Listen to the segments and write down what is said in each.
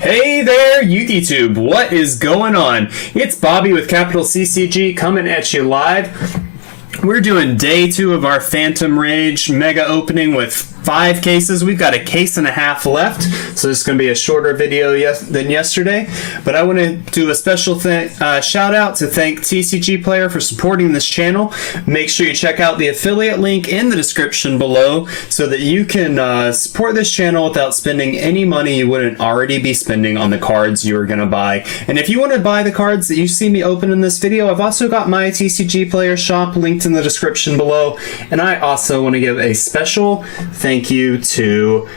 Hey there, YouTube! What is going on? It's Bobby with Capital CCG coming at you live. We're doing day 2 of our Phantom Rage mega opening with 5 cases. We've got a case and a half left, so this is going to be a shorter video than yesterday. But I want to do a special shout out to thank TCG Player for supporting this channel. Make sure you check out the affiliate link in the description below so that you can support this channel without spending any money you wouldn't already be spending on the cards you are going to buy. And if you want to buy the cards that you see me open in this video, I've also got my TCG Player shop linked in the description below. And I also want to give a special thank you to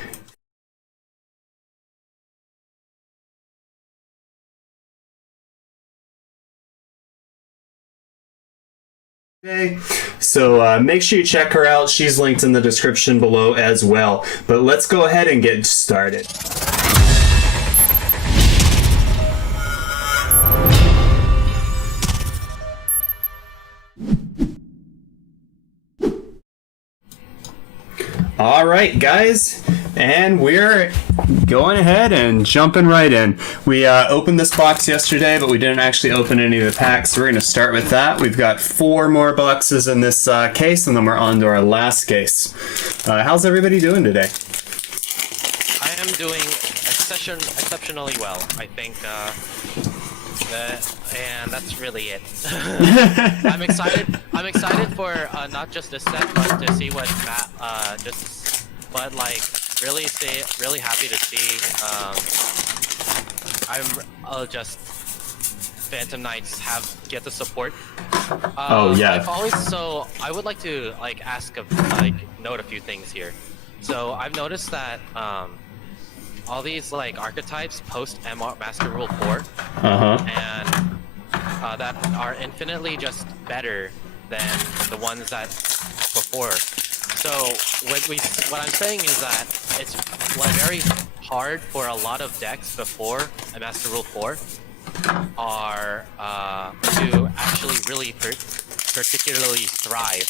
so make sure you check her out. She's linked in the description below as well. But let's go ahead and get started. All right, guys, and we're going ahead and jumping right in. We opened this box yesterday, but we didn't actually open any of the packs, so we're going to start with that. We've got 4 more boxes in this case, and then we're on to our last case. How's everybody doing today? I am doing exceptionally well, I think. And that's really it. I'm excited for not just this set, but to see what Matt really happy to see. I'm just Phantom Knights get the support. Oh yeah. I would like to note a few things here. So I've noticed that all these archetypes post Master Rule 4, and that are infinitely just better than the ones that before. So what I'm saying is that it's very hard for a lot of decks before a Master Rule 4 are to actually really particularly thrive.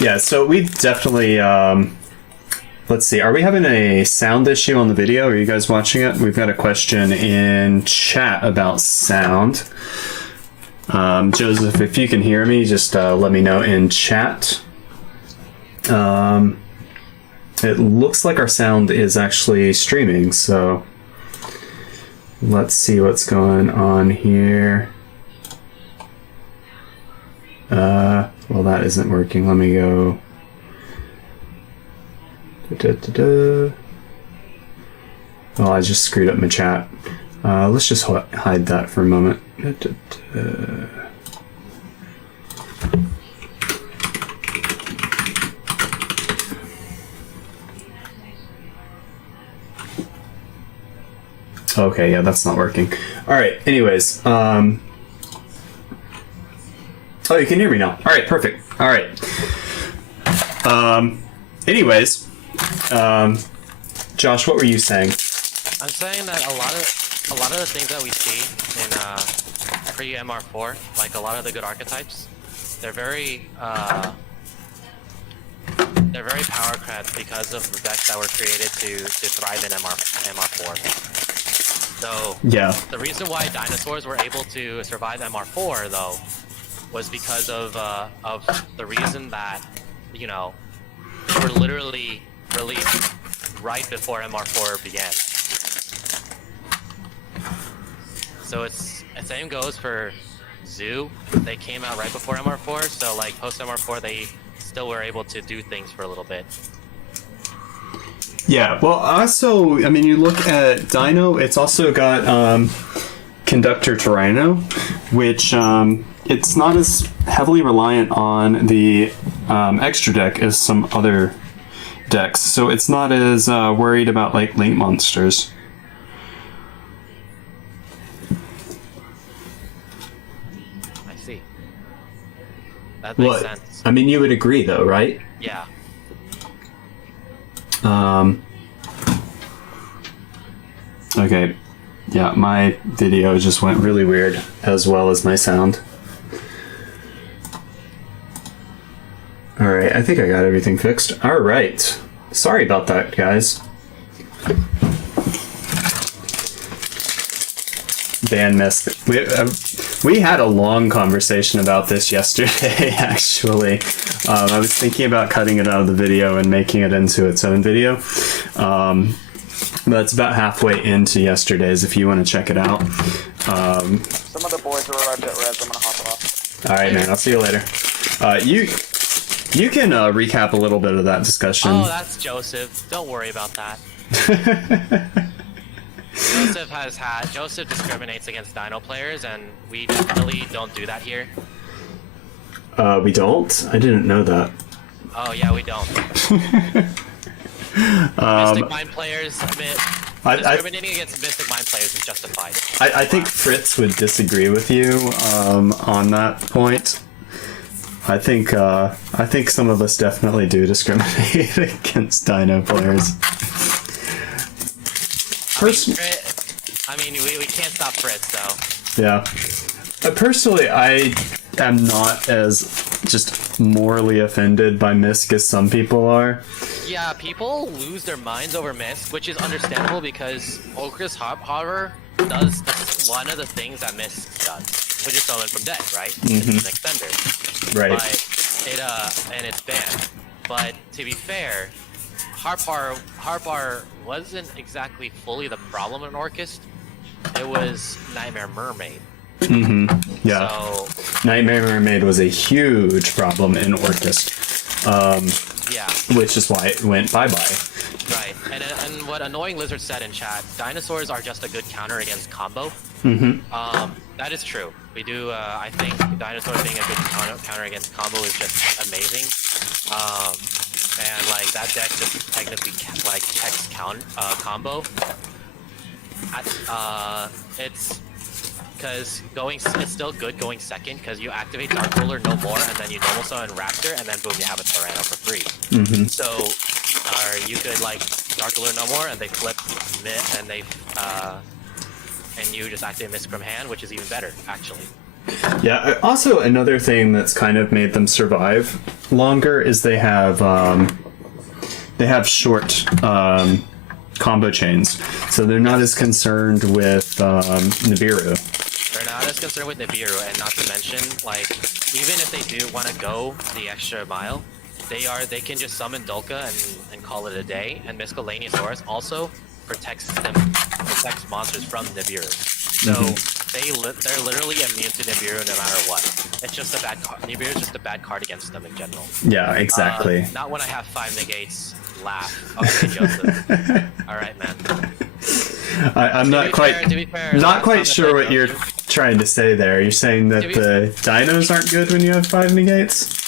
Yeah, so we definitely let's see, are we having a sound issue on the video? Are you guys watching it? We've got a question in chat about sound. Joseph, if you can hear me, just let me know in chat. It looks like our sound is actually streaming, so let's see what's going on here. Well, that isn't working. Let me go. Oh, I just screwed up my chat. Let's just hide that for a moment. Okay, yeah, that's not working. All right, anyways. Oh, you can hear me now. All right, perfect. All right. Anyways, Josh, what were you saying? I'm saying that a lot of the things that we see in pre-MR4, like a lot of the good archetypes, they're very power cracked because of the decks that were created to thrive in MR4. So yeah, the reason why dinosaurs were able to survive MR4 though was because of the reason that, you know, they were literally released right before MR4 began. So the same goes for Zoo. They came out right before MR4, so post MR4 they still were able to do things for a little bit. Yeah, well, also, I mean, you look at Dino, it's also got Conductor Tyranno, which it's not as heavily reliant on the extra deck as some other decks, so it's not as worried about late monsters. I see. That makes sense. I mean, you would agree, though, right? Yeah. Okay. Yeah, my video just went really weird, as well as my sound. Alright, I think I got everything fixed. Alright. Sorry about that, guys. ban Misk. We had a long conversation about this yesterday, actually. I was thinking about cutting it out of the video and making it into its own video. But it's about halfway into yesterday's if you want to check it out. Some of the boys arrived at res. I'm gonna hop off. Alright, man. I'll see you later. You can recap a little bit of that discussion. Oh, that's Joseph. Don't worry about that. Joseph discriminates against Dino players, and we definitely don't do that here. We don't? I didn't know that. Oh yeah, we don't. Mystic Mind players, discriminating against Mystic Mind players is justified. I think Fritz would disagree with you on that point. I think some of us definitely do discriminate against Dino players. I mean, we can't stop Fritz, though. Yeah. Personally, I am not as just morally offended by Misk as some people are. Yeah, people lose their minds over Misk, which is understandable because Okra's Horror does one of the things that Misk does, which is summon from dead, right? It's an extender. Right. But and it's banned. But to be fair, Harpar wasn't exactly fully the problem in Orcust. It was Nightmare Mermaid. Yeah. So, Nightmare Mermaid was a huge problem in Orcust. Yeah. Which is why it went bye-bye. Right. And what Annoying Lizard said in chat, dinosaurs are just a good counter against combo. That is true. We do, I think dinosaurs being a good counter against combo is just amazing. And like that deck just technically like checks combo. It's because it's still good going second because you activate Dark Ruler no more and then you normal summon Raptor and then boom you have a Tyranno for free. So you could like Dark Ruler no more and they flip and they and you just activate Misk from hand, which is even better actually. Yeah. Also, another thing that's kind of made them survive longer is they have short combo chains, so they're not as concerned with Nibiru. They're not as concerned with Nibiru, and not to mention, like, even if they do want to go the extra mile, they can just summon Dolka and call it a day. And Miscellaneousaurus also protects monsters from Nibiru. So they're literally immune to Nibiru no matter what. It's just a bad card. Nibiru is just a bad card against them in general. Yeah, exactly. Not when I have 5 negates. Laugh. Okay, Joseph. All right, man. I'm not quite sure what you're trying to say there. You're saying that the dinos aren't good when you have 5 negates?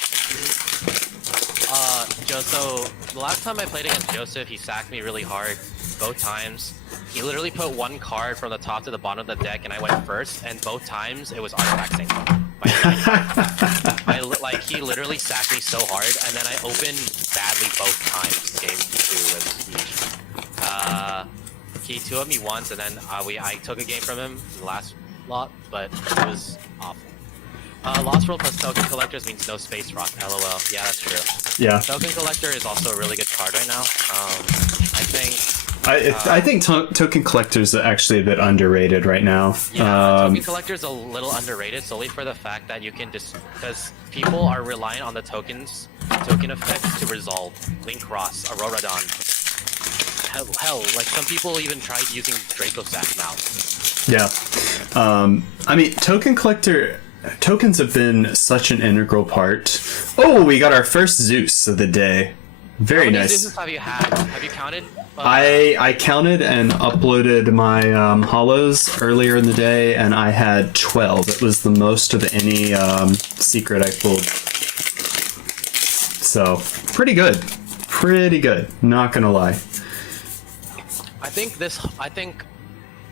So the last time I played against Joseph, he sacked me really hard both times. He literally put one card from the top to the bottom of the deck, and I went first. And both times it was artifacting. He literally sacked me so hard, and then I opened badly both times. Game 2 with he 2'd me once, and then I took a game from him in the last lot, but it was awful. Lost World plus Token Collectors means no space rock. LOL. Yeah, that's true. Yeah. Token Collector is also a really good card right now. I think Token Collector's actually a bit underrated right now. Yeah, Token Collector's a little underrated solely for the fact that you can because people are relying on the token effects to resolve Link Ross, Auroradon. Hell, like some people even tried using Draco Sack now. Yeah. I mean, Token Collector tokens have been such an integral part. Oh, we got our first Zeus of the day. Very nice. How many Zeuses have you had? Have you counted? I counted and uploaded my holos earlier in the day, and I had 12. It was the most of any secret I pulled. So, pretty good. Pretty good. Not gonna lie.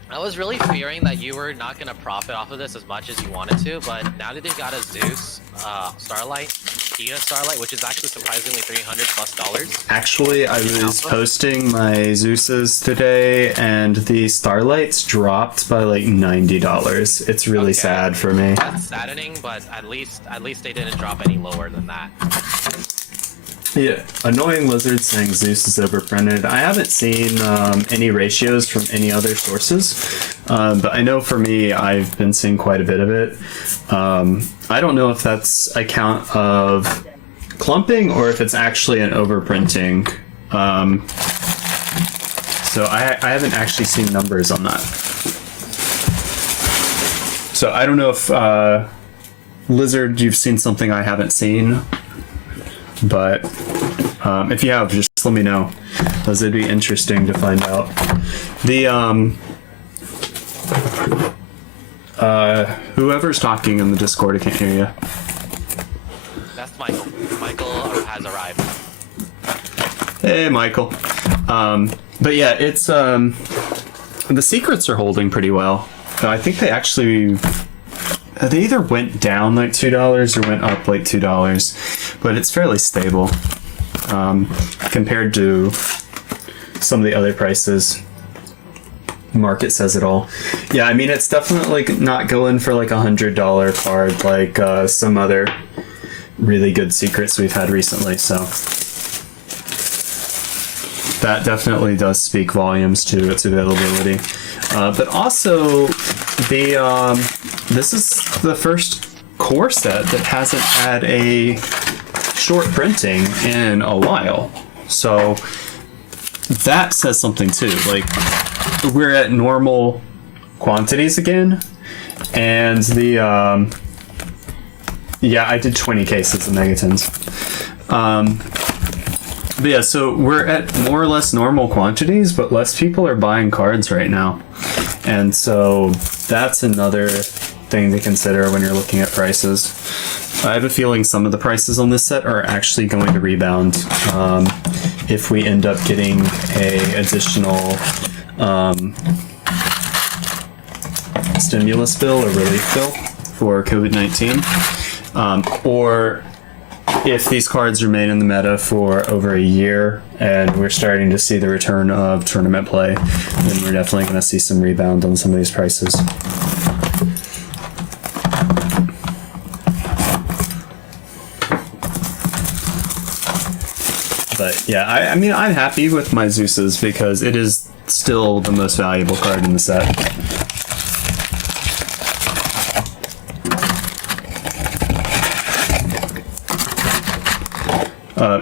I was really fearing that you were not going to profit off of this as much as you wanted to, but now that they've got a Zeus, Starlight, Giga Starlight, which is actually surprisingly $300+. Actually, I was posting my Zeuses today, and the Starlights dropped by like $90. It's really sad for me. That's saddening, but at least they didn't drop any lower than that. Yeah, annoying lizard saying Zeus is overprinted. I haven't seen any ratios from any other sources, but I know for me, I've been seeing quite a bit of it. I don't know if that's a count of clumping or if it's actually an overprinting. So I haven't actually seen numbers on that. So I don't know if Lizard, you've seen something I haven't seen, but if you have, just let me know, because it'd be interesting to find out. The whoever's talking in the Discord, I can't hear you. That's Michael. Michael has arrived. Hey, Michael. But yeah, it's the secrets are holding pretty well. I think they actually they either went down like $2 or went up like $2, but it's fairly stable compared to some of the other prices. Market says it all. Yeah, I mean, it's definitely not going for like $100 card like some other really good secrets we've had recently, so that definitely does speak volumes to its availability. But also, this is the first core set that hasn't had a short printing in a while. So that says something too. Like, we're at normal quantities again, and the yeah, I did 20 cases of Megatons. But yeah, so we're at more or less normal quantities, but less people are buying cards right now. And so that's another thing to consider when you're looking at prices. I have a feeling some of the prices on this set are actually going to rebound if we end up getting a additional stimulus bill or relief bill for COVID-19, or if these cards remain in the meta for over a year and we're starting to see the return of tournament play, then we're definitely going to see some rebound on some of these prices. But yeah, I mean, I'm happy with my Zeuses because it is still the most valuable card in the set.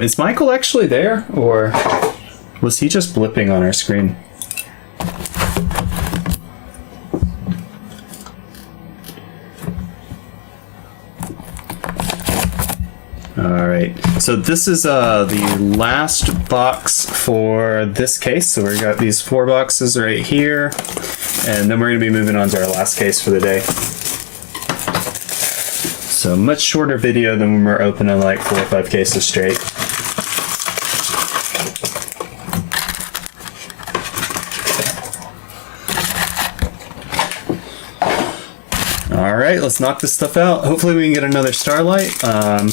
Is Michael actually there, or was he just blipping on our screen? Alright, so this is the last box for this case. So we've got these 4 boxes right here, and then we're going to be moving on to our last case for the day. So much shorter video than when we're opening like 4 or 5 cases straight. Alright, let's knock this stuff out. Hopefully we can get another Starlight. I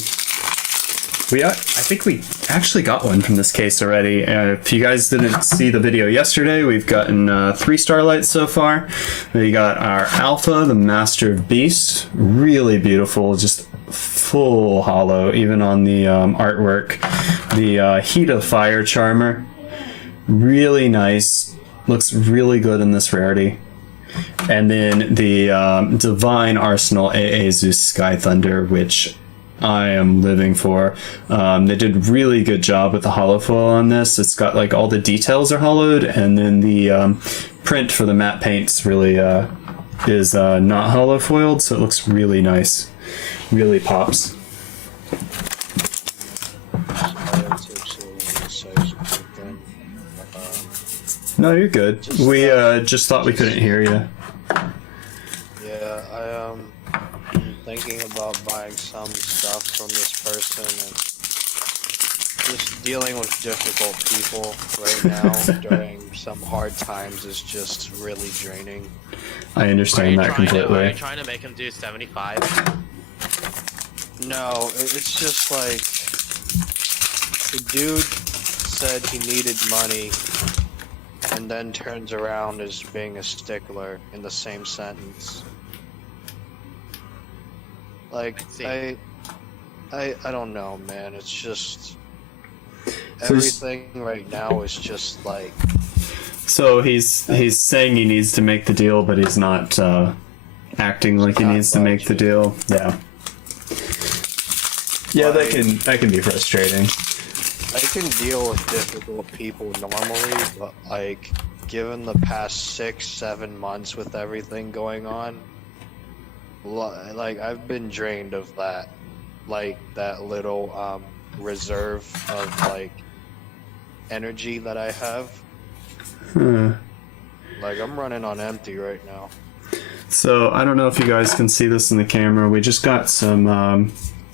think we actually got one from this case already. If you guys didn't see the video yesterday, we've gotten 3 Starlights so far. We got our Alpha, the Master of Beast. Really beautiful, just full hollow, even on the artwork. The Heat of Fire Charmer. Really nice. Looks really good in this rarity. And then the Divine Arsenal AA-ZEUS Sky Thunder, which I am living for. They did a really good job with the hollow foil on this. It's got like all the details are hollowed, and then the print for the matte paints really is not hollow foiled, so it looks really nice. Really pops. No, you're good. We just thought we couldn't hear you. Yeah, I'm thinking about buying some stuff from this person and just dealing with difficult people right now during some hard times is just really draining. I understand that completely. Are you trying to make him do 75? No, it's just like the dude said he needed money and then turns around as being a stickler in the same sentence. Like, I don't know, man. It's just, everything right now is just like. So he's saying he needs to make the deal, but he's not acting like he needs to make the deal. Yeah. Yeah, that can be frustrating. I can deal with difficult people normally, but like, given the past 6-7 months with everything going on, like I've been drained of that, like that little reserve of like energy that I have. Like I'm running on empty right now. So I don't know if you guys can see this in the camera. We just got some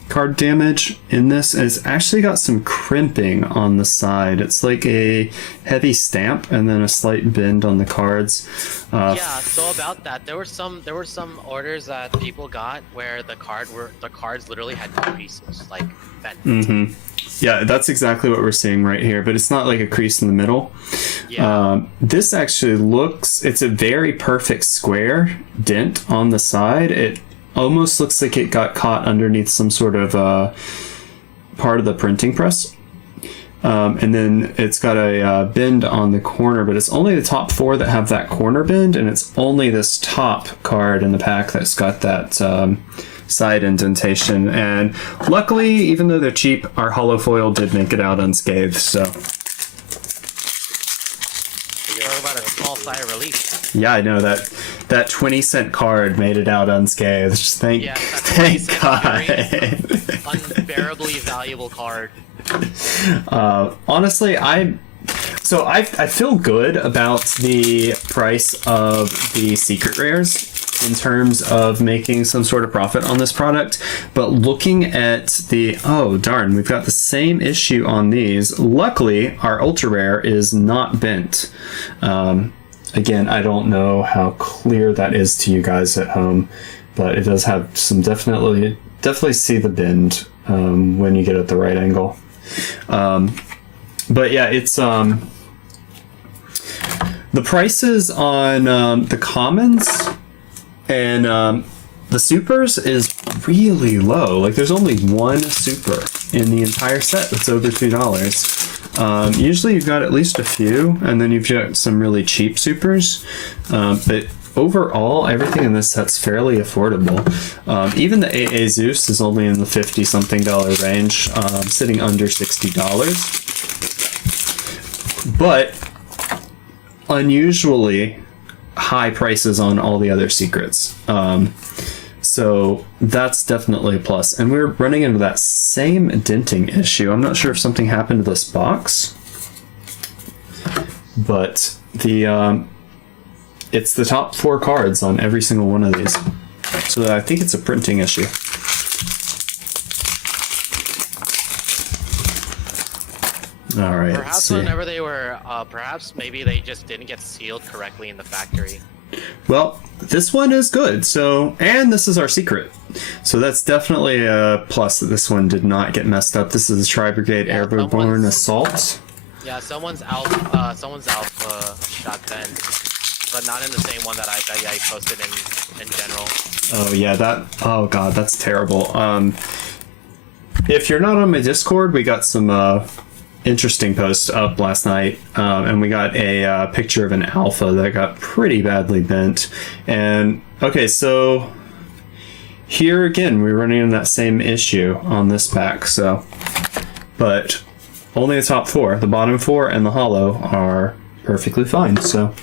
card damage in this, and it's actually got some crimping on the side. It's like a heavy stamp and then a slight bend on the cards. Yeah, so about that, there were some orders that people got where the cards literally had creases, like bent. Yeah, that's exactly what we're seeing right here, but it's not like a crease in the middle. Yeah. This actually it's a very perfect square dent on the side. It almost looks like it got caught underneath some sort of part of the printing press. And then it's got a bend on the corner, but it's only the top 4 that have that corner bend, and it's only this top card in the pack that's got that side indentation. And luckily, even though they're cheap, our hollow foil did make it out unscathed, so. Talk about a small sigh of relief. Yeah, I know that 20-cent card made it out unscathed. Thank God. Unbearably valuable card. Honestly, I feel good about the price of the secret rares in terms of making some sort of profit on this product, but looking at oh darn, we've got the same issue on these. Luckily, our ultra rare is not bent. Again, I don't know how clear that is to you guys at home, but it does have some definitely see the bend when you get it at the right angle. But yeah, it's the prices on the commons and the supers is really low. Like there's only one super in the entire set that's over $2. Usually you've got at least a few, and then you've got some really cheap supers. But overall, everything in this set's fairly affordable. Even the AA-ZEUS is only in the $50-something range, sitting under $60. But unusually high prices on all the other secrets. So that's definitely a plus. And we're running into that same denting issue. I'm not sure if something happened to this box, but it's the top 4 cards on every single one of these. So I think it's a printing issue. All right. Perhaps whenever they were, perhaps maybe they just didn't get sealed correctly in the factory. Well, this one is good. So, and this is our secret. So that's definitely a plus that this one did not get messed up. This is Tri-Brigade Airborne Assault. Yeah, someone's alpha shot bent, but not in the same one that I posted in general. Oh yeah, oh god, that's terrible. If you're not on my Discord, we got some interesting posts up last night, and we got a picture of an alpha that got pretty badly bent. And okay, so here again, we're running into that same issue on this pack. So, but only the top 4, the bottom 4, and the hollow are perfectly fine. So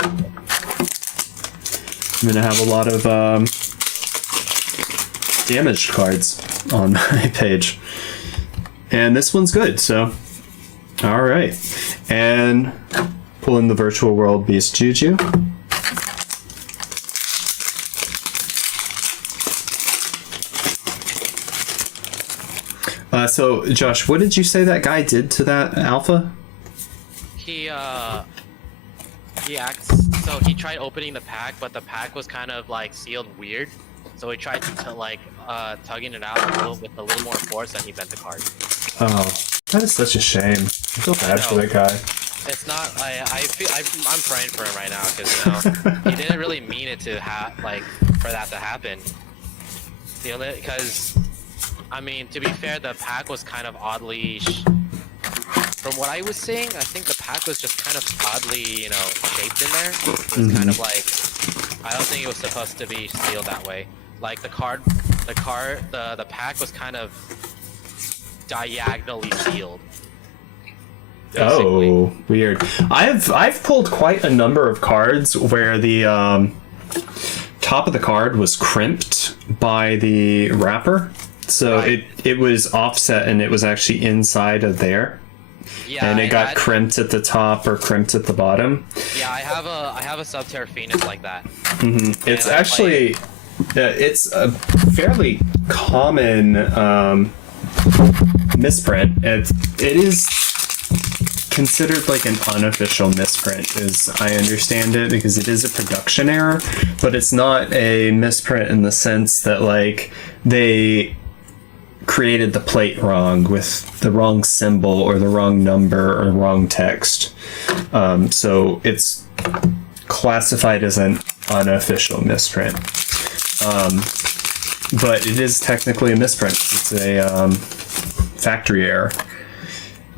I'm gonna have a lot of damaged cards on my page. And this one's good, so all right. And pull in the virtual world beast Juju. So Josh, what did you say that guy did to that alpha? He tried opening the pack, but the pack was kind of like sealed weird. So he tried to like tugging it out with a little more force, and he bent the card. Oh, that is such a shame. I feel bad for that guy. It's not. I'm praying for him right now because he didn't really mean it to for that to happen. Because I mean, to be fair, the pack was kind of oddly from what I was seeing, I think the pack was just kind of oddly, you know, shaped in there. It was kind of like, I don't think it was supposed to be sealed that way. Like the pack was kind of diagonally sealed. Basically. Oh, weird. I've pulled quite a number of cards where the top of the card was crimped by the wrapper, so Right. it was offset and it was actually inside of there. Yeah, And it got crimped at the top or crimped at the bottom. Yeah, I have a Subterra Phoenix like that. It's actually it's a fairly common misprint. It is considered like an unofficial misprint, as I understand it, because it is a production error, but it's not a misprint in the sense that like they created the plate wrong with the wrong symbol or the wrong number or wrong text. So it's classified as an unofficial misprint. But it is technically a misprint. It's a factory error.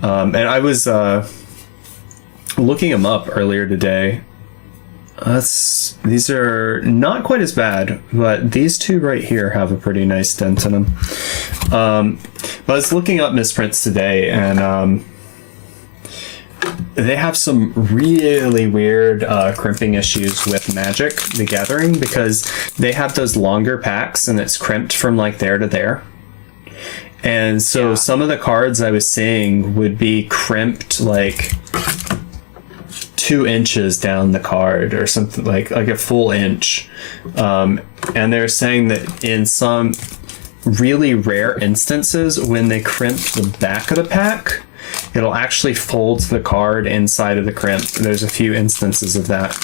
And I was looking them up earlier today. These are not quite as bad, but these two right here have a pretty nice dent in them. But I was looking up misprints today, and they have some really weird crimping issues with Magic: The Gathering, because they have those longer packs and it's crimped from like there to there. And so some of the cards I was seeing would be crimped like 2 inches down the card or something, like a full inch. And they're saying that in some really rare instances, when they crimp the back of the pack, it'll actually fold the card inside of the crimp. There's a few instances of that.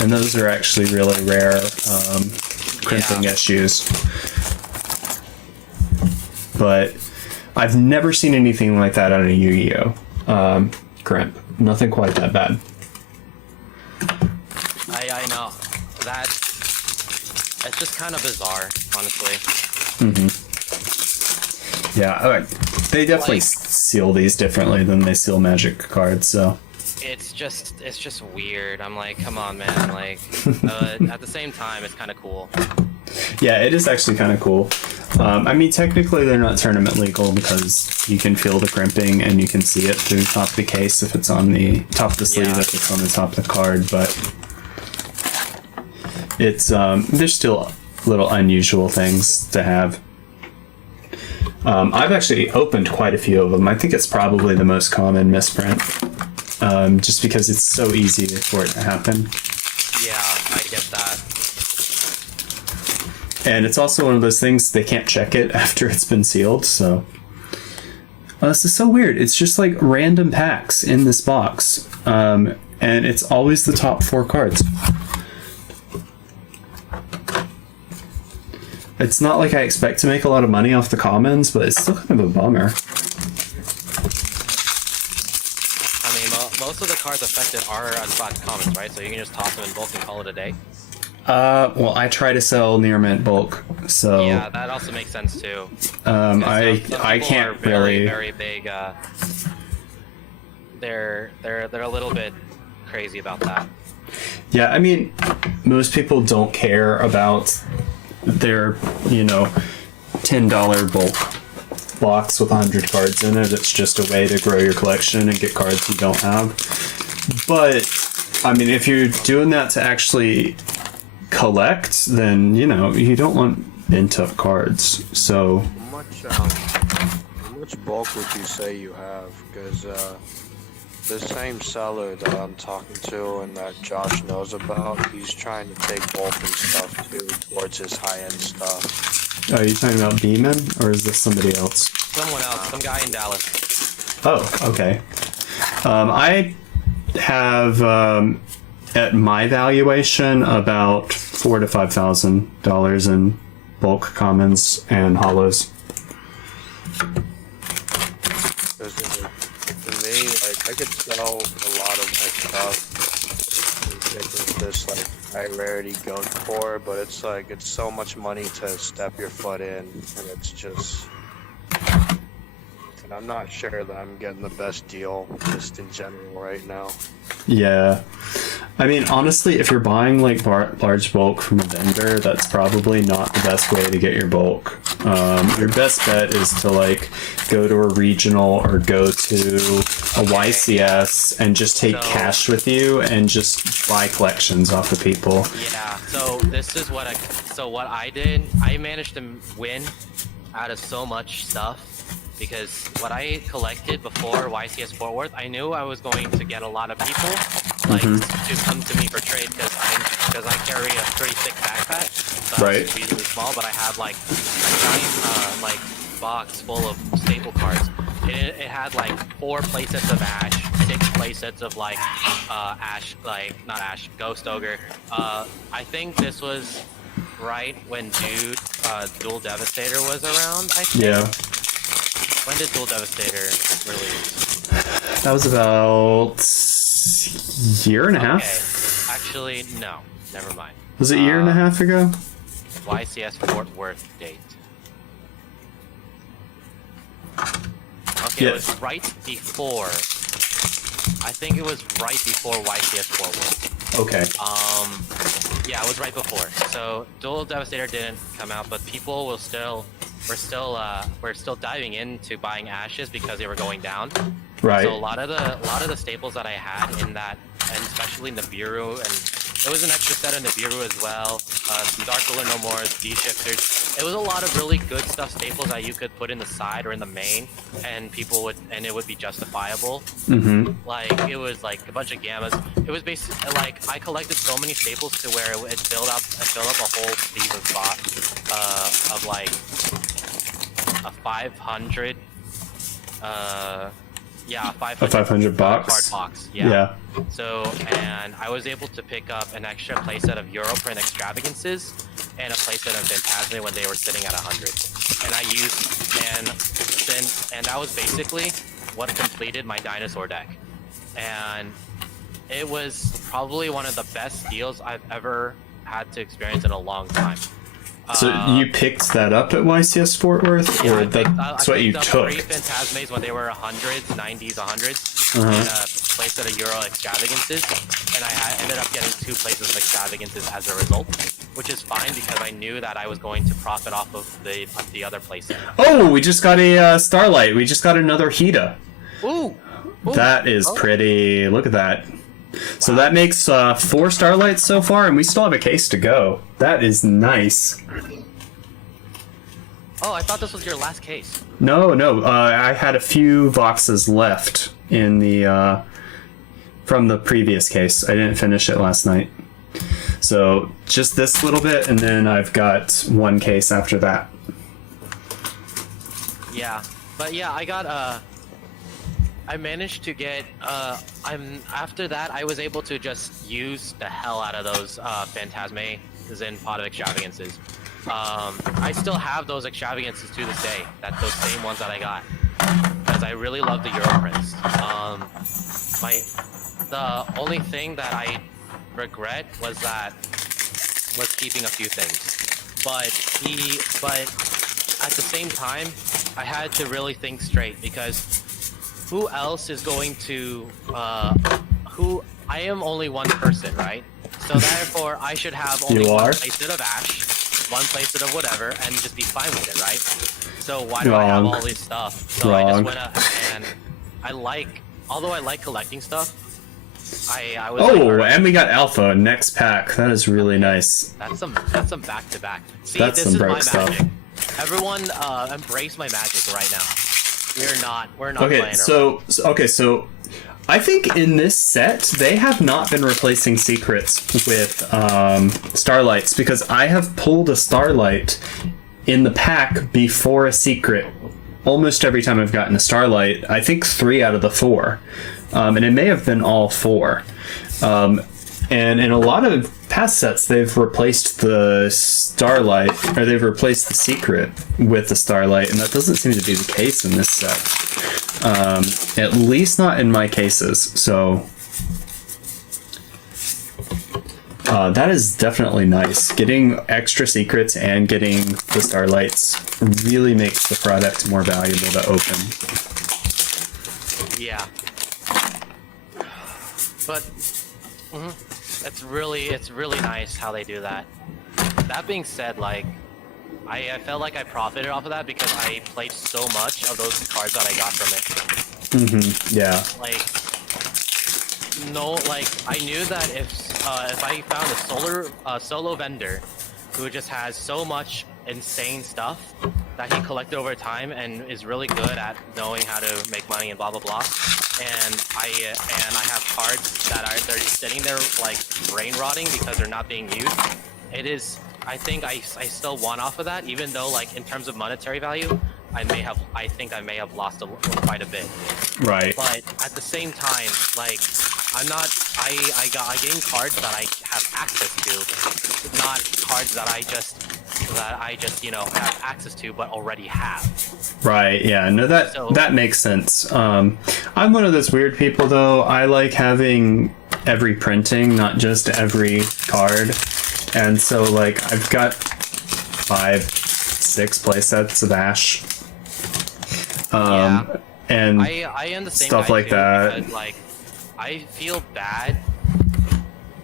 And those are actually really rare crimping issues. But I've never seen anything like that on a Yu-Gi-Oh! Crimp. Nothing quite that bad. I know. It's just kind of bizarre, honestly. Yeah, alright. They definitely seal these differently than they seal Magic cards, so... It's just weird. I'm like, come on, man. Like, at the same time, it's kind of cool. Yeah, it is actually kind of cool. I mean, technically they're not tournament legal because you can feel the crimping and you can see it through the top of the case if it's on the top of the sleeve, if it's on the top of the card, but it's there's still little unusual things to have. I've actually opened quite a few of them. I think it's probably the most common misprint, just because it's so easy for it to happen. Yeah, I get that. And it's also one of those things, they can't check it after it's been sealed, so... this is so weird. It's just like random packs in this box. And it's always the top 4 cards. It's not like I expect to make a lot of money off the commons, but it's still kind of a bummer. I mean, most of the cards affected are unspotted commons, right? So you can just toss them in bulk and call it a day. Well, I try to sell near mint bulk, so... Yeah, that also makes sense too. I can't really... Very big, they're a little bit crazy about that. Yeah, I mean, most people don't care about their, $10 bulk box with 100 cards in it. It's just a way to grow your collection and get cards you don't have. But, I mean, if you're doing that to actually collect, then, you don't want bent up cards. So... How much bulk would you say you have? Because the same seller that I'm talking to and that Josh knows about, he's trying to take bulk and stuff too towards his high-end stuff. Are you talking about Beeman, or is this somebody else? Someone else, some guy in Dallas. Oh, okay. I have, at my valuation, about $4,000 to $5,000 in bulk commons and hollows. For me, like, I could sell a lot of my stuff with this like high rarity goat core, but it's so much money to step your foot in, and it's just and I'm not sure that I'm getting the best deal just in general right now. Yeah. I mean, honestly, if you're buying like large bulk from a vendor, that's probably not the best way to get your bulk. Your best bet is to like go to a regional or go to a YCS and just take cash with you and just buy collections off of people. Yeah. So this is what I did. I managed to win out of so much stuff. Because what I collected before YCS Fort Worth, I knew I was going to get a lot of people like to come to me for trade because I carry a pretty thick backpack, so right. It's really small. But I have like a giant like box full of staple cards. It had like 4 playsets of Ash, 6 playsets of like Ash, like not Ash, Ghost Ogre. I think this was right when Dual Devastator was around. I think. Yeah. When did Dual Devastator release? That was about year and a half. Actually, no. Never mind. Was it a year and a half ago? YCS Fort Worth date. Okay, It was right before. I think it was right before YCS Fort Worth. Okay. Yeah, it was right before. So Dual Devastator didn't come out, but people will still. We're still diving into buying ashes because they were going down. Right. So a lot of the staples that I had in that, and especially in the Nibiru, and it was an extra set of Nibiru as well. Some Dark Ruler No More, D-Shifters. It was a lot of really good stuff, staples that you could put in the side or in the main, and it would be justifiable. Mm-hmm. Like it was like a bunch of gammas. It was basically like I collected so many staples to where it filled up a whole sleeve of like a 500. Yeah, a 500 box. Card box. Yeah. So, and I was able to pick up an extra playset of Europrint Extravagances and a playset of Phantasma when they were sitting at 100. And I used, and that was basically what completed my dinosaur deck. And it was probably one of the best deals I've ever had to experience in a long time. So you picked that up at YCS Fort Worth, or that's what you took? 3 Phantasmes when they were 100s, 90s, 100s, and a playset of Euro Extravagances, and I ended up getting 2 places of Extravagances as a result, which is fine because I knew that I was going to profit off of the other playset. Oh, we just got a Starlight. We just got another Hida. Ooh! That is pretty. Look at that. So that makes 4 Starlights so far, and we still have a case to go. That is nice. Oh, I thought this was your last case. No. I had a few boxes left in the from the previous case. I didn't finish it last night. So just this little bit, and then I've got 1 case after that. Yeah, but yeah, I managed to get, after that, I was able to just use the hell out of those Phantasme in Pot of Extravagances. I still have those Extravagances to this day, those same ones that I got, because I really love the Europrints. The only thing that I regret was keeping a few things. But at the same time, I had to really think straight, because who else is going to, I am only one person, right? So therefore, I should have only one playset of Ash, 1 playset of whatever, and just be fine with it, right? So why do I have all this stuff? So I just went up, and although I like collecting stuff, I was and we got Alpha next pack. That is really nice. That's some back-to-back. See, that's this some is my stuff. magic. Everyone, embrace my magic right now. We're not playing around. So I think in this set they have not been replacing secrets with Starlights, because I have pulled a Starlight in the pack before a secret almost every time I've gotten a Starlight. I think 3 out of the 4, and it may have been all 4. And in a lot of past sets, they've replaced the Starlight, or they've replaced the secret with the Starlight, and that doesn't seem to be the case in this set. At least not in my cases, so that is definitely nice. Getting extra secrets and getting the Starlights really makes the product more valuable to open. Yeah. But it's really nice how they do that. That being said, like, I felt like I profited off of that because I played so much of those cards that I got from it. Yeah. Like, no, like, I knew that if I found a solo vendor who just has so much insane stuff that he collected over time and is really good at knowing how to make money and blah blah blah, and I have cards that they're sitting there like brain rotting because they're not being used. It is, I think I still won off of that, even though like in terms of monetary value, I think I may have lost quite a bit. Right. But at the same time, like, I gain cards that I have access to, not cards that I just have access to but already have. Right. Yeah. No, that makes sense. I'm one of those weird people though. I like having every printing, not just every card. And so like I've got 5-6 playsets of Ash. And I am the same stuff guy like too, that. because, like, I feel bad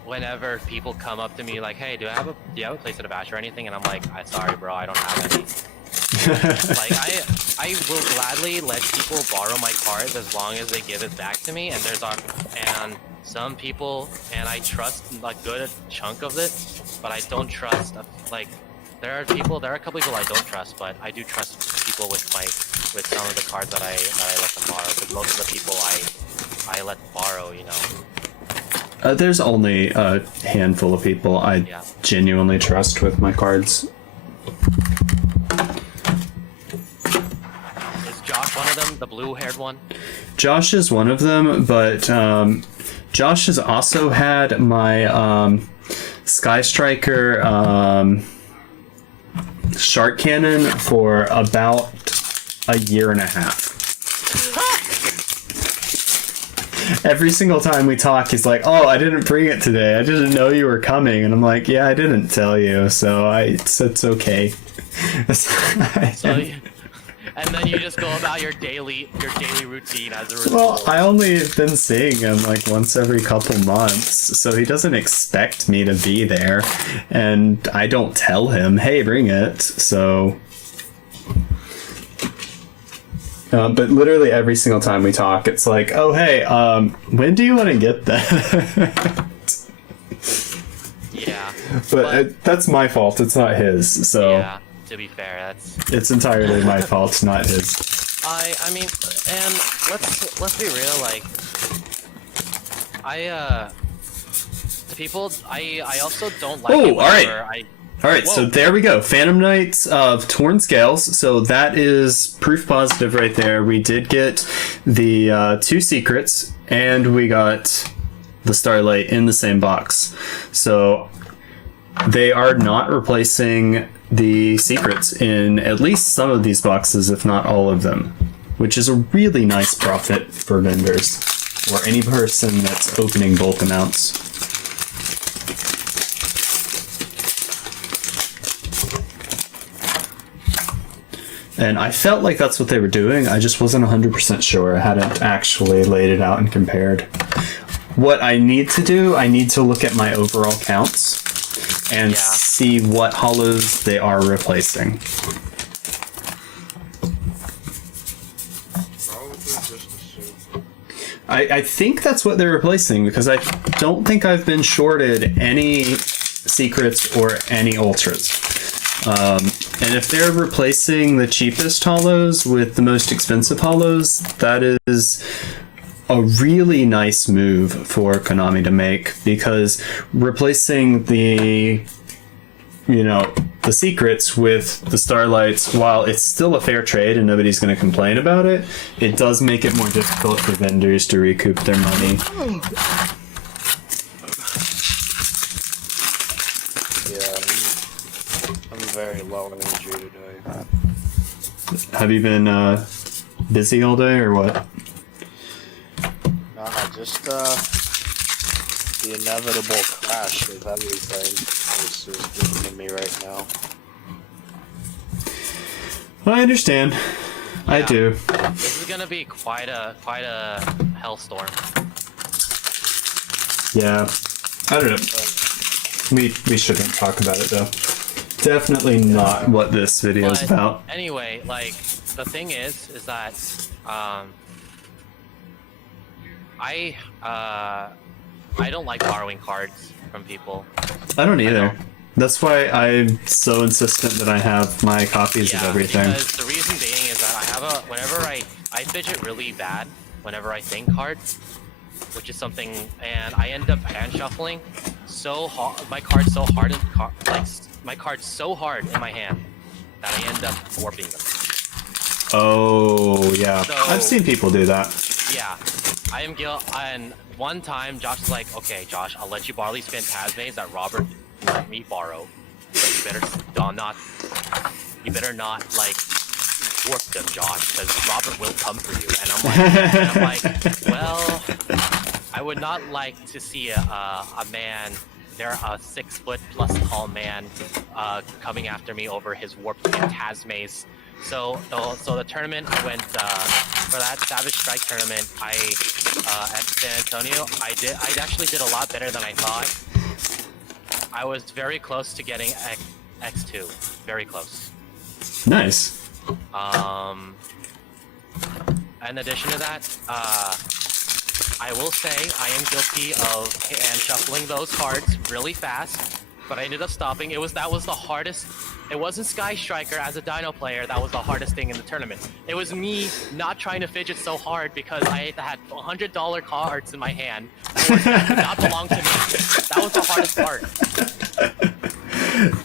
whenever people come up to me like, "Hey, do you have a playset of Ash or anything?" And I'm like, "I'm sorry, bro, I don't have any." Like, I will gladly let people borrow my cards as long as they give it back to me. And and some people, and I trust a good chunk of it, but I don't trust like. There are a couple people I don't trust, but I do trust people with some of the cards that I let them borrow. Because most of the people I let borrow, There's only a handful of people I genuinely trust with my cards. Is Josh one of them, the blue-haired one? Josh is one of them, but Josh has also had my Sky Striker Shark Cannon for about a year and a half. Every single time we talk, he's like, "Oh, I didn't bring it today. I didn't know you were coming." And I'm like, "Yeah, I didn't tell you, so it's okay." And then you just go about your daily routine as a result. Well, I only have been seeing him like once every couple months, so he doesn't expect me to be there, and I don't tell him, "Hey, bring it." So, but literally every single time we talk, it's like, "Oh, hey, when do you want to get that?" Yeah, but that's my fault. It's not his. So. Yeah. To be fair, it's entirely my fault, not his. I mean, and let's be real. Like, I also don't like. Oh, all right. So there we go. Phantom Knights of Torn Scales. So that is proof positive right there. We did get the 2 secrets, and we got the Starlight in the same box. So they are not replacing the secrets in at least some of these boxes, if not all of them, which is a really nice profit for vendors or any person that's opening bulk amounts. And I felt like that's what they were doing. I just wasn't 100% sure. I hadn't actually laid it out and compared. What I need to do, I need to look at my overall counts and see what hollows they are replacing. I think that's what they're replacing, because I don't think I've been shorted any secrets or any ultras. And if they're replacing the cheapest hollows with the most expensive hollows, that is a really nice move for Konami to make, because replacing the secrets with the Starlights, while it's still a fair trade and nobody's going to complain about it, it does make it more difficult for vendors to recoup their money. Yeah, I'm very low energy today. Have you been busy all day or what? Just the inevitable crash of everything is just getting to me right now. I understand. I do. This is gonna be quite a hellstorm. Yeah. I don't know. We shouldn't talk about it though. Definitely not what this video is about. Anyway, like the thing is that I don't like borrowing cards from people. I don't either. That's why I'm so insistent that I have my copies of everything. Because the reason being is that I have whenever I fidget really bad whenever I think cards, which is something, and I end up hand shuffling so hard, my card's so hard in my hand that I end up warping them. Oh yeah, So, I've seen people do that. Yeah, I am and one time Josh was like, "Okay, Josh, I'll let you borrow these Phantasmes that Robert let me borrow, but you better not like warp them, Josh, because Robert will come for you." And I'm like, well, I would not like to see a man, a 6 foot plus tall man, coming after me over his warped Phantasmes. So the tournament I went for that Savage Strike tournament, at San Antonio, I actually did a lot better than I thought. I was very close to getting X2, very close. Nice. In addition to that, I will say I am guilty of hand shuffling those cards really fast, but I ended up stopping. That was the hardest. It wasn't Sky Striker as a Dino player that was the hardest thing in the tournament. It was me not trying to fidget so hard because I had $100 cards in my hand that did not belong to me. That was the hardest part.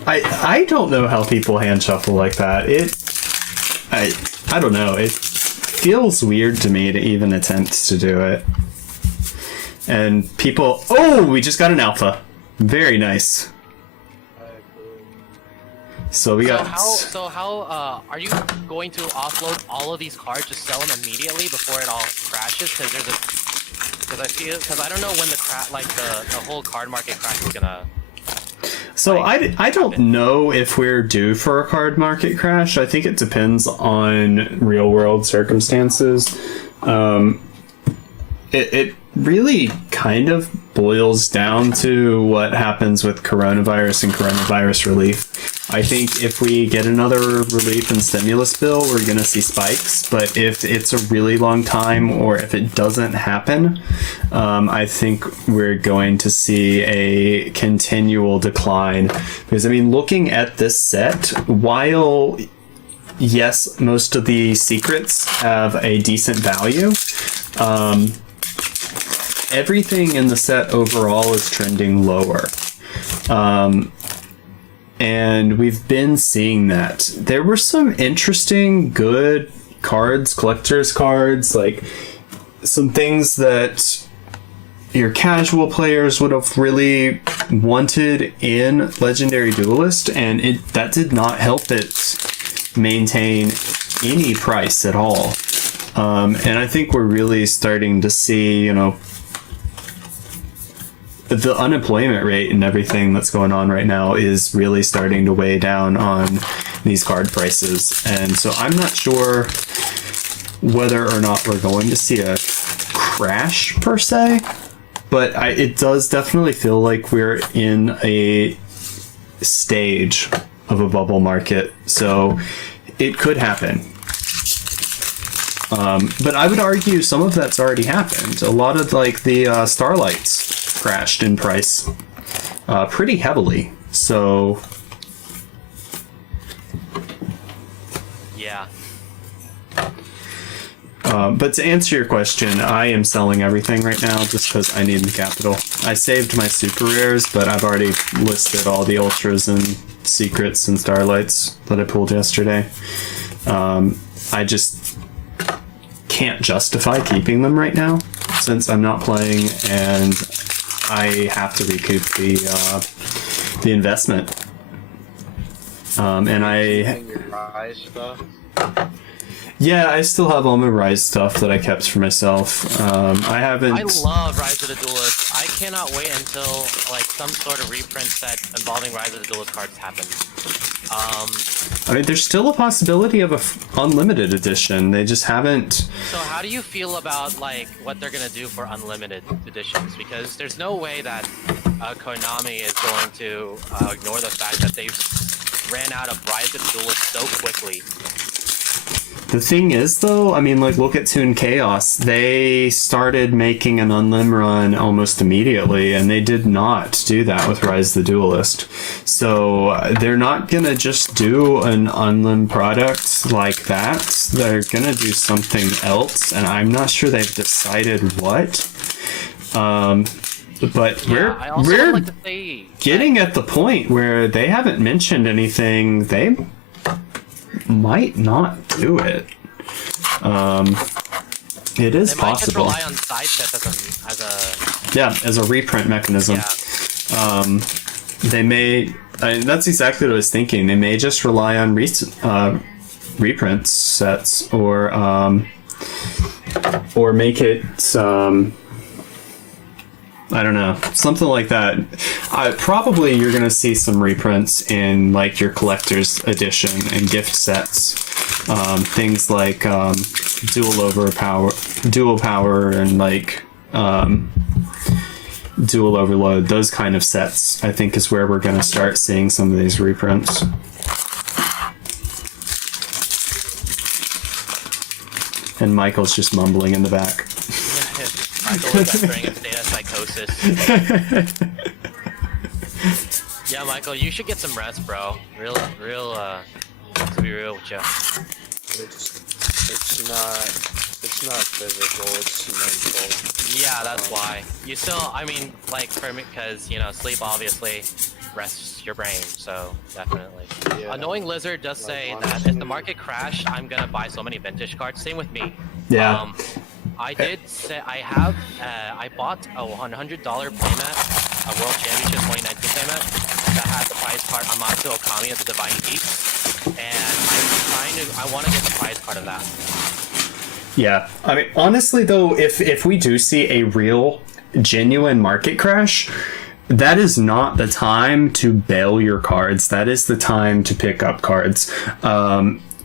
I don't know how people hand shuffle like that. I don't know. It feels weird to me to even attempt to do it. And people, we just got an alpha. Very nice. So we got. So how are you going to offload all of these cards? Just sell them immediately before it all crashes? Because I don't know when the whole card market crash is gonna. So I don't know if we're due for a card market crash. I think it depends on real world circumstances. It really kind of boils down to what happens with coronavirus and coronavirus relief. I think if we get another relief and stimulus bill, we're going to see spikes. But if it's a really long time or if it doesn't happen, I think we're going to see a continual decline. Because, I mean, looking at this set, while, yes, most of the secrets have a decent value, everything in the set overall is trending lower. And we've been seeing that. There were some interesting, good cards, collector's cards, like some things that your casual players would have really wanted in Legendary Duelist, and that did not help it maintain any price at all. And I think we're really starting to see, the unemployment rate and everything that's going on right now is really starting to weigh down on these card prices. And so I'm not sure whether or not we're going to see a crash per se, but it does definitely feel like we're in a stage of a bubble market. So it could happen. But I would argue some of that's already happened. A lot of the Starlights crashed in price pretty heavily. So yeah. But to answer your question, I am selling everything right now just because I need the capital. I saved my super rares, but I've already listed all the ultras and secrets and starlights that I pulled yesterday. I just can't justify keeping them right now since I'm not playing and I have to recoup the investment. And yeah, I still have all my Rise stuff that I kept for myself. I haven't. I love Rise of the Duelist. I cannot wait until like some sort of reprint set involving Rise of the Duelist cards happens. I mean, there's still a possibility of a unlimited edition. They just haven't. So how do you feel about like what they're gonna do for unlimited editions? Because there's no way that Konami is going to ignore the fact that they've ran out of Rise of the Duelist so quickly. The thing is, though, I mean, like, look at Toon Chaos. They started making an Unlim run almost immediately, and they did not do that with Rise the Duelist. So they're not gonna just do an Unlim product like that. They're gonna do something else, and I'm not sure they've decided what. But Yeah, we're like to say getting at the point where they haven't mentioned anything. They might not do it. It is they might just possible. rely on side sets As a reprint mechanism. Yeah. They may. That's exactly what I was thinking. They may just rely on reprint sets, or make it. I don't know, something like that. Probably you're gonna see some reprints in like your collector's edition and gift sets, things like dual power, and like dual overload. Those kind of sets, I think, is where we're gonna start seeing some of these reprints. And Michael's just mumbling in the back. Michael is entering a state of psychosis. Yeah, Michael, you should get some rest, bro. Real, to be real with you. It's not physical, it's mental. Yeah, that's why. You still, I mean, like, for me, because, you know, sleep obviously rests your brain, so definitely. Yeah. Annoying Lizard does say that if the market crash, I'm gonna buy so many vintage cards. Same with me. Yeah. I did say I bought a $100 playmat, a World Championship 2019 playmat that had the prize card Amatsu Okami of the Divine Heat, and I want to get the prize card of that. Yeah, I mean, honestly though, if we do see a real, genuine market crash, that is not the time to bail your cards. That is the time to pick up cards.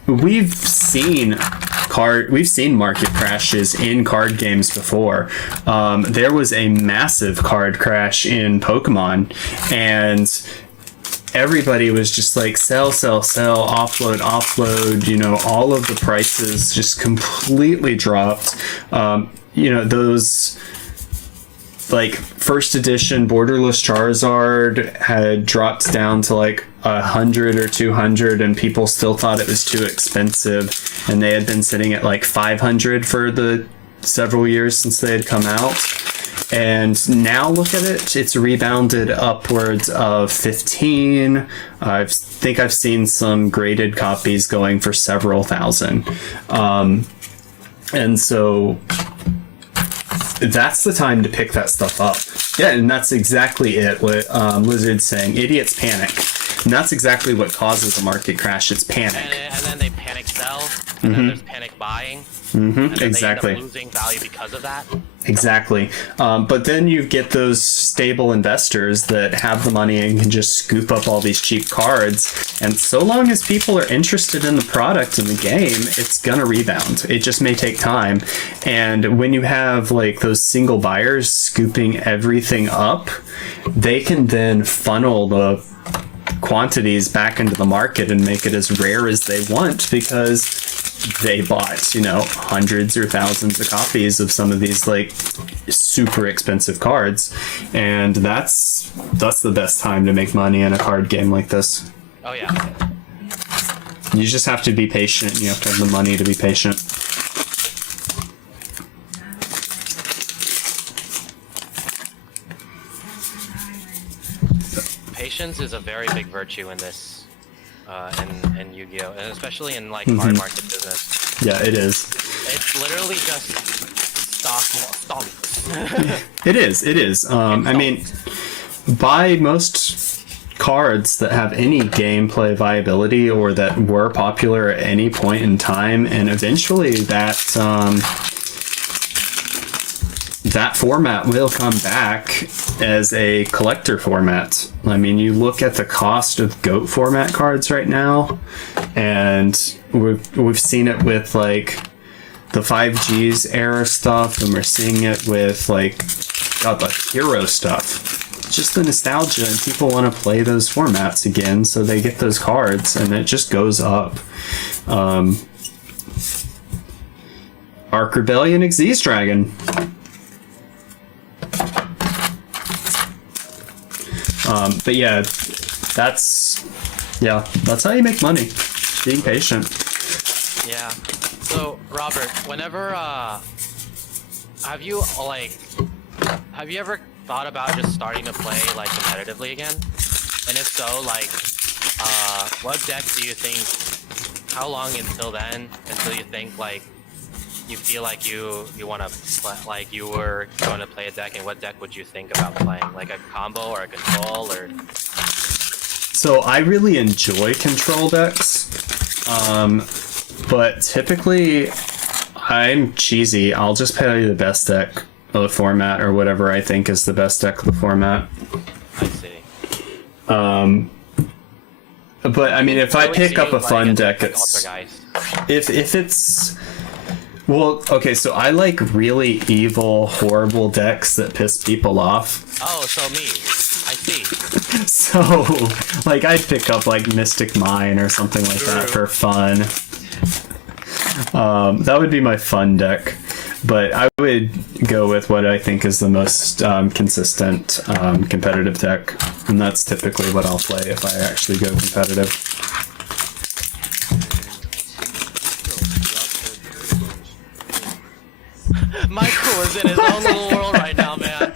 We've seen market crashes in card games before. There was a massive card crash in Pokemon, and everybody was just like sell, offload. You know, all of the prices just completely dropped. You know, those like first edition borderless Charizard had dropped down to like 100 or 200, and people still thought it was too expensive, and they had been sitting at like 500 for the several years since they had come out. And now look at it, it's rebounded upwards of 15. I think I've seen some graded copies going for several thousand. And so that's the time to pick that stuff up. Yeah, and that's exactly it, what Lizard's saying. Idiots panic. And that's exactly what causes a market crash. It's panic. And then they panic sell, and then there's panic buying. And then Exactly. they end up losing value because of that. Exactly. But then you get those stable investors that have the money and can just scoop up all these cheap cards. And so long as people are interested in the product and the game, it's going to rebound. It just may take time. And when you have like those single buyers scooping everything up, they can then funnel the quantities back into the market and make it as rare as they want, because they bought, you know, hundreds or thousands of copies of some of these like super expensive cards, and that's the best time to make money in a card game like this. Oh yeah. You just have to be patient. You have to have the money to be patient. Patience is a very big virtue in this. In Yu-Gi-Oh, and especially in like card market business. Yeah, it is. It's literally just stomp. It is. I mean, buy most cards that have any gameplay viability or that were popular at any point in time, and eventually that that format will come back as a collector format. I mean, you look at the cost of GOAT format cards right now, and we've seen it with like the 5Gs era stuff, and we're seeing it with like the hero stuff. It's just the nostalgia, and people want to play those formats again, so they get those cards, and it just goes up. Ark Rebellion Xyz Dragon. But yeah, that's how you make money. Being patient. Yeah. So Robert, whenever have you ever thought about just starting to play like competitively again? And if so, like, what deck do you think? How long until then? Until you think like you feel like you want to play, like you were going to play a deck, and what deck would you think about playing? Like a combo or a control or? So I really enjoy control decks, but typically I'm cheesy. I'll just play the best deck of the format, or whatever I think is the best deck of the format. I see. But I mean, if I pick up a fun deck, like it's Ultrageist. if it's well, okay. So I like really evil, horrible decks that piss people off. Oh, so me. I see. So, like, I'd pick up like Mystic Mine or something like that for fun. That would be my fun deck. But I would go with what I think is the most consistent competitive deck, and that's typically what I'll play if I actually go competitive. Michael is in his own little world right now, man.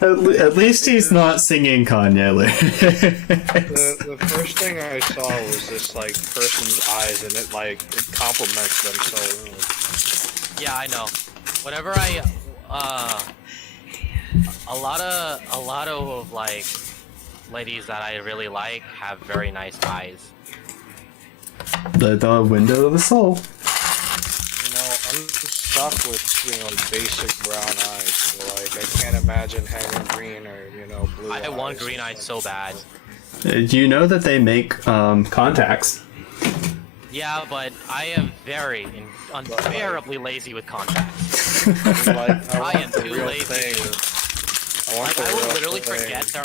At least he's not singing Kanye lyrics. The first thing I saw was this like person's eyes, and it compliments them so well. Yeah, I know. Whenever I a lot of like ladies that I really like have very nice eyes. The window of the soul. You know, I'm stuck with, basic brown eyes. So, like, I can't imagine having green or, blue eyes. I want green eyes so bad. Do you know that they make contacts? Yeah, but I am very unbearably lazy with contacts. I am too lazy to. Like, I will literally forget they're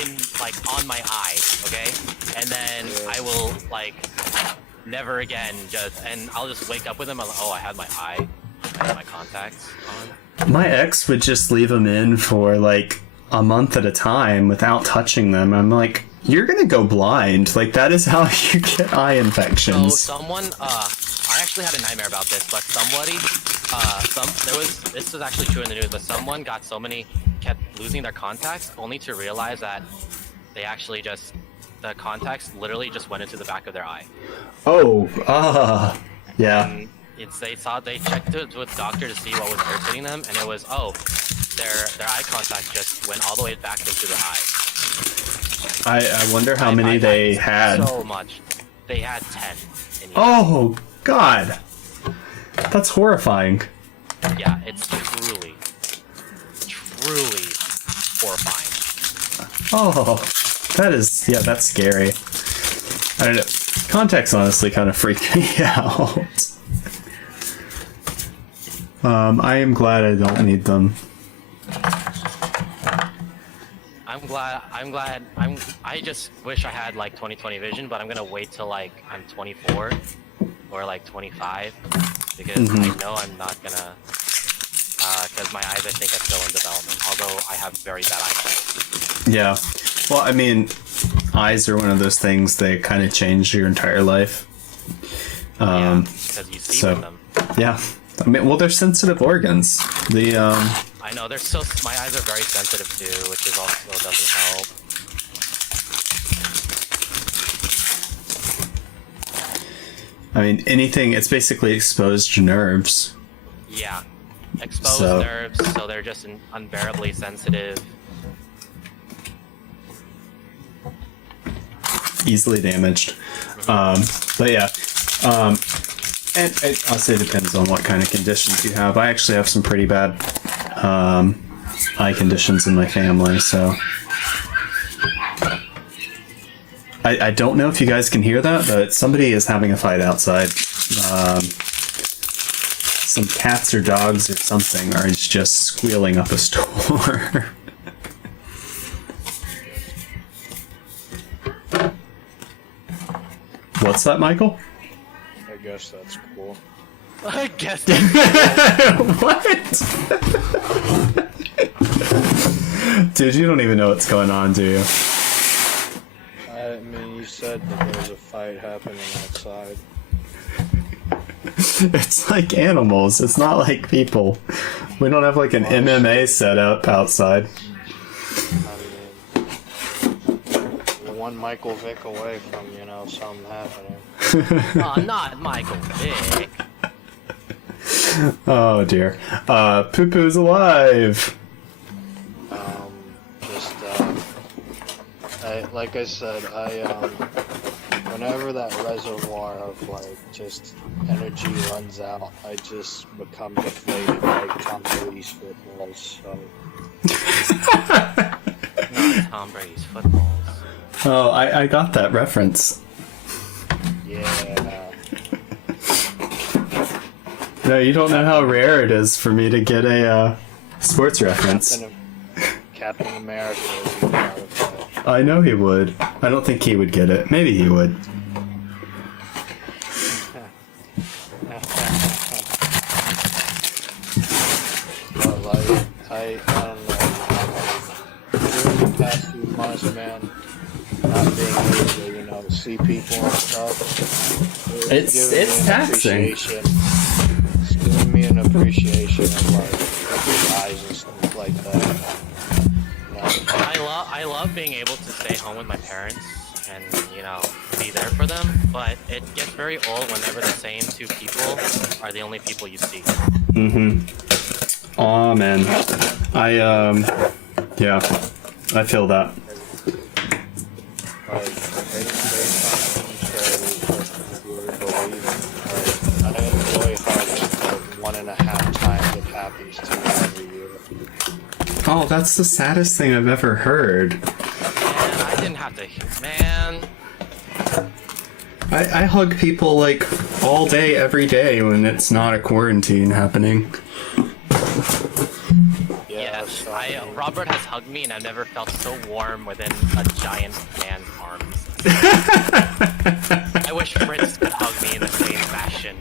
in like on my eye, okay? And then I will like never again and I'll just wake up with them. I'm like, oh, I had my contacts on. My ex would just leave them in for like a month at a time without touching them. I'm like, you're gonna go blind. Like, that is how you get eye infections. So someone, I actually had a nightmare about this, but somebody, this was actually true in the news, but someone kept losing their contacts only to realize that they actually the contacts literally just went into the back of their eye. Oh, yeah. And they checked it with the doctor to see what was irritating them, and it was, their eye contact just went all the way back into their eye. I wonder how many they had. So much. They had 10. Oh, God. That's horrifying. Yeah, it's truly horrifying. Oh, that's scary. I don't know. Contacts honestly kind of freak me out. I am glad I don't need them. I just wish I had like 20/20 vision, but I'm gonna wait till like I'm 24 or like 25 because I know I'm not gonna, because my eyes I think are still in development, although I have very bad eyesight. Yeah. Well, I mean, eyes are one of those things that kind of change your entire life. Yeah, because you see with them. Yeah. I mean, well, they're sensitive organs. I know, my eyes are very sensitive too, which is also doesn't help. I mean, it's basically exposed nerves. Yeah. Exposed nerves, so they're just unbearably sensitive. Easily damaged. But yeah. And it also depends on what kind of conditions you have. I actually have some pretty bad eye conditions in my family, so... I don't know if you guys can hear that, but somebody is having a fight outside. Some cats or dogs or something are just squealing up a store. What's that, Michael? I guess that's cool. I guess. What? Dude, you don't even know what's going on, do you? I mean, you said that there's a fight happening outside. It's like animals. It's not like people. We don't have like an MMA setup outside. I mean, you're one Michael Vick away from, you know, something happening. Oh, not Michael Vick. Oh dear. Poo Poo's alive. Like I said, whenever that reservoir of like just energy runs out, I just become deflated like Tom Brady's footballs. So. Not Tom Brady's footballs. Oh, I got that reference. Yeah. No, you don't know how rare it is for me to get a sports reference. Captain America would be proud of that. I know he would. I don't think he would get it. Maybe he would. But like, I don't know. During the past few months, man, not being able to, you know, see people and stuff. It's taxing. It's giving me an appreciation of like people's eyes and stuff like that. I love being able to stay home with my parents and, you know, be there for them, but it gets very old whenever the same two people are the only people you see. Mm-hmm. Aw, man. Yeah, I feel that. Like, I enjoy having like 1.5 times the Pappies to every year. Oh, that's the saddest thing I've ever heard. Man, I didn't have to. Man. I hug people like all day, every day when it's not a quarantine happening. Yes, Robert has hugged me and I've never felt so warm within a giant man's arms. I wish Fritz could hug me in the same fashion,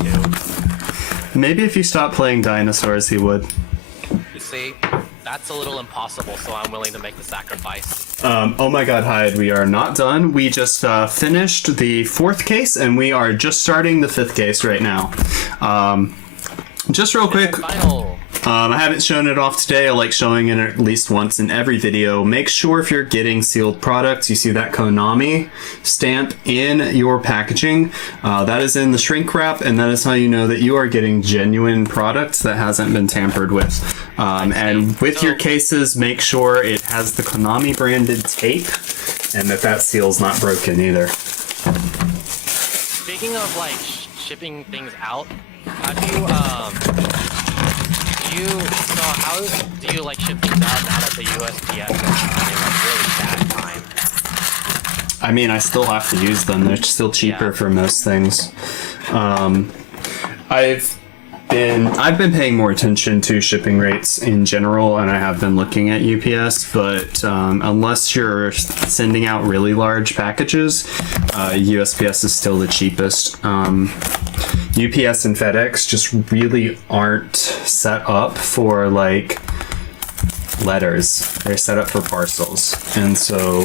too. Maybe if you stop playing dinosaurs, he would. You see, that's a little impossible, so I'm willing to make the sacrifice. Oh my god, Hyde, we are not done. We just finished the 4th case, and we are just starting the 5th case right now. Just real quick, Final. I haven't shown it off today. I like showing it at least once in every video. Make sure if you're getting sealed products, you see that Konami stamp in your packaging. That is in the shrink wrap, and that is how you know that you are getting genuine products that hasn't been tampered with. And with your cases, make sure it has the Konami branded tape, and that seal's not broken either. Speaking of like shipping things out, how do you like ship things out now that the USPS is having a really bad time? I mean, I still have to use them. They're still cheaper for most things. I've been paying more attention to shipping rates in general, and I have been looking at UPS, but unless you're sending out really large packages, USPS is still the cheapest. UPS and FedEx just really aren't set up for like letters. They're set up for parcels, and so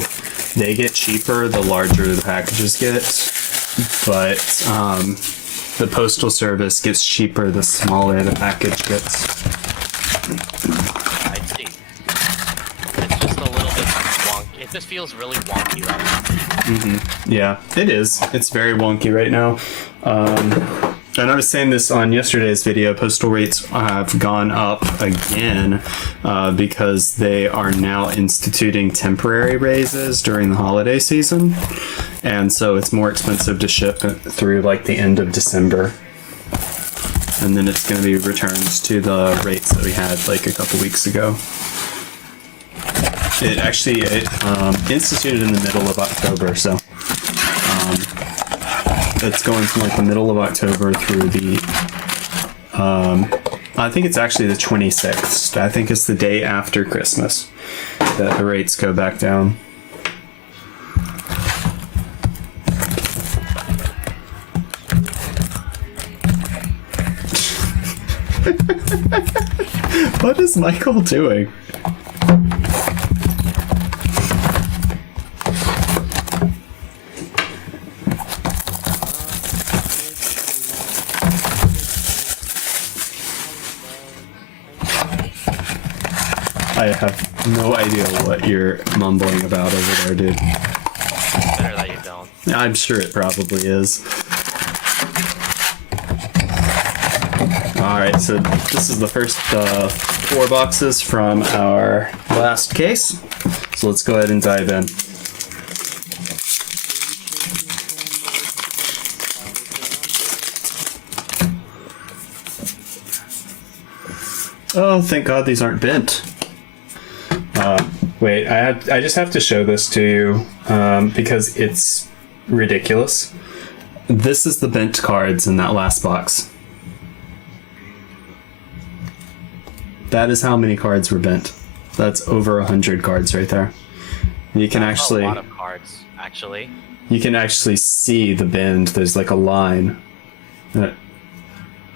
they get cheaper the larger the packages get, but the postal service gets cheaper the smaller the package gets. I see. It's just a little bit wonky. It just feels really wonky right now. Mm-hmm. Yeah, it is. It's very wonky right now. And I was saying this on yesterday's video, postal rates have gone up again because they are now instituting temporary raises during the holiday season. and so it's more expensive to ship through like the end of December. And then it's going to be returned to the rates that we had like a couple weeks ago. It instituted in the middle of October, so it's going from like the middle of October through the I think it's actually the 26th. I think it's the day after Christmas that the rates go back down. What is Michael doing? I have no idea what you're mumbling about over there, dude. Better that you don't. I'm sure it probably is. Alright, so this is the first 4 boxes from our last case. So let's go ahead and dive in. Oh, thank God these aren't bent. Wait, I just have to show this to you because it's ridiculous. This is the bent cards in that last box. That is how many cards were bent. That's over 100 cards right there. You can actually... a lot of cards, actually. You can actually see the bend. There's like a line.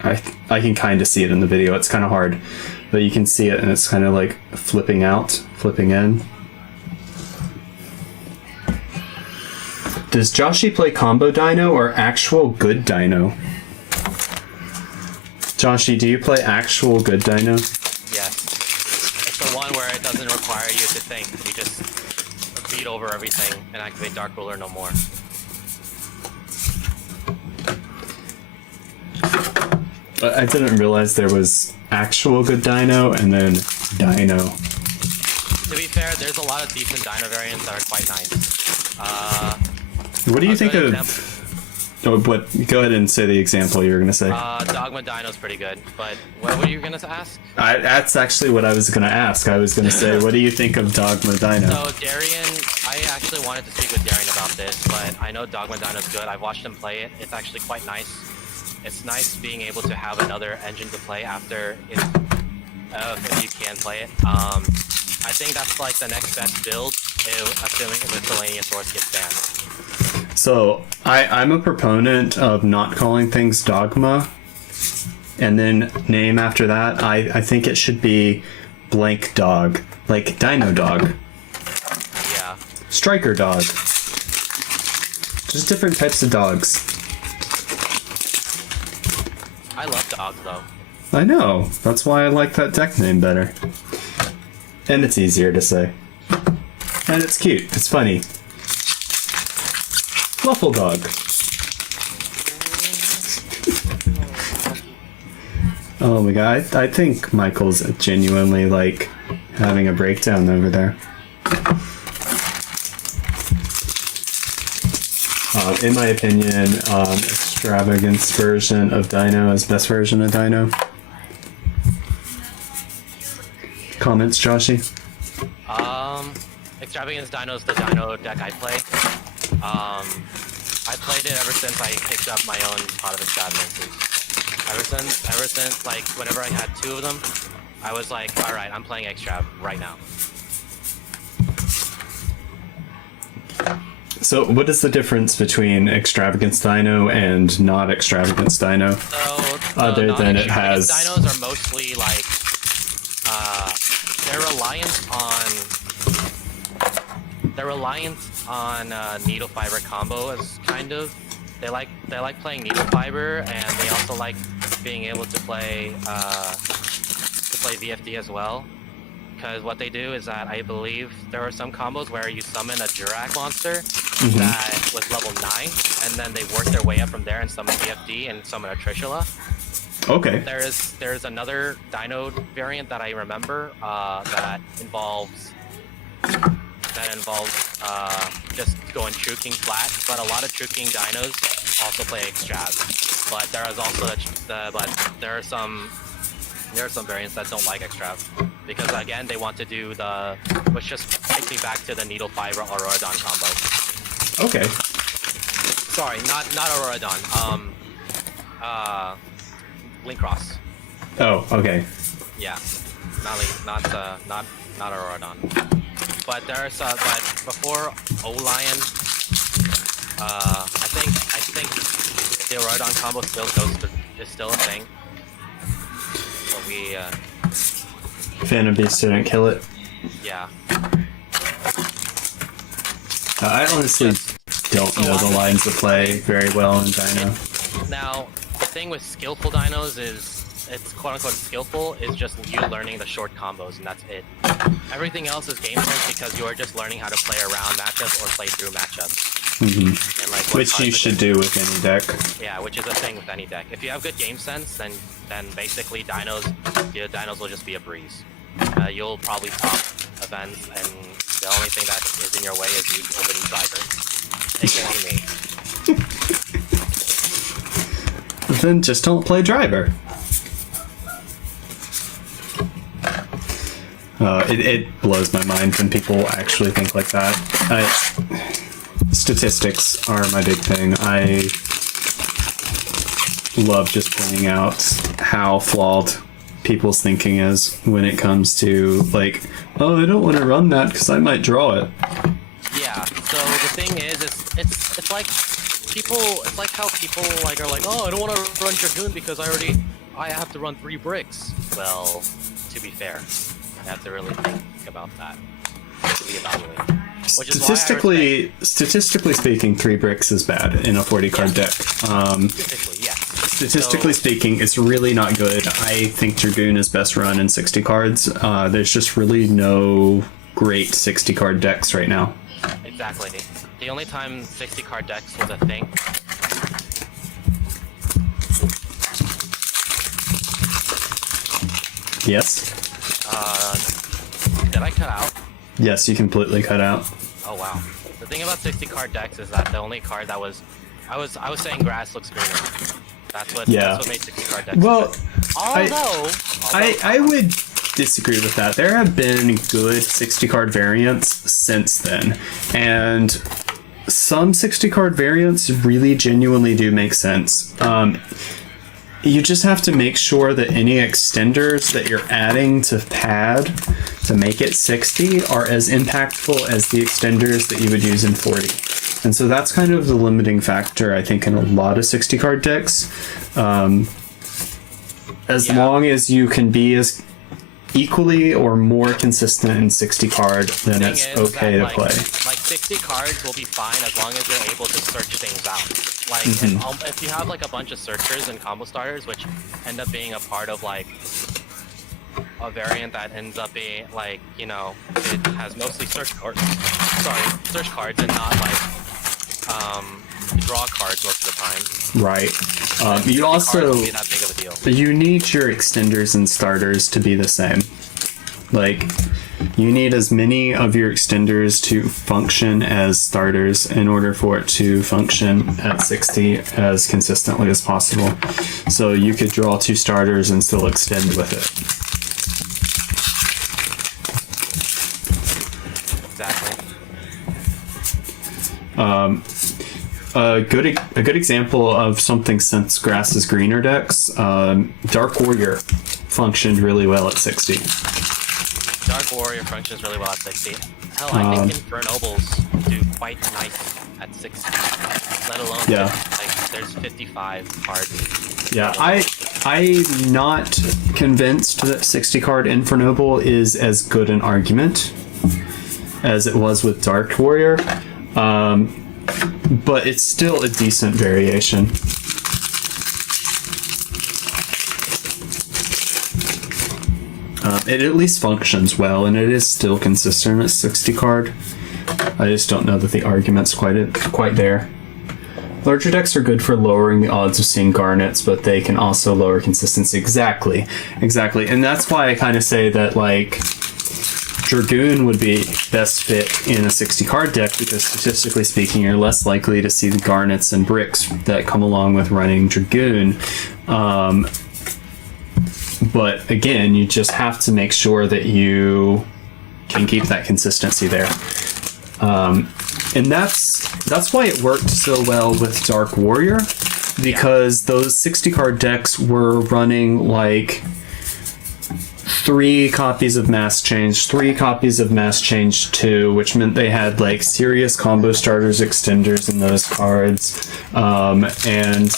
I can kind of see it in the video. It's kind of hard. But you can see it, and it's kind of like flipping out, flipping in. Does Joshy play combo dino or actual good dino? Joshy, do you play actual good dino? Yes. It's the one where it doesn't require you to think. You just beat over everything and activate Dark Ruler no more. I didn't realize there was actual good dino and then dino. To be fair, there's a lot of decent dino variants that are quite nice. What do you think of... Oh, but go ahead and say the example you were going to say. Dogma Dino's pretty good, but what were you going to ask? That's actually what I was going to ask. I was going to say, what do you think of Dogma Dino? So Darian, I actually wanted to speak with Darian about this, but I know Dogma Dino's good. I've watched him play it. It's actually quite nice. It's nice being able to have another engine to play after if you can play it. I think that's like the next best build, assuming Miscellaneous Source gets banned. So, I'm a proponent of not calling things Dogma, and then name after that. I think it should be blank dog, like Dino Dog. Yeah. Striker Dog. Just different types of dogs. I love dogs, though. I know. That's why I like that deck name better. And it's easier to say. And it's cute. It's funny. Fluffle Dog. Oh my god. I think Michael's genuinely, like, having a breakdown over there. In my opinion, Extravagance version of Dino is best version of Dino. Comments, Joshy? Extravagance Dino is the Dino deck I play. I played it ever since I picked up my own pot of Extravagances. Ever since, like, whenever I had 2 of them, I was like, alright, I'm playing Extrav right now. So, what is the difference between Extravagance Dino and not Extravagance Dino? So, other than it has... Dinos are mostly like, they're reliant on needle fiber combo as kind of. They like playing needle fiber, and they also like being able to play VFD as well. Because what they do is that I believe there are some combos where you summon a Jurak monster that was level 9, and then they work their way up from there and summon VFD and summon a Trishula. Okay. There's another Dino variant that I remember that involves just going True King flat, but a lot of True King dinos also play Extravs. But there is also there are some variants that don't like Extravs because again they want to do which just takes me back to the Needle Fiber Auroradon combo. Okay. Sorry, not Auroradon. Link Cross. Oh, okay. Yeah, not Auroradon. But there's but before O-Lion, I think the Auroradon combo is still a thing. But we Phantom Beast didn't kill it. yeah. I honestly don't know the lines of play very well in Dino. Now, the thing with skillful dinos is, it's quote-unquote skillful, is just you learning the short combos, and that's it. Everything else is game sense because you're just learning how to play around matchups or play through matchups. Mm-hmm. And like, which you should do with any deck. Yeah, which is a thing with any deck. If you have good game sense, then basically dinos will just be a breeze. You'll probably top events, and the only thing that is in your way is you opening driver. AKA me. Then just don't play driver. It blows my mind when people actually think like that. Statistics are my big thing. I love just pointing out how flawed people's thinking is when it comes to like, oh, I don't want to run that because I might draw it. Yeah. So the thing is, it's like people. It's like how people like are like, oh, I don't want to run Dragoon because I have to run 3 bricks. Well, to be fair, I have to really think about that to be evaluated. Statistically speaking, 3 bricks is bad in a 40 card deck. Statistically speaking, it's really not good. I think Dragoon is best run in 60 cards. There's just really no great 60 card decks right now. Exactly. The only time 60 card decks was a thing. Yes? Did I cut out? Yes, you completely cut out. Oh wow. The thing about 60 card decks is that the only card that was I was saying grass looks greener. That's what made 60 card decks. Well, I would disagree with that. There have been good 60 card variants since then, and some 60 card variants really genuinely do make sense. You just have to make sure that any extenders that you're adding to pad to make it 60 are as impactful as the extenders that you would use in 40. And so that's kind of the limiting factor, I think, in a lot of 60 card decks. As long as you can be as equally or more consistent in 60 card, then it's okay to play. Like 60 cards will be fine as long as you're able to search things out. Like if you have like a bunch of searchers and combo starters, which end up being a part of like a variant that ends up being like, you know, it has mostly search cards and not like draw cards most of the time. Right. You also be that big of a deal. You need your extenders and starters to be the same. Like, you need as many of your extenders to function as starters in order for it to function at 60 as consistently as possible. So you could draw 2 starters and still extend with it. Exactly. A good example of something since grass is greener decks, Dark Warrior functioned really well at 60. Dark Warrior functions really well at 60. Hell, I think Infernobles do quite nice at 60. Let alone like there's 55 cards. Yeah, I'm not convinced that 60 card Infernoble is as good an argument as it was with Dark Warrior. But it's still a decent variation. It at least functions well, and it is still consistent at 60 card. I just don't know that the argument's quite there. Larger decks are good for lowering the odds of seeing garnets, but they can also lower consistency. Exactly. And that's why I kind of say that, like, Dragoon would be best fit in a 60 card deck because statistically speaking, you're less likely to see the garnets and bricks that come along with running Dragoon. But again, you just have to make sure that you can keep that consistency there. And that's why it worked so well with Dark Warrior, because those 60 card decks were running like 3 copies of Mass Change, 3 copies of Mass Change 2, which meant they had like serious combo starters, extenders in those cards, and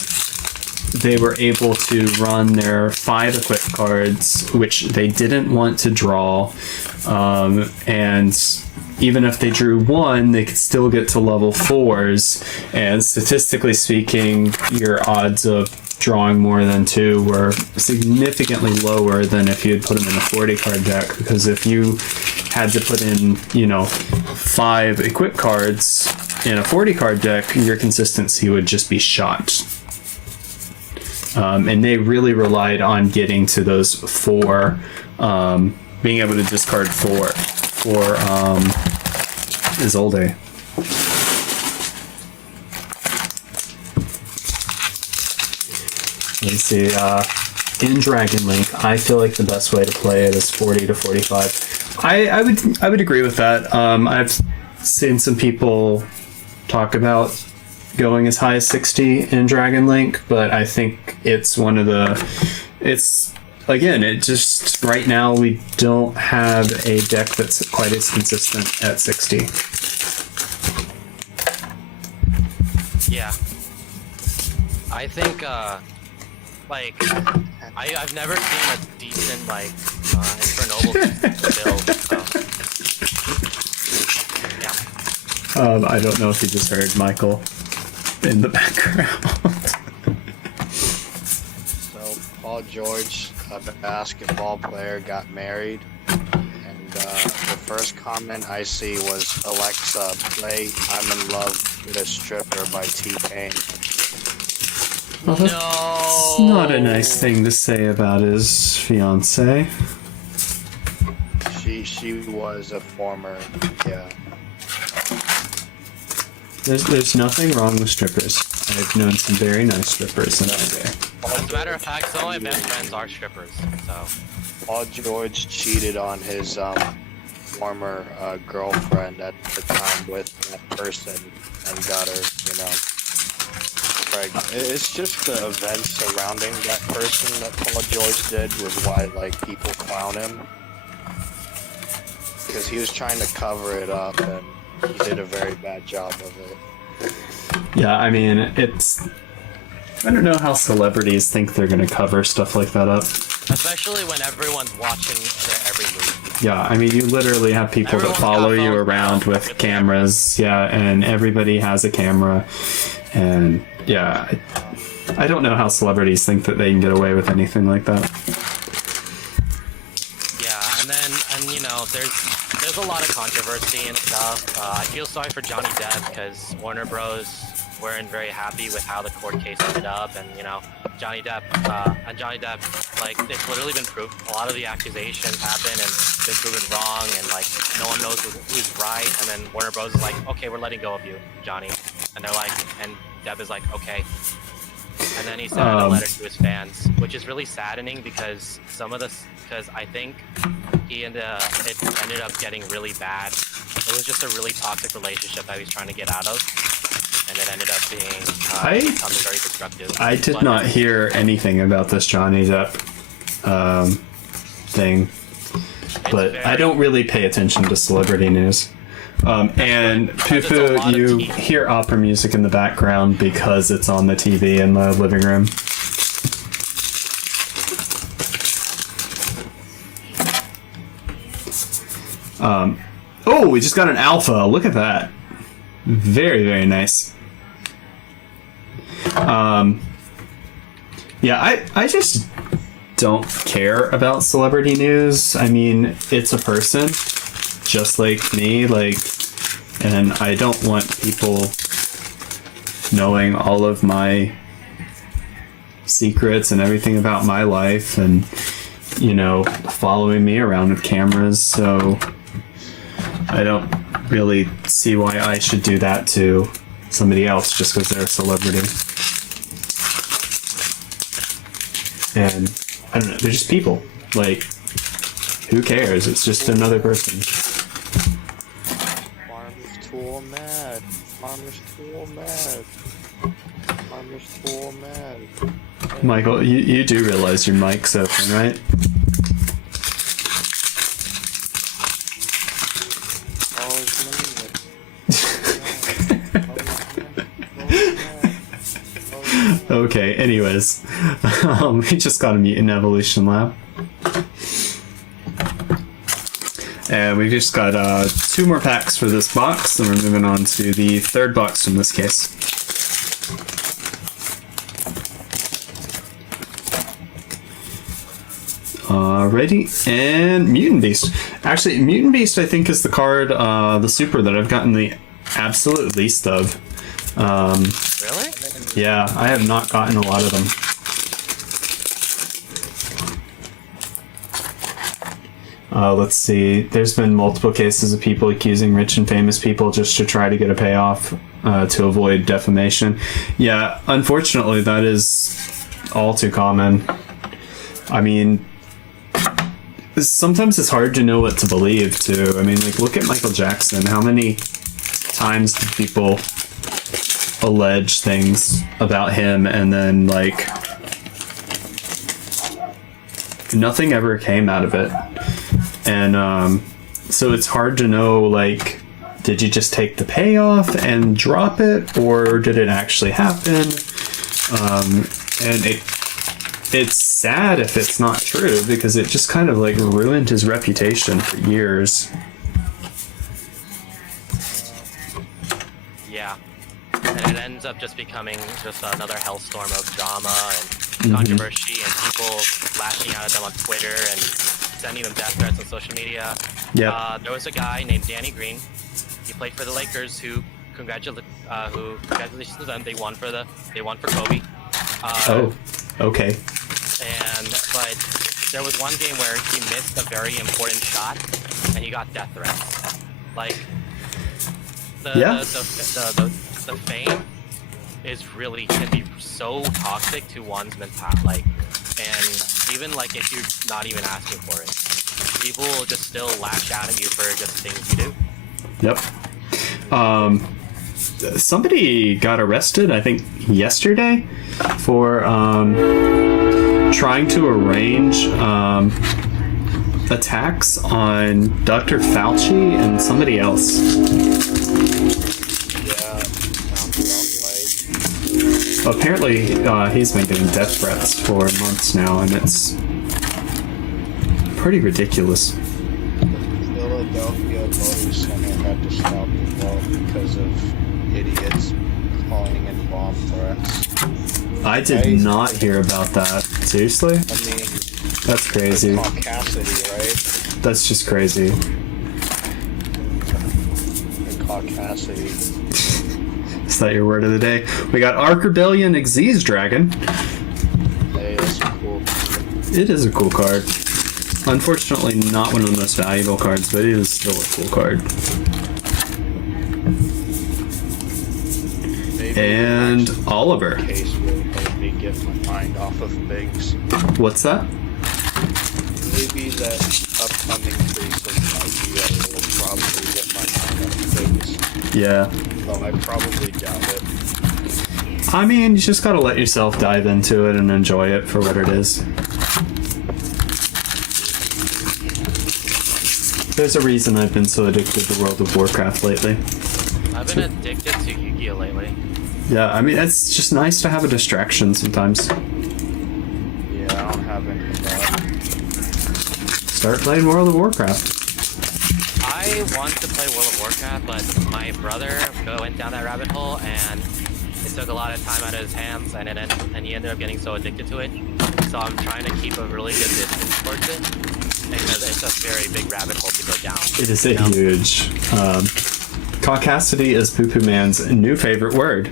they were able to run their 5 equip cards, which they didn't want to draw, and even if they drew 1, they could still get to level 4s, and statistically speaking, your odds of drawing more than 2 were significantly lower than if you had put them in a 40 card deck, because if you had to put in, 5 equip cards in a 40 card deck, your consistency would just be shot. And they really relied on getting to those 4, being able to discard 4 for Isolde. Let's see. In Dragon Link, I feel like the best way to play it is 40 to 45. I would agree with that. I've seen some people talk about going as high as 60 in Dragon Link, but I think it's one of the... Again, it just... Right now, we don't have a deck that's quite as consistent at 60. Yeah. I think, I've never seen a decent, Infernoble build, yeah. I don't know if you just heard Michael in the background. So, Paul George, a basketball player, got married, and the first comment I see was, Alexa, play I'm in Love with a Stripper by T-Pain. Well, that's not a nice thing to say about his fiance. She was a former, yeah. There's nothing wrong with strippers. I've known some very nice strippers in my day. As a matter of fact, some of my best friends are strippers, so... Paul George cheated on his former girlfriend at the time with that person and got her, pregnant. It's just the events surrounding that person that Paul George did was why, people clown him. Because he was trying to cover it up and he did a very bad job of it. Yeah, I mean, I don't know how celebrities think they're gonna cover stuff like that up. Especially when everyone's watching their every move. Yeah, I mean, you literally have people that follow you around with cameras, and everybody has a camera, and yeah, I don't know how celebrities think that they can get away with anything like that. Yeah, and there's a lot of controversy and stuff. I feel sorry for Johnny Depp because Warner Bros. Weren't very happy with how the court case ended up, and Johnny Depp, it's literally been proved. A lot of the accusations happened and been proven wrong, and no one knows who's right. And then Warner Bros. Is like, okay, we're letting go of you, Johnny. And they're like, and Depp is like, okay. And then he sent out a letter to his fans, which is really saddening because I think it ended up getting really bad. It was just a really toxic relationship that he was trying to get out of. And it ended up being becoming very destructive. I did not hear anything about this Johnny Depp thing, but I don't really pay attention to celebrity news. And Poo-Poo, you hear opera music in the background because it's on the TV in the living room. Oh, we just got an alpha. Look at that. Very, very nice. Yeah, I just don't care about celebrity news. I mean, it's a person just like me, and I don't want people knowing all of my secrets and everything about my life, and you know, following me around with cameras, so I don't really see why I should do that to somebody else just because they're a celebrity. And I don't know, they're just people. Like, who cares? It's just another person. Farmer's tool mad. Farmer's tool mad. Farmer's tool mad. Michael, you do realize your mic's open, right? Okay, anyways. We just got a mutant evolution lab. And we've just got 2 more packs for this box, and we're moving on to the 3rd box from this case. Alrighty, and Mutant Beast. Actually, Mutant Beast I think is the card, the super that I've gotten the absolute least of. Really? Yeah, I have not gotten a lot of them. Let's see, there's been multiple cases of people accusing rich and famous people just to try to get a payoff to avoid defamation. Yeah, unfortunately that is all too common. I mean, sometimes it's hard to know what to believe too. I mean, like, look at Michael Jackson. How many times did people allege things about him and then, like, nothing ever came out of it? And so it's hard to know, like, did you just take the payoff and drop it, or did it actually happen? And it's sad if it's not true, because it just kind of, like, ruined his reputation for years. Yeah. And it ends up just becoming just another hellstorm of drama and controversy and people lashing out at them on Twitter and sending them death threats on social media. Yeah. There was a guy named Danny Green. He played for the Lakers. Congratulations to them. They won for Kobe. Okay. But there was one game where he missed a very important shot and he got death threats. Like, the fame can be so toxic to one's mentality. Like, and even like if you're not even asking for it, people will just still lash out at you for just things you do. Yep. Somebody got arrested, I think yesterday, for trying to arrange attacks on Dr. Fauci and somebody else. Yeah, sounds about right. Apparently, he's been getting death threats for months now, and it's pretty ridiculous. Philadelphia Motor Center had to stop the vote because of idiots calling in bomb threats. I did not hear about that. Seriously? I mean, that's crazy. Caucasity, right? That's just crazy. Caucasity. Is that your word of the day? We got Ark Rebellion Xyz Dragon. Hey, that's cool. It is a cool card. Unfortunately, not one of the most valuable cards, but it is still a cool card. Maybe and Oliver. Case will help me get my mind off of things. What's that? Maybe that upcoming case of idea will probably get my mind off of things. Yeah. Well, I probably doubt it. I mean, you just gotta let yourself dive into it and enjoy it for what it is. There's a reason I've been so addicted to World of Warcraft lately. I've been addicted to Yu-Gi-Oh lately. Yeah, I mean, it's just nice to have a distraction sometimes. Yeah, I don't have any of that. Start playing World of Warcraft. I want to play World of Warcraft, but my brother went down that rabbit hole, and it took a lot of time out of his hands, and he ended up getting so addicted to it. So I'm trying to keep a really good distance towards it, because it's a very big rabbit hole to go down. It is a huge... Caucasity is Poo Poo Man's new favorite word.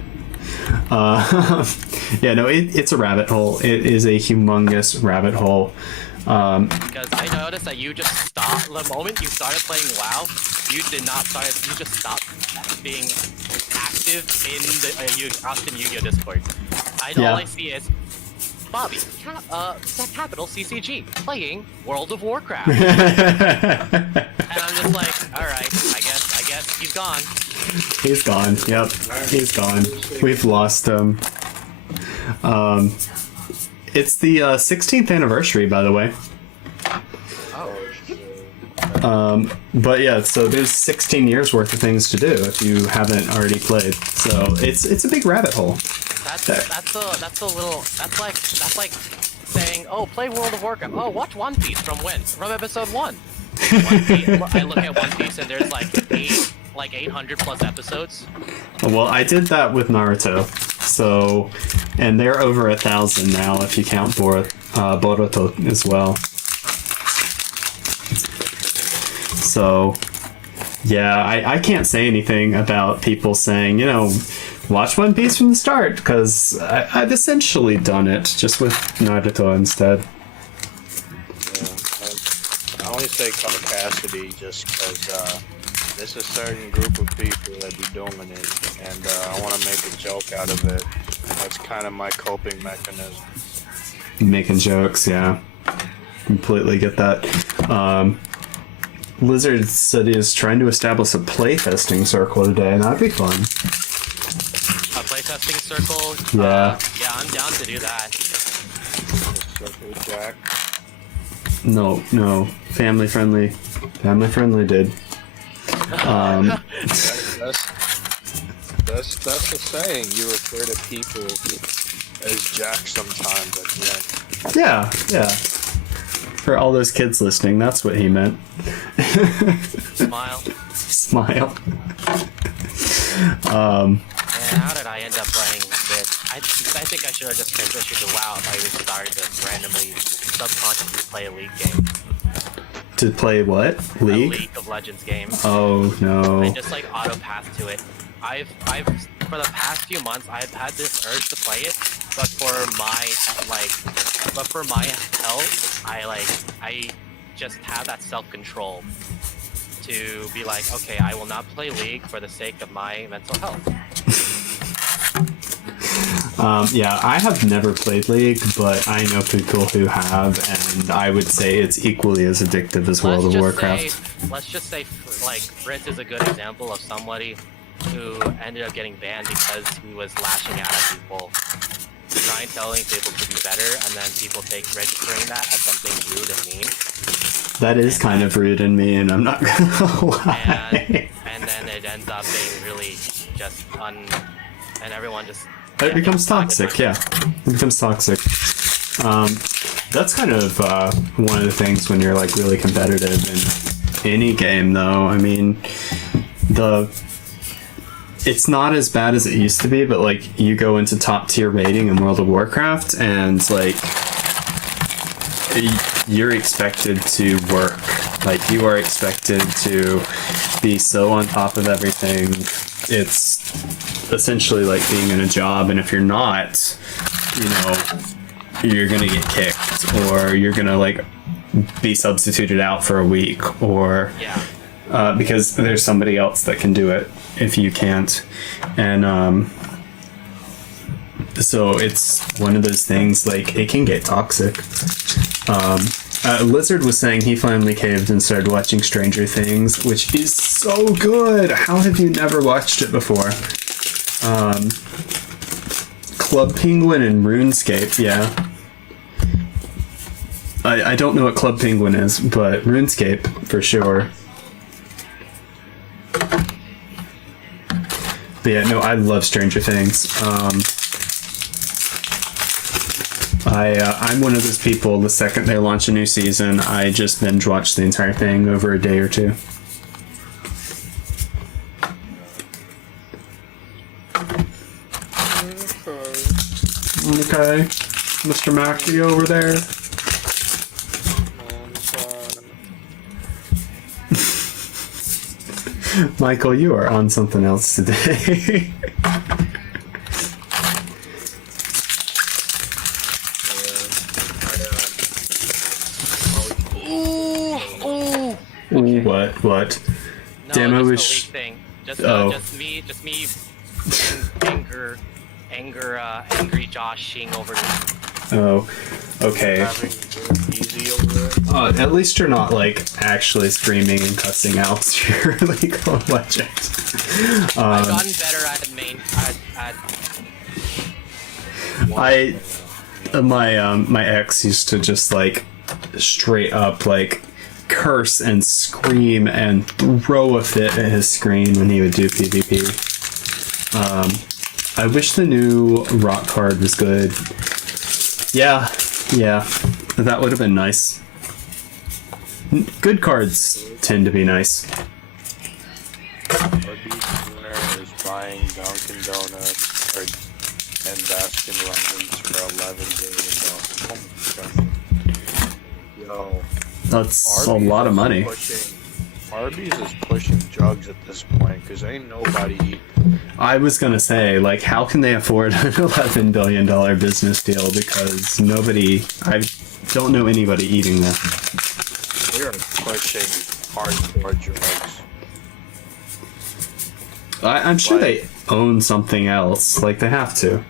Yeah, no, it's a rabbit hole. It is a humongous rabbit hole. Because I noticed that you just stopped the moment you started playing WoW. You did not start. You just stopped being active in the Austin Yu-Gi-Oh Discord. All I see is Bobby, capital CCG, playing World of Warcraft. And I'm just like, all right, I guess he's gone. He's gone. Yep, he's gone. We've lost him. It's the 16th anniversary, by the way. But yeah, so there's 16 years worth of things to do if you haven't already played. So it's a big rabbit hole. That's like saying, oh, play World of Warcraft. Oh, watch One Piece from when? From episode 1. I look at One Piece and there's like 800 plus episodes. Well, I did that with Naruto. So, and they're over 1,000 now if you count Boruto as well. So, yeah, I can't say anything about people saying, watch One Piece from the start, because I've essentially done it, just with Naruto instead. Yeah, I only say capacity just because there's a certain group of people that be doing it, and I want to make a joke out of it. That's kind of my coping mechanism. Making jokes, yeah. Completely get that. Lizard said he is trying to establish a playtesting circle today, and that'd be fun. A playtesting circle? Yeah. Yeah, I'm down to do that. Circle Jack. No. Family friendly. Family friendly, dude. That's the saying. You refer to people as Jack sometimes at the end. Yeah. For all those kids listening, that's what he meant. Smile. Smile. Man, how did I end up playing this? I think I should have just transitioned to WoW if I even started to randomly, subconsciously play a League game. To play what? League? A League of Legends game. Oh, no. I just auto path to it. I've for the past few months I've had this urge to play it, but for my health, I just have that self-control to be like, okay, I will not play League for the sake of my mental health. Yeah, I have never played League, but I know people who have, and I would say it's equally as addictive as World of Warcraft. Let's just say, Fritz is a good example of somebody who ended up getting banned because he was lashing out at people, telling people to be better, and then people registering that as something rude and mean. That is kind of rude and mean, I'm not gonna lie. And then it ends up being really just and everyone just... It becomes toxic, yeah. It becomes toxic. That's kind of one of the things when you're really competitive in any game, though. I mean, it's not as bad as it used to be, but you go into top tier rating in World of Warcraft, and you're expected to work. You are expected to be so on top of everything. It's essentially like being in a job, and if you're not, you're gonna get kicked, or you're gonna be substituted out for a week, or because there's somebody else that can do it if you can't. And so it's one of those things, it can get toxic. Lizard was saying he finally caved and started watching Stranger Things, which is so good. How have you never watched it before? Club Penguin and RuneScape, yeah. I don't know what Club Penguin is, but RuneScape for sure. But yeah, no, I love Stranger Things. I'm one of those people, the second they launch a new season, I just binge watch the entire thing over a day or two. Okay. Mr. Mackey over there. Michael, you are on something else today. What? No, Damn, I just wish. the leak thing. Just me, angry Joshing over this. Oh, okay. Having it easy over it. At least you're not like actually screaming and cussing out your League of Legends. I've gotten better at main. My ex used to just like straight up like curse and scream and throw a fit at his screen when he would do PvP. I wish the new rock card was good. Yeah, that would have been nice. Good cards tend to be nice. Arby's winner is buying Dunkin' Donuts and Baskin Robbins for $11 billion. Yo, That's Arby's a lot of is money. Arby's is pushing drugs at this point because ain't nobody eating. I was gonna say, like, how can they afford an $11 billion business deal? Because I don't know anybody eating that. They are pushing hardcore drugs. I'm sure they own something else. Like, they have to.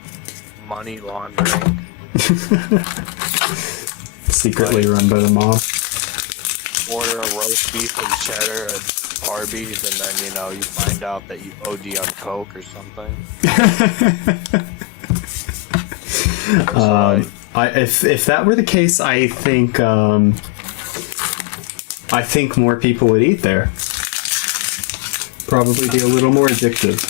Money laundering. Secretly run by the mob. Order a roast beef and cheddar at Arby's, and then you find out that you OD on coke or something. If that were the case, I think more people would eat there. Probably be a little more addictive.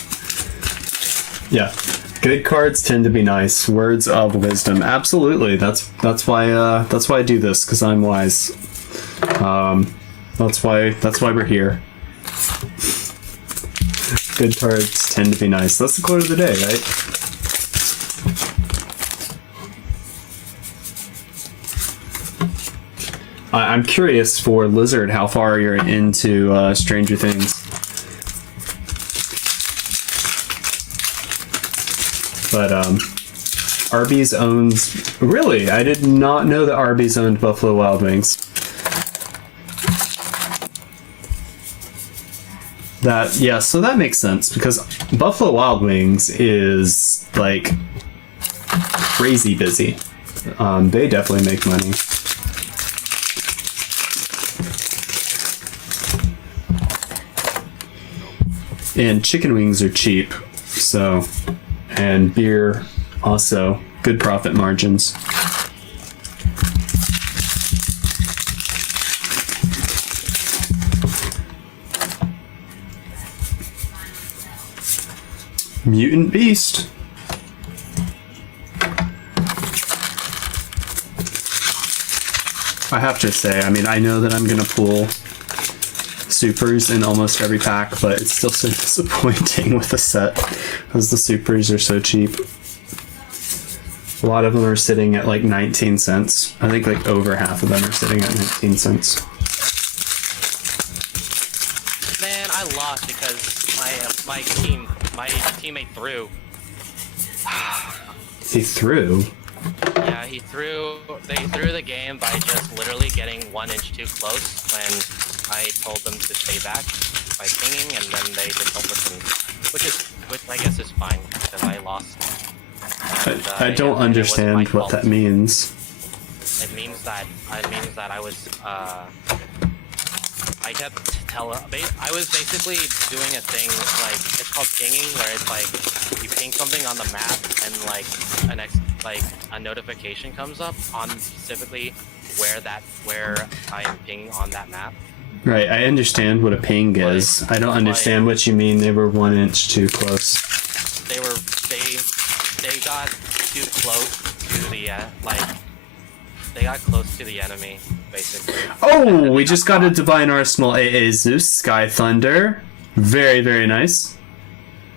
Yeah, good cards tend to be nice. Words of wisdom, absolutely. That's why I do this, because I'm wise. That's why we're here. Good cards tend to be nice. That's the quote of the day, right? I'm curious for Lizard how far you're into Stranger Things. But Arby's owns... Really? I did not know that Arby's owned Buffalo Wild Wings. So that makes sense, because Buffalo Wild Wings is like crazy busy. They definitely make money. And chicken wings are cheap, so, and beer also, good profit margins. Mutant Beast. I have to say, I mean, I know that I'm gonna pull supers in almost every pack, but it's still so disappointing with the set, because the supers are so cheap. A lot of them are sitting at like 19 cents. I think like over half of them are sitting at 19 cents. Man, I lost because my teammate threw. He threw? Yeah, they threw the game by just literally getting 1 inch too close when I told them to stay back by pinging, and then they just don't listen, which I guess is fine because I lost. And, I don't understand what that means. It means that I was I was basically doing a thing like it's called pinging, where it's like you ping something on the map and like a notification comes up on specifically where I am pinging on that map. Right, I understand what a ping is. I don't understand what you mean they were 1 inch too close. They got too close to the they got close to the enemy, basically. Oh, we just got a Divine Arsenal AA-ZEUS Sky Thunder. Very, very nice.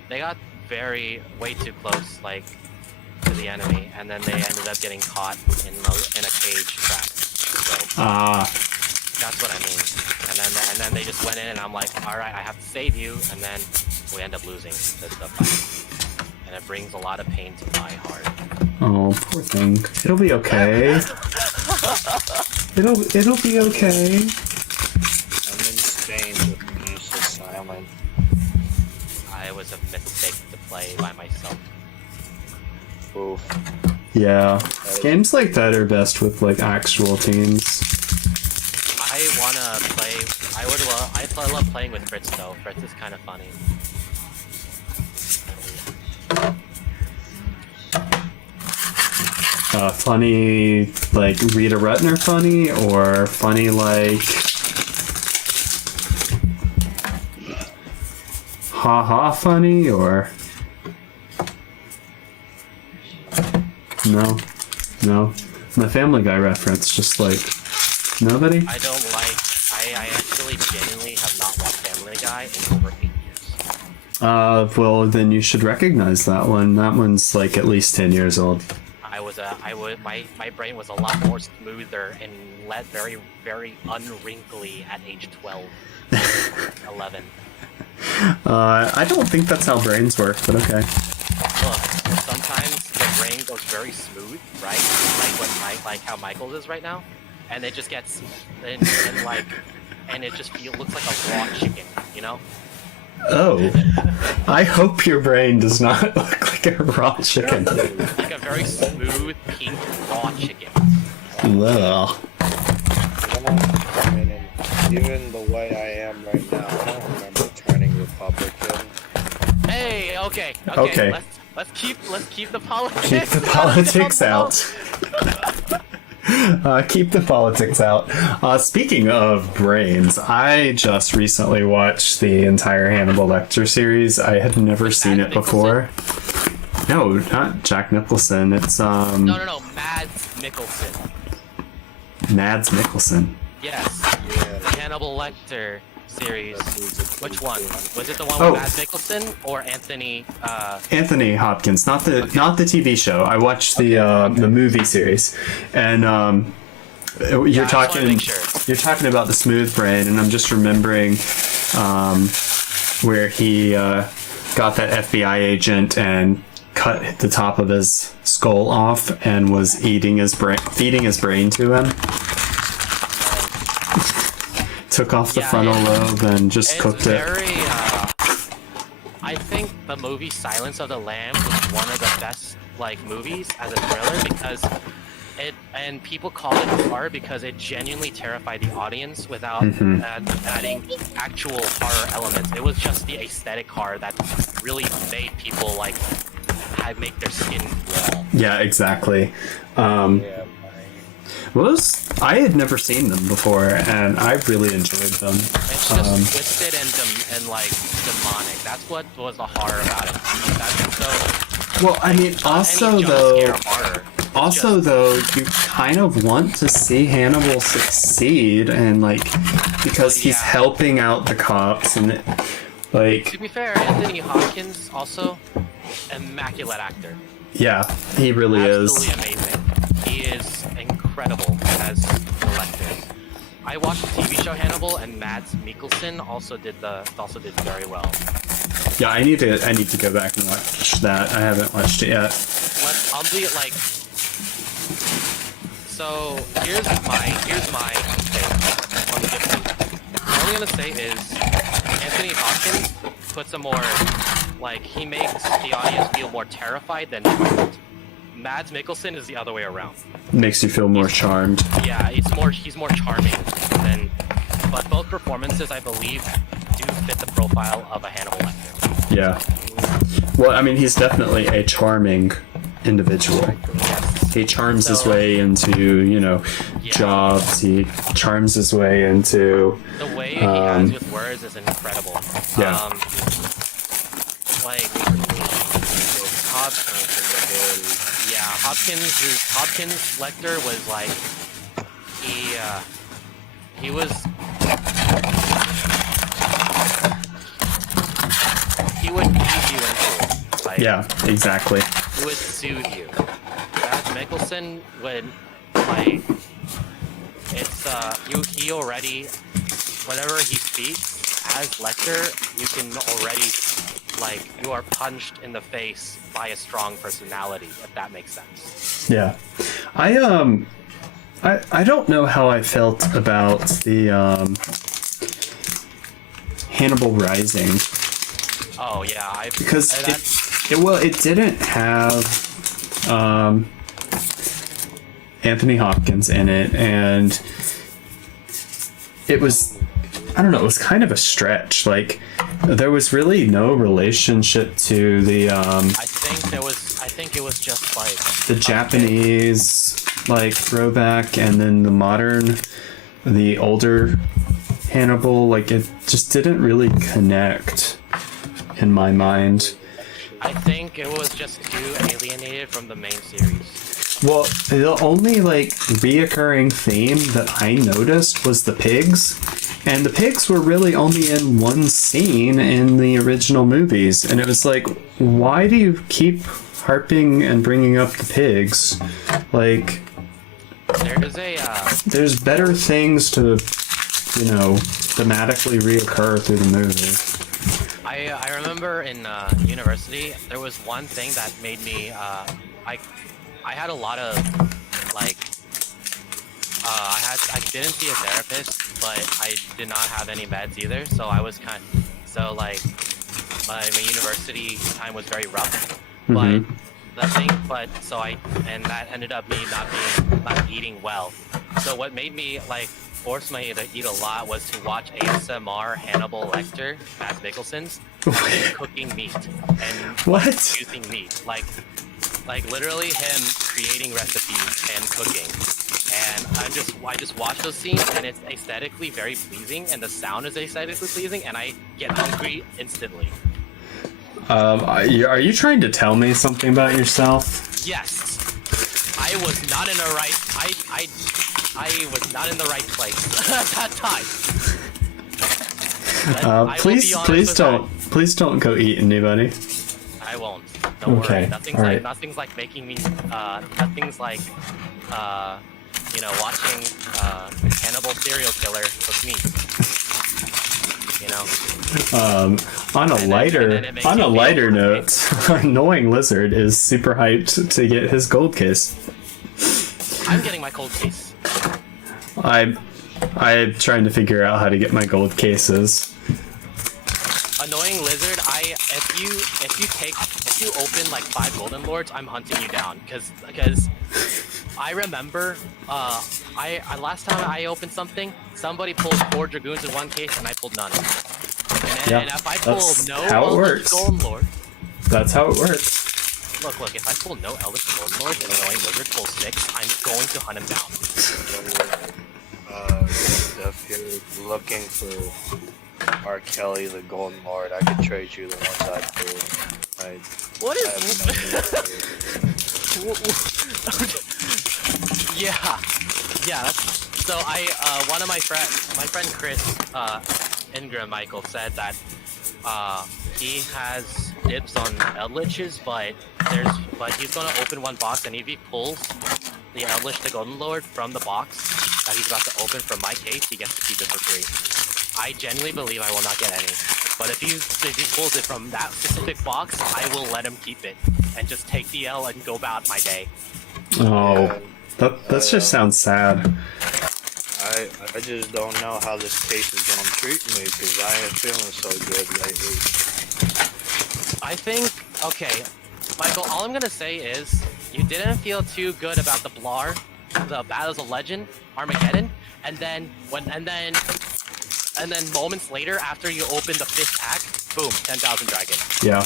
They got way too close, like, to the enemy, and then they ended up getting caught in a cage trap. So, that's what I mean. And then they just went in, and I'm like, all right, I have to save you, and then we end up losing the fight. And it brings a lot of pain to my heart. Oh, poor thing. It'll be okay. It'll be okay. I'm in Spain was a mistake to play by myself. Oof. Yeah. Games like that are best with like actual teams. I wanna play. I love playing with Fritz though. Fritz is kind of funny. Funny like Rita Rutner funny, or funny like ha funny, or no, the Family Guy reference, just like nobody. I don't like. I actually genuinely have not watched Family Guy in over 8 years. Well then you should recognize that one. That one's like at least 10 years old. My brain was a lot more smoother and very, very unwrinkly at age 12, 11. I don't think that's how brains work, but okay. Look, sometimes the brain goes very smooth, right? Like how Michael's is right now, and it just gets and it just looks like a raw chicken, you know? Oh, I hope your brain does not look like a raw chicken. Like a very smooth pink raw chicken. Ugh. I mean, even the way I am right now, I don't remember turning Republican. Hey, okay. Okay. Let's keep the politics. Keep the politics out. Keep the politics out. Speaking of brains, I just recently watched the entire Hannibal Lecter series. I had never seen it before. No, not Jack Nicholson. It's No, Mads Mikkelsen. Mads Mikkelsen. Yes. Yeah. The Hannibal Lecter series. Which one? Was it the one with Mads Mikkelsen or Anthony? Anthony Hopkins, not the TV show. I watched the movie series, and you're talking about the smooth brain, and I'm just remembering where he got that FBI agent and cut the top of his skull off and was feeding his brain to him. Took off the frontal lobe and just cooked it. I think the movie Silence of the Lambs was one of the best movies as a thriller because and people call it horror because it genuinely terrified the audience without adding actual horror elements. It was just the aesthetic horror that really made people make their skin crawl. Yeah, exactly. I had never seen them before, and I really enjoyed them. It's just twisted and demonic. That's what was the horror about it. Well, I mean, also though, you kind of want to see Hannibal succeed, and because he's helping out the cops, and To be fair, Anthony Hopkins also immaculate actor. Yeah, he really Absolutely amazing. He is incredible as the Lecter. I watched the TV show Hannibal, and Mads Mikkelsen also did very well. Yeah, I need to go back and watch that. I haven't watched it yet. I'll do it So here's my take on the difference. All I'm gonna say is Anthony Hopkins puts a more he makes the audience feel more terrified than frightened. Mads Mikkelsen is the other way around. Makes you feel more charmed. Yeah, he's more charming but both performances I believe do fit the profile of a Hannibal Lecter. Yeah. Well, I mean, he's definitely a charming individual. Yes. He charms his way into, jobs. He charms his way into... The way he has with words is incredible. Yeah. Hopkins Lecter was he would ease you into it. Yeah, exactly. He would soothe you. Mads Mikkelsen would he already whenever he speaks as Lecter, you can already you are punched in the face by a strong personality, if that makes sense. Yeah. I don't know how I felt about the Hannibal Rising. Oh yeah, because it didn't have Anthony Hopkins in it, and it was, I don't know, it was kind of a stretch. Like, there was really no relationship to the I think it was just like the Japanese like throwback, and then the older Hannibal. Like, it just didn't really connect in my mind. I think it was just too alienated from the main series. Well, the only like reoccurring theme that I noticed was the pigs, and the pigs were really only in one scene in the original movies, and it was like, why do you keep harping and bringing up the pigs? Like, there's better things to, thematically reoccur through the movie. I remember in university, there was one thing that made me, I had a lot of, like, I didn't see a therapist, but I did not have any meds either, so I was my university time was very rough. Mm-hmm. And that ended up me not eating well. So what made me, like, force me to eat a lot was to watch ASMR Hannibal Lecter, Matt Mikkelsen's, cooking meat and using meat. Like literally him creating recipes and cooking. And I just watch those scenes, and it's aesthetically very pleasing, and the sound is aesthetically pleasing, and I get hungry instantly. Are you trying to tell me something about yourself? Yes. I was not in the right place at that time. Please don't go eat anybody. I won't. Don't worry. Nothing's right. like making me. Nothing's like, watching cannibal serial killer cook meat. On a lighter note, Annoying Lizard is super hyped to get his gold case. I'm getting my gold case. I'm trying to figure out how to get my gold cases. Annoying Lizard, if you open like 5 Golden Lords, I'm hunting you down, because I remember last time I opened something, somebody pulled 4 Dragoons in one case and I pulled none. And if I pull no Eldritch Golden Lord, that's how it works. Look, if I pull no Eldritch Golden Lord and Annoying Lizard pulls 6, I'm going to hunt him down. If you're looking for R. Kelly, the Golden Lord, I could trade you the ones I pulled. What is Yeah, that's so. One of my friend Chris Ingram Michael said that he has dibs on Eldritches, but he's gonna open one box, and if he pulls the Eldritch, the Golden Lord, from the box that he's about to open from my case, he gets to keep it for free. I genuinely believe I will not get any, but if he pulls it from that specific box, I will let him keep it and just take the L and go about my day. Oh, that just sounds sad. I just don't know how this case is gonna treat me, because I ain't feeling so good lately. I think, okay, Michael, all I'm gonna say is, you didn't feel too good about the Blar, the Battles of Legend, Armageddon, and then moments later, after you open the 5th pack, boom, 10,000 Dragon. Yeah.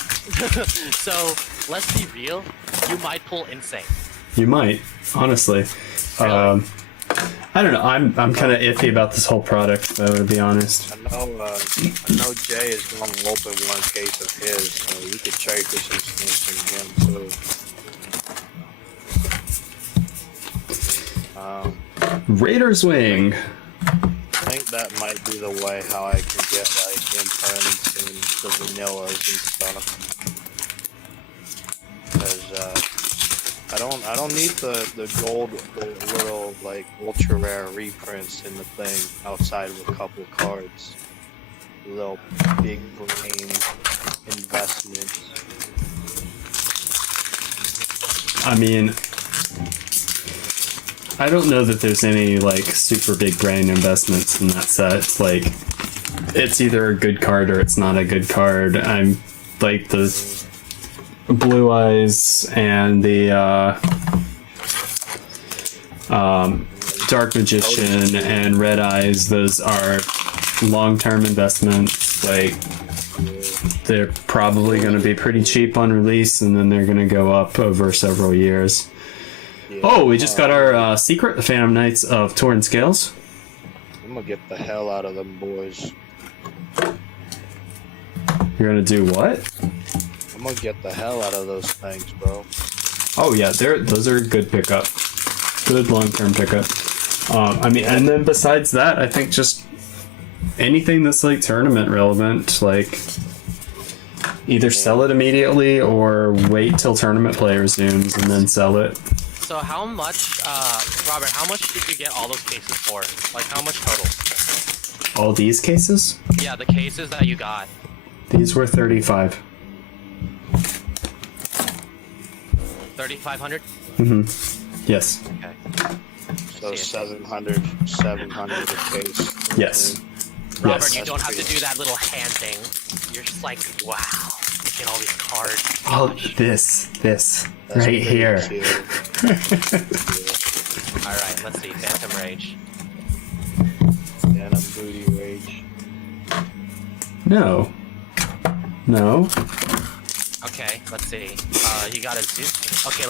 So, let's be real, you might pull Insane. You might, honestly. Really? I don't know. I'm kind of iffy about this whole product, though, to be honest. I know Jay is going to open one case of his, so you could trade for some skins from him too. Raider's Wing. I think that might be the way how I can get like imprints and the vanillas and stuff. Because I don't need the gold little like ultra rare reprints in the thing outside of a couple cards. Little big brain investments. I mean, I don't know that there's any like super big brain investments in that set. Like, it's either a good card or it's not a good card. I'm like the Blue Eyes and the Dark Magician and Red Eyes, those are long-term investments. Like, they're probably going to be pretty cheap on release, and then they're going to go up over several years. Yeah. Oh, we just got our secret, the Phantom Knights of Torn Scales. I'm gonna get the hell out of them boys. You're going to do what? I'm gonna get the hell out of those things, bro. Oh yeah, those are a good pickup. Good long-term pickup. I mean, and then besides that, I think just anything that's like tournament relevant, like either sell it immediately or wait till tournament play resumes and then sell it. So how much, Robert, how much did you get all those cases for? Like, how much total? All these cases? Yeah, the cases that you got. These were 35. 3,500? Mm-hmm. Yes. Okay. So 700 a case. Yes. Robert, Yes. you don't have to do that little hand thing. You're just like, wow, look at all these cards. Oh, this That's right pretty here. cute. Alright, let's see. Phantom Rage. Phantom Booty Rage. No. Okay, let's see. You got a Zeus. Okay,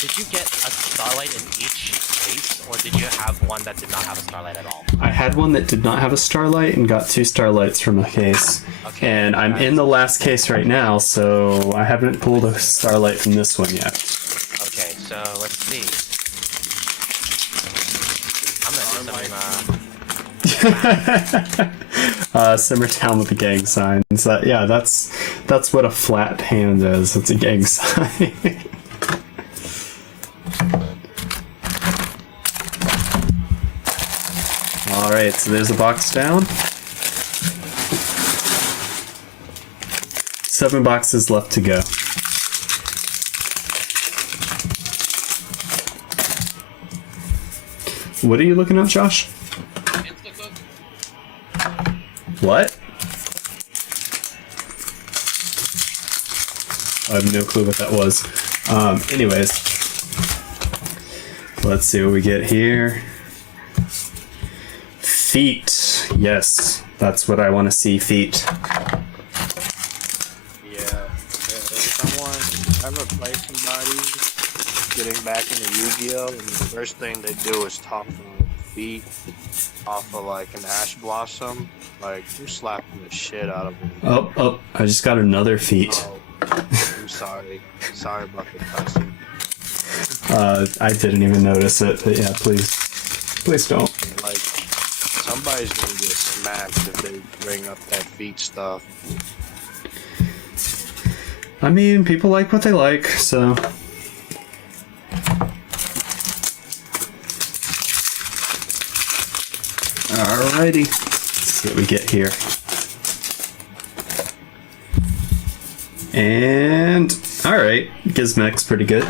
did you get a Starlight in each case, or did you have one that did not have a Starlight at all? I had one that did not have a Starlight and got 2 Starlights from a case. Okay. And I'm in the last case right now, so I haven't pulled a Starlight from this one yet. Okay, so let's see. I'm gonna do some, Simmer down with the gang signs. Yeah, that's what a flat hand is. It's a gang sign. Alright, so there's a box down. 7 boxes left to go. What are you looking up, Josh? What? I have no clue what that was. Anyways. Let's see what we get here. Feet. Yes, that's what I want to see, feet. Yeah. If someone ever plays somebody getting back into Yu-Gi-Oh! And the first thing they do is top the feet off of like an ash blossom, like you're slapping the shit out of them. Oh, I just got another feet. Oh, I'm sorry. Sorry about the cussing. I didn't even notice it, but yeah, please don't. Like, somebody's gonna get smacked if they bring up that feet stuff. I mean, people like what they like, so. Alrighty. Let's see what we get here. And, alright, Gizmek's pretty good.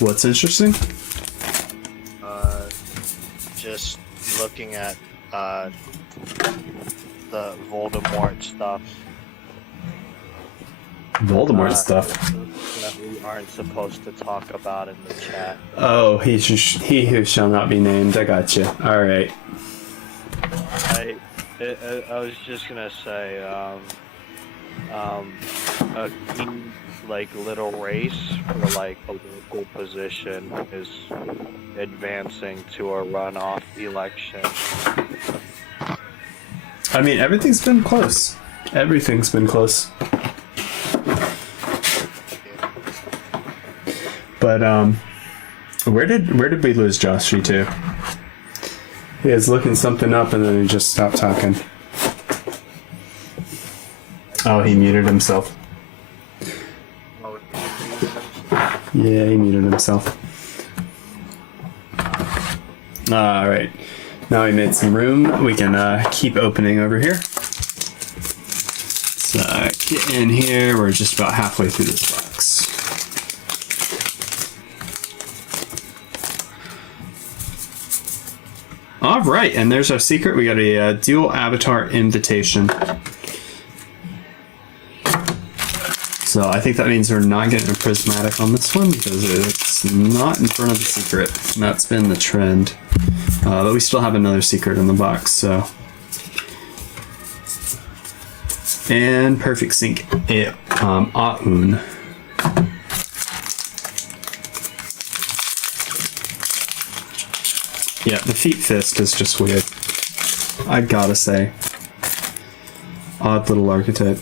What's interesting? Just looking at the Voldemort stuff. Voldemort stuff. That we aren't supposed to talk about in the chat. Oh, he who shall not be named. I got you. Alright. I was just gonna say, a key, like, little race for, like, a local position is advancing to a runoff election. I mean, everything's been close. Everything's been close. But, where did we lose Joshi to? He was looking something up and then he just stopped talking. Oh, he muted himself. Yeah, he muted himself. Alright. Now we made some room. We can keep opening over here. So get in here. We're just about halfway through this box. All right, and there's our secret. We got a dual avatar invitation. So I think that means we're not getting a prismatic on this one because it's not in front of the secret. And that's been the trend. But we still have another secret in the box, so. And perfect sync. Aun. Yeah, the feet fist is just weird. I gotta say. Odd little archetype.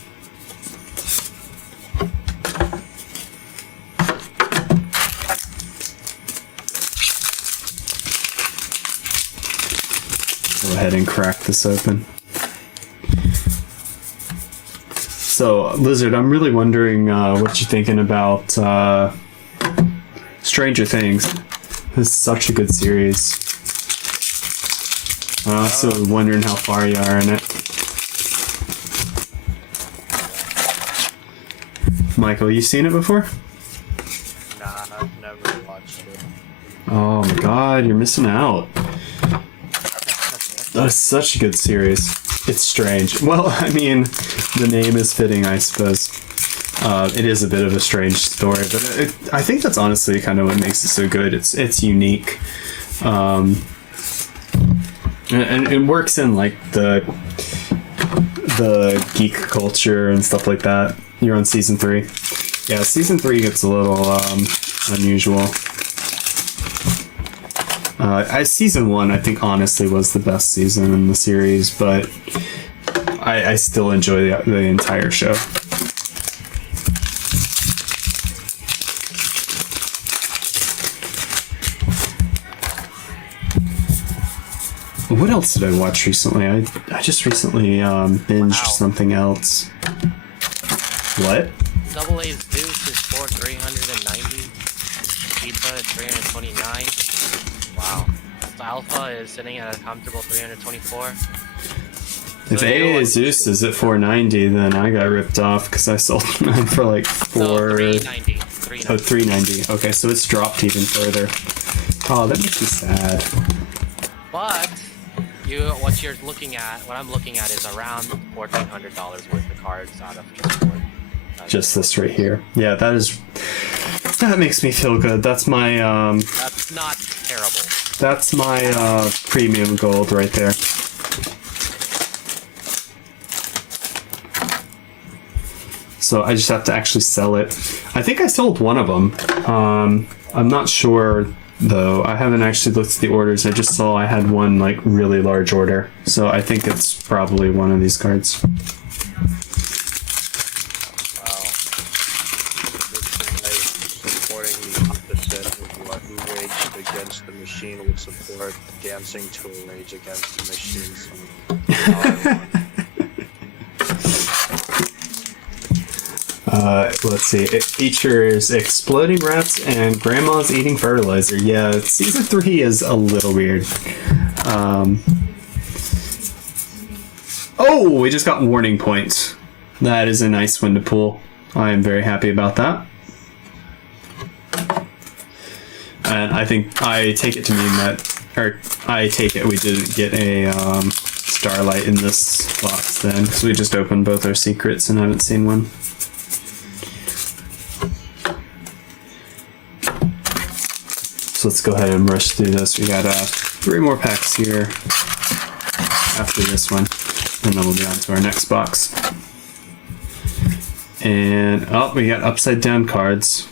Go ahead and crack this open. So, Lizard, I'm really wondering what you're thinking about Stranger Things. This is such a good series. I'm also wondering how far you are in it. Michael, you seen it before? Nah, I've never watched it. Oh my god, you're missing out. That's such a good series. It's strange. Well, I mean, the name is fitting, I suppose. It is a bit of a strange story, but I think that's honestly kind of what makes it so good. It's unique. And it works in like the geek culture and stuff like that. You're on season 3. Yeah, season 3 gets a little unusual. Season 1, I think, honestly, was the best season in the series, but I still enjoy the entire show. What else did I watch recently? I just recently binged something else. What? AA-ZEUS is for 390. Pizza is 329. Wow. The Alpha is sitting at a comfortable 324. If AA-ZEUS is at 490, then I got ripped off because I sold mine for like 390. Oh, 390. Okay, so it's dropped even further. Oh, that makes me sad. But what I'm looking at is around $1,400 worth of cards out of just this right here. Yeah, that makes me feel good. That's my that's not terrible. That's my premium gold right there. So I just have to actually sell it. I think I sold one of them. I'm not sure though. I haven't actually looked at the orders. I just saw I had one like really large order. So I think it's probably one of these cards. Wow. This is like supporting the opposite of what who raged against the machine would support dancing to a rage against the machine. Let's see. It features exploding rats and grandma's eating fertilizer. Yeah, season 3 is a little weird. Oh, we just got warning points. That is a nice one to pull. I am very happy about that. And I take it to mean that, or I take it we didn't get a Starlight in this box then, because we just opened both our secrets and haven't seen one. So let's go ahead and rush through this. We got 3 more packs here after this one, and then we'll be on to our next box. And we got upside down cards.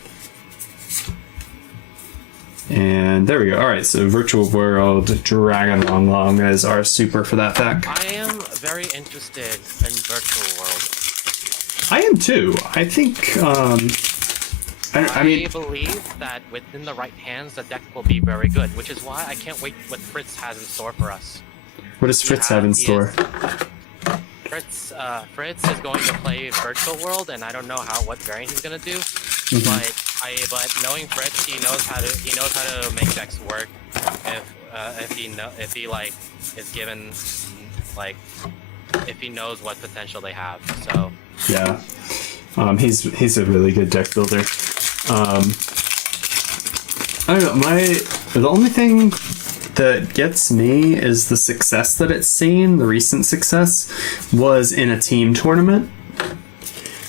And there we go. Alright, so Virtual World Dragon Long Long is our super for that pack. I am very interested in Virtual World. I am too. I think I mean, believe that within the right hands, the deck will be very good, which is why I can't wait what Fritz has in store for us. What does Fritz have in store? Fritz is going to play Virtual World, and I don't know what variant he's gonna do. Mm-hmm. But knowing Fritz, he knows how to make decks work. If he is given if he knows what potential they have. So yeah, he's a really good deck builder. I don't know. The only thing that gets me is the success that it's seen. The recent success was in a team tournament.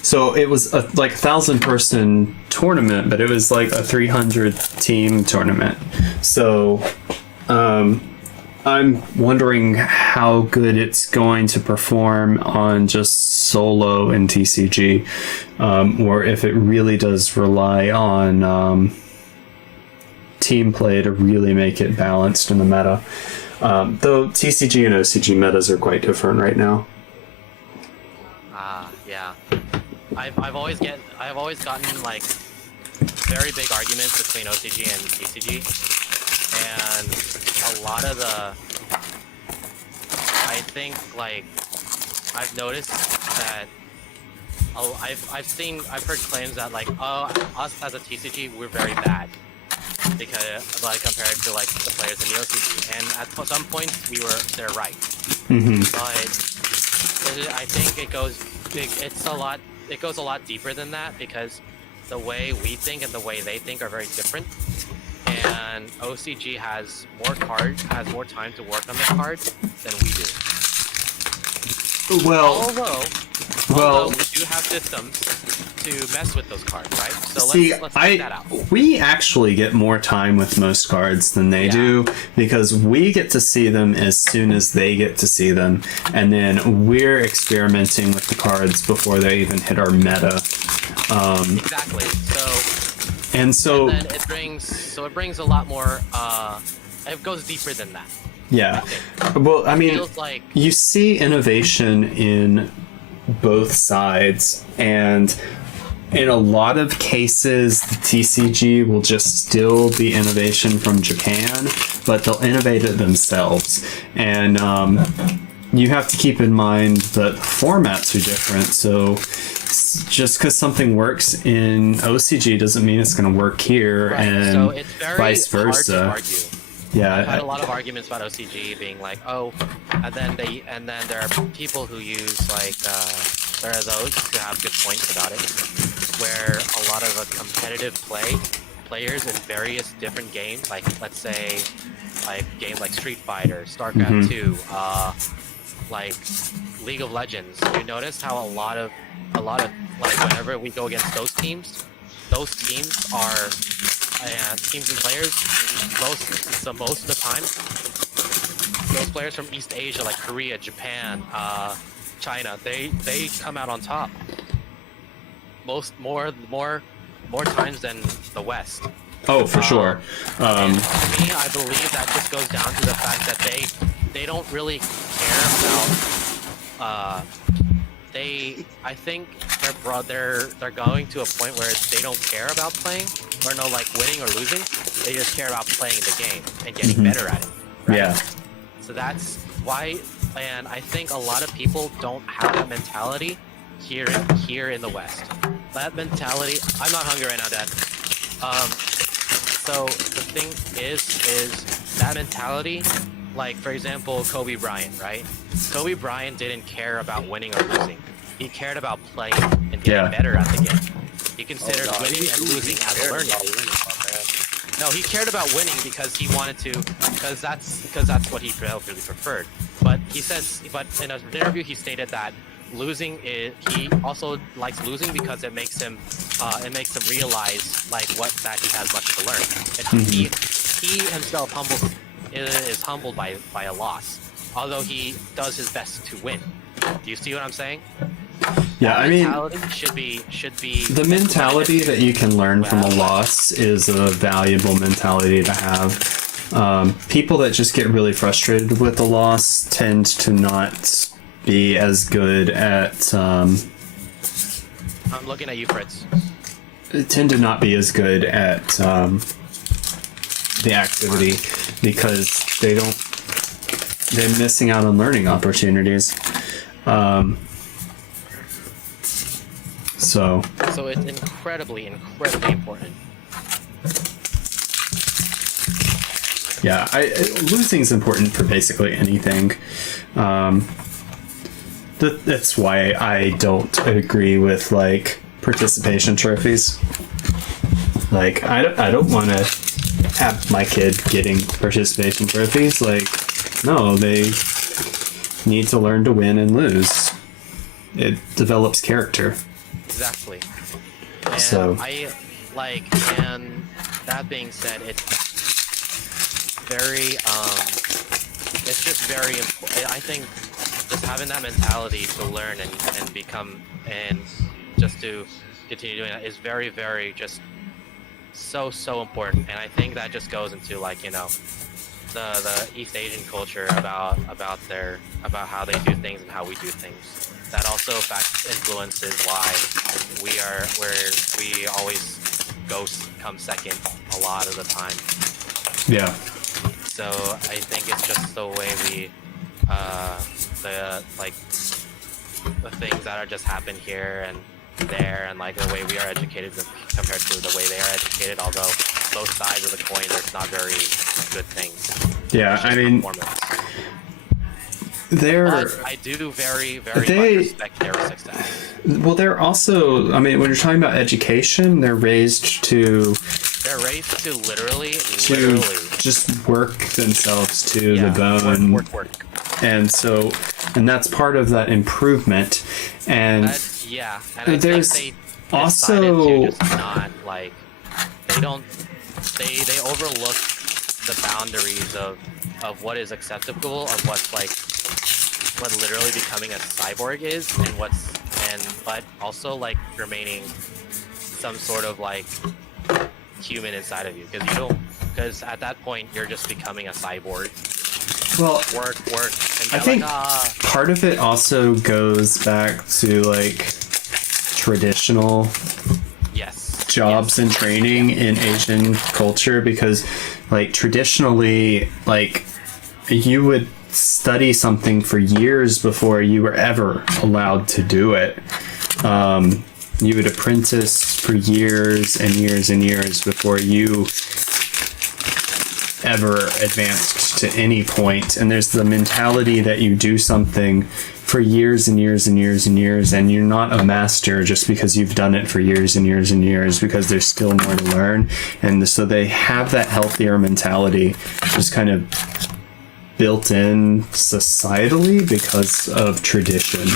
So it was a 1,000-person tournament, but it was like a 300-team tournament. So I'm wondering how good it's going to perform on just solo in TCG, or if it really does rely on team play to really make it balanced in the meta. Though TCG and OCG metas are quite different right now. Yeah. I've always gotten like very big arguments between OCG and TCG, and a lot of I think like I've noticed that I've heard claims that like, oh, us as a TCG we're very bad because like compared to like the players in the OCG, and at some points they're right. But I think it goes a lot deeper than that, because the way we think and the way they think are very different. And OCG has more time to work on the cards than we do. Although we do have systems to mess with those cards, right? So let's check that out. We actually get more time with most cards than they do, because we get to see them as soon as they get to see them, and then we're experimenting with the cards before they even hit our meta. Exactly. And then it brings a lot more. It goes deeper than that. Yeah. Well, I mean, like you see innovation in both sides, and in a lot of cases, the TCG will just still be innovation from Japan, but they'll innovate it themselves. And you have to keep in mind that formats are different, so just because something works in OCG doesn't mean it's going to work here, right. and so it's very vice versa. Hard to argue. Yeah, I've had a lot of arguments about OCG being like, oh, and then there are people who use like there are those who have good points about it, where a lot of competitive players in various different games, like let's say like games like Street Fighter, StarCraft 2, like League of Legends. You notice how a lot of like whenever we go against those teams are teams and players, most of the time, those players from East Asia, like Korea, Japan, China, they come out on top more times than the West. Oh, for sure. And to me, I believe that just goes down to the fact that they don't really care about. I think they're going to a point where they don't care about playing, or no, like winning or losing. They just care about playing the game and getting better at it. Right? Yeah. So that's why, and I think a lot of people don't have that mentality here in the West. That mentality. I'm not hungry right now, Dad. So the thing is that mentality. Like, for example, Kobe Bryant, right? Kobe Bryant didn't care about winning or losing. He cared about playing and getting better at the game. He considered winning and losing as learning. No, he cared about winning because he wanted to, because that's what he felt really preferred. But in an interview he stated that he also likes losing because it makes him realize like that he has much to learn. He himself is humbled by a loss, although he does his best to win. Do you see what I'm saying? Yeah, I mean, should be the mentality that you can learn from a loss is a valuable mentality to have. People that just get really frustrated with a loss tend to not be as good at. I'm looking at you, Fritz. Tend to not be as good at the activity because they're missing out on learning opportunities. So it's incredibly important. Yeah, losing is important for basically anything. That's why I don't agree with like participation trophies. Like I don't want to have my kid getting participation trophies. Like, no, they need to learn to win and lose. It develops character. Exactly. And So and that being said, it's very it's just very important. I think just having that mentality to learn and become and just to continue doing that is very, very just so important. And I think that just goes into like, you know, the East Asian culture about how they do things and how we do things. That also influences why we always come second a lot of the time. Yeah. So I think it's just the way we the things that are just happen here and there, and like the way we are educated compared to the way they are educated, although both sides of the coin, there's not very good things. Yeah, I mean, but I do very much respect their success. Well, they're also, I mean, when you're talking about education, they're raised to literally just work themselves to the bone. Work. And so, and that's part of that improvement. And and there's they also to just not like they overlook the boundaries of what is acceptable, of what's like what literally becoming a cyborg is, but also like remaining some sort of like human inside of you, because at that point you're just becoming a cyborg. Well, work, and I think part of it also goes back to like traditional jobs and training in Asian culture, because like traditionally, like you would study something for years before you were ever allowed to do it. You would apprentice for years and years and years before you ever advanced to any point. And there's the mentality that you do something for years and years and years and years, and you're not a master just because you've done it for years and years and years, because there's still more to learn. And so they have that healthier mentality just kind of built in societally because of tradition.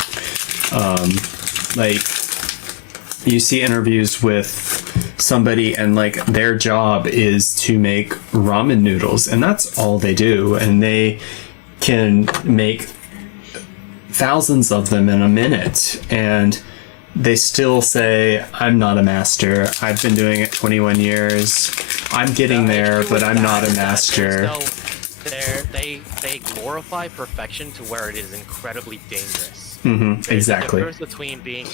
Like you see interviews with somebody and like their job is to make ramen noodles, and that's all they do, and they can make thousands of them in a minute, and they still say, I'm not a master, I've been doing it 21 years, I'm getting there, but I'm not a master. They glorify perfection to where it is incredibly dangerous. Mm-hmm, exactly. There's a difference between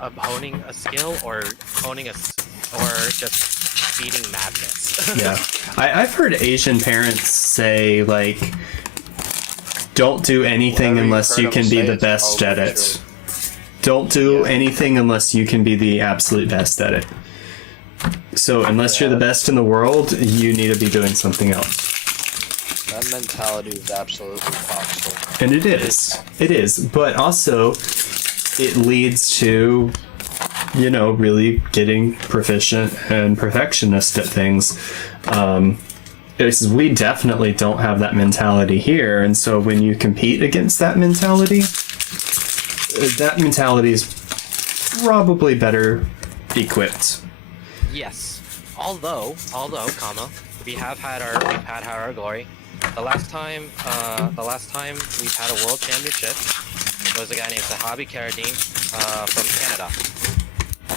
honing a skill or just feeding madness. Yeah, I've heard Asian parents say like, don't do anything unless you can be the best at it. Don't do anything unless you can be the absolute best at it. So unless you're the best in the world, you need to be doing something else. That mentality is absolutely toxic. And it is. But also, it leads to, you know, really getting proficient and perfectionist at things. We definitely don't have that mentality here. And so when you compete against that mentality is probably better equipped. Yes. Although, we've had our glory. The last time we've had a world championship was a guy named Sahabi Karadine from Canada.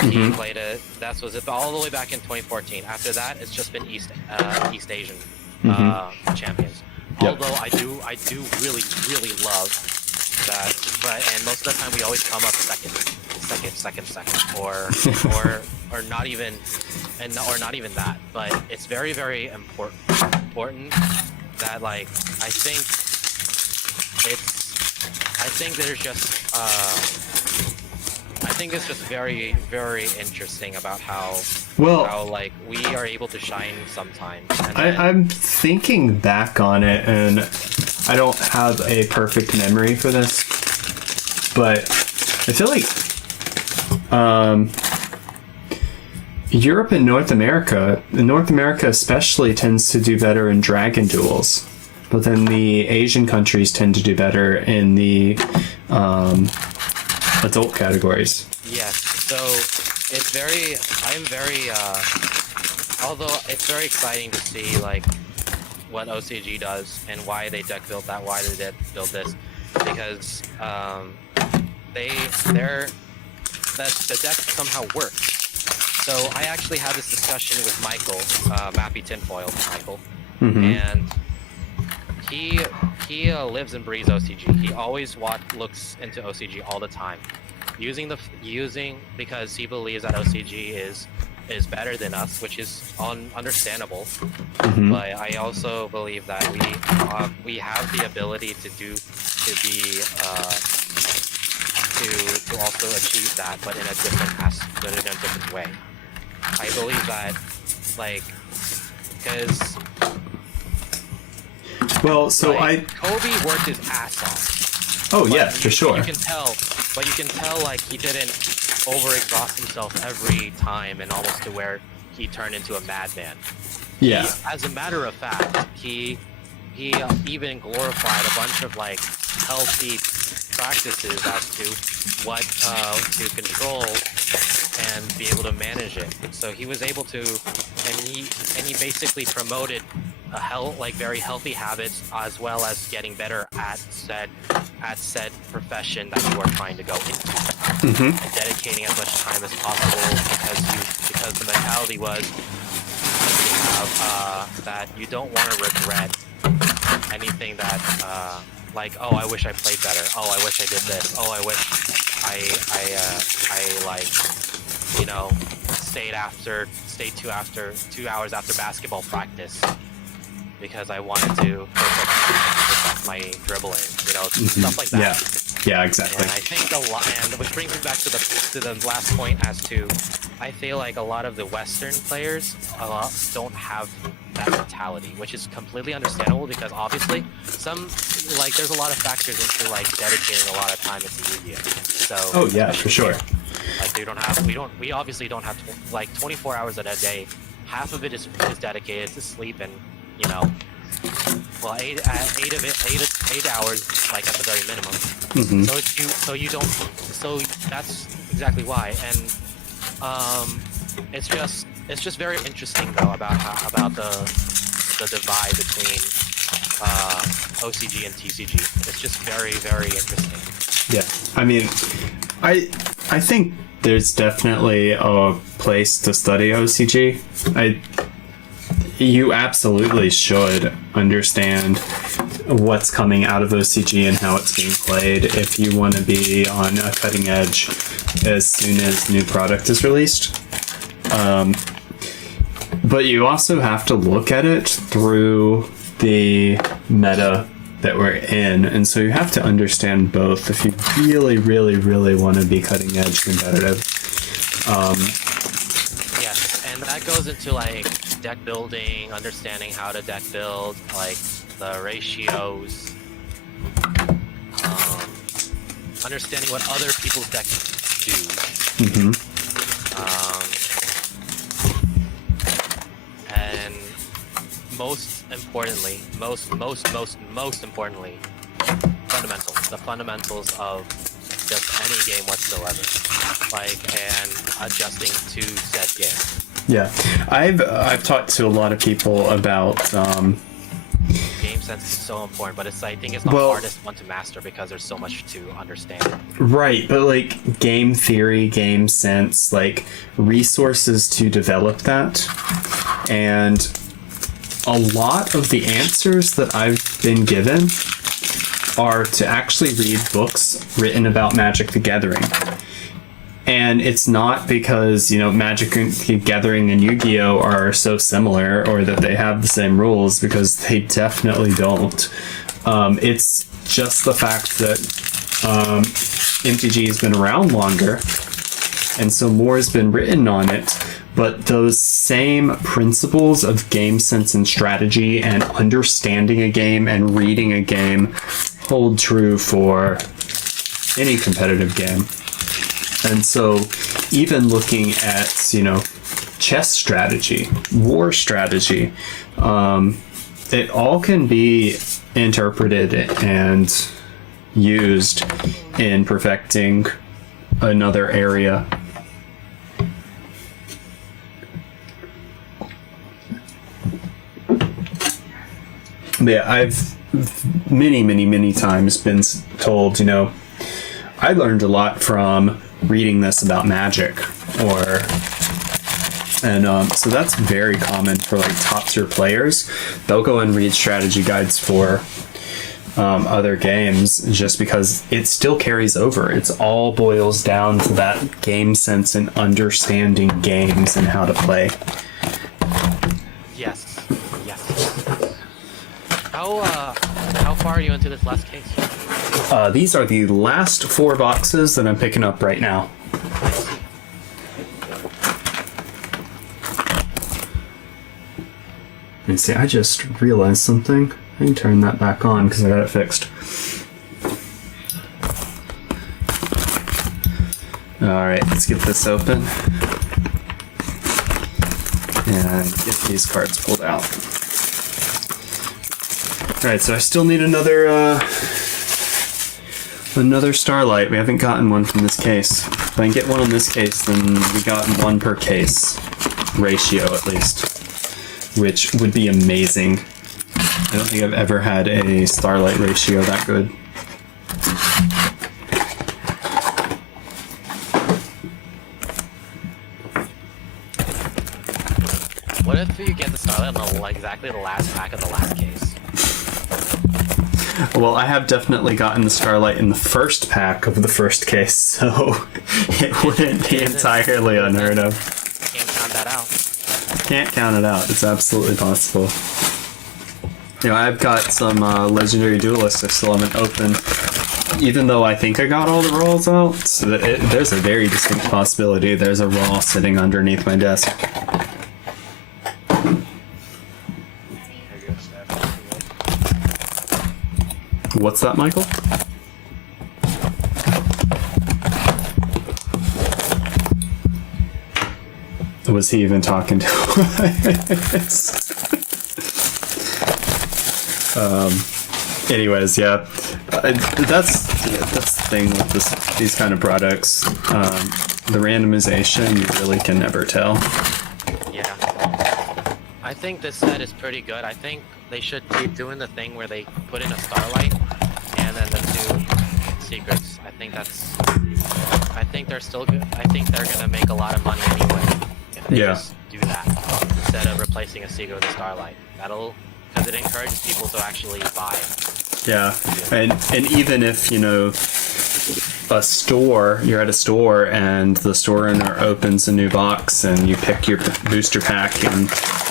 He played it. That was it all the way back in 2014. After that, it's just been East Asian champions. Yep. Although I do really love that. And most of the time we always come up second, or not even that. But it's very, very important that like I think it's just very, very interesting about how like we are able to shine sometimes. I'm thinking back on it, and I don't have a perfect memory for this, but I feel like Europe and North America especially tends to do better in dragon duels, but then the Asian countries tend to do better in the adult categories. Yes, so it's very, although it's very exciting to see like what OCG does and why they deck build that, why they did build this, because the deck somehow works. So I actually had this discussion with Michael, Mappy Tinfoil Michael, and he lives and breathes OCG. He always looks into OCG all the time, because he believes that OCG is better than us, which is understandable. But I also believe that we have the ability to also achieve that, but in a different way. I believe that, like, because Kobe worked his ass off. Oh yeah, for sure. You can tell like he didn't overexhaust himself every time, and almost to where he turned into a madman. Yeah. As a matter of fact, he even glorified a bunch of like healthy practices as to what to control and be able to manage it. So he was able to, and he basically promoted very healthy habits, as well as getting better at said profession that you are trying to go into, and dedicating as much time as possible, because the mentality was that you don't want to regret anything that like, oh, I wish I played better. Oh, I wish I did this. Oh, I wish I stayed 2 hours after basketball practice because I wanted to perfect my dribbling, stuff like that. Yeah, exactly. And I think and which brings me back to the last point as to, I feel like a lot of the Western players don't have that mentality, which is completely understandable, because obviously there's a lot of factors into like dedicating a lot of time into Yu-Gi-Oh. So for sure. Like we obviously don't have 24 hours in a day. Half of it is dedicated to sleep, and 8 hours, like, at the very minimum. So that's exactly why. And it's just very interesting though about the divide between OCG and TCG. It's just very, very interesting. Yeah, I mean, I think there's definitely a place to study OCG. You absolutely should understand what's coming out of OCG and how it's being played if you want to be on a cutting edge as soon as new product is released. But you also have to look at it through the meta that we're in, and so you have to understand both if you really, really, really want to be cutting edge competitive. Yes, and that goes into like deck building, understanding how to deck build, like the ratios, understanding what other people's decks do. And most importantly, most importantly, fundamentals. The fundamentals of just any game whatsoever, and adjusting to said game. Yeah, I've talked to a lot of people about game sense is so important, but I think it's the hardest one to master because there's so much to understand. Right, but like game theory, game sense, like resources to develop that, and a lot of the answers that I've been given are to actually read books written about Magic the Gathering. And it's not because, Magic the Gathering and Yu-Gi-Oh! Are so similar or that they have the same rules, because they definitely don't. It's just the fact that MTG has been around longer, and so more has been written on it, but those same principles of game sense and strategy and understanding a game and reading a game hold true for any competitive game. And so even looking at, chess strategy, war strategy. It all can be interpreted and used in perfecting another area. But yeah, I've many times been told, I learned a lot from reading this about magic, so that's very common for like top tier players. They'll go and read strategy guides for other games just because it still carries over. It's all boils down to that game sense and understanding games and how to play. Yes. How far are you into this last case? These are the last 4 boxes that I'm picking up right now. Let me see, I just realized something. I can turn that back on because I got it fixed. Alright, let's get this open. And get these cards pulled out. Alright, so I still need another Starlight. We haven't gotten one from this case. If I can get one in this case, then we got 1 per case ratio at least, which would be amazing. I don't think I've ever had a Starlight ratio that good. What if you get the Starlight on exactly the last pack of the last case? Well, I have definitely gotten the Starlight in the first pack of the first case, so it wouldn't be entirely unheard of. Can't count that out. Can't count it out. It's absolutely possible. I've got some Legendary Duelists I still haven't opened, even though I think I got all the rolls out. So there's a very distinct possibility there's a roll sitting underneath my desk. What's that, Michael? Was he even talking to us? Anyways, yeah, that's the thing with these kind of products. The randomization, you really can never tell. Yeah. I think this set is pretty good. I think they should keep doing the thing where they put in a Starlight and then the 2 secrets. I think they're still good. I think they're gonna make a lot of money anyway if they just do that instead of replacing a secret with a Starlight. Because it encourages people to actually buy. Yeah, and even if you're at a store and the store owner opens a new box and you pick your booster pack and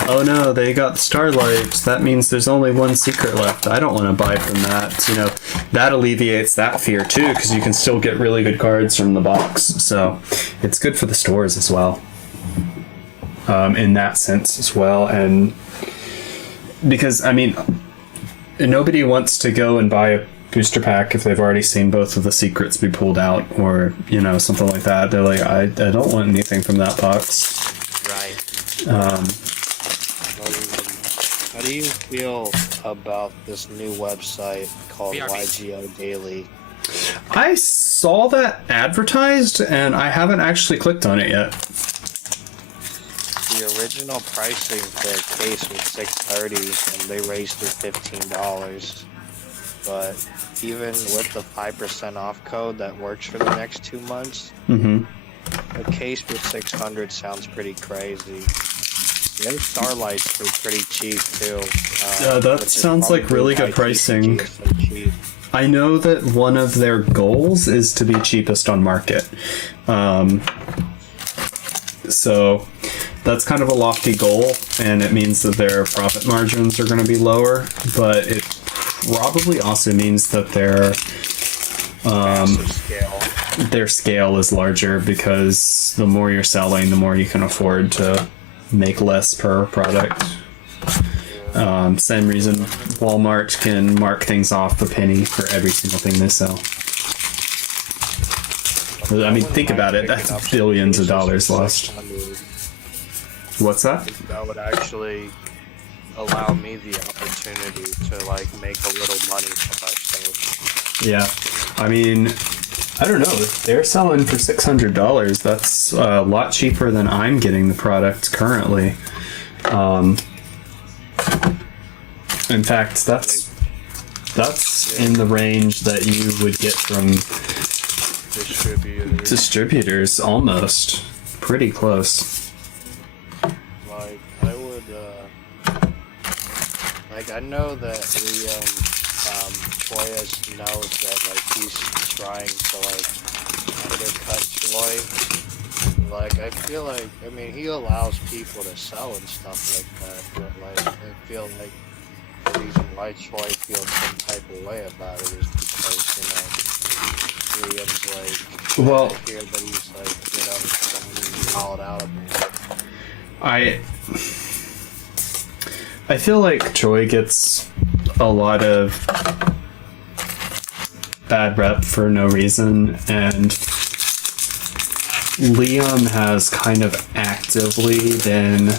oh no, they got the Starlight, that means there's only 1 secret left. I don't want to buy from that. That alleviates that fear too, because you can still get really good cards from the box. So it's good for the stores as well, in that sense as well. And because nobody wants to go and buy a booster pack if they've already seen both of the secrets be pulled out, or something like that. They're like, I don't want anything from that box. Right. How do you feel about this new website called YGO Daily? I saw that advertised and I haven't actually clicked on it yet. The original pricing for a case was $6.30 and they raised it $15. But even with the 5% off code that works for the next 2 months, a case for $600 sounds pretty crazy. The other Starlights were pretty cheap too. That sounds like really good pricing. I know that one of their goals is to be cheapest on market. So that's kind of a lofty goal, and it means that their profit margins are going to be lower, but it probably also means that their scale is larger, because the more you're selling, the more you can afford to make less per product. Same reason Walmart can mark things off a penny for every single thing they sell. Think about it, that's billions of dollars lost. What's that? That would actually allow me the opportunity to like make a little money for myself. Yeah, I mean, I don't know. They're selling for $600. That's a lot cheaper than I'm getting the product currently. In fact, that's in the range that you would get from distributors, almost. Pretty close. Like, I would, like, I know that Troyes knows that, like, he's trying to, like, undercut Troy. Like, I feel like, I mean, he allows people to sell and stuff like that, but, like, I feel like the reason why Troy feels some type of way about it is because, you know, Liam's like, well, I hear that he's like, you know, called out of me. I feel like Troy gets a lot of bad rep for no reason, and Liam has kind of actively been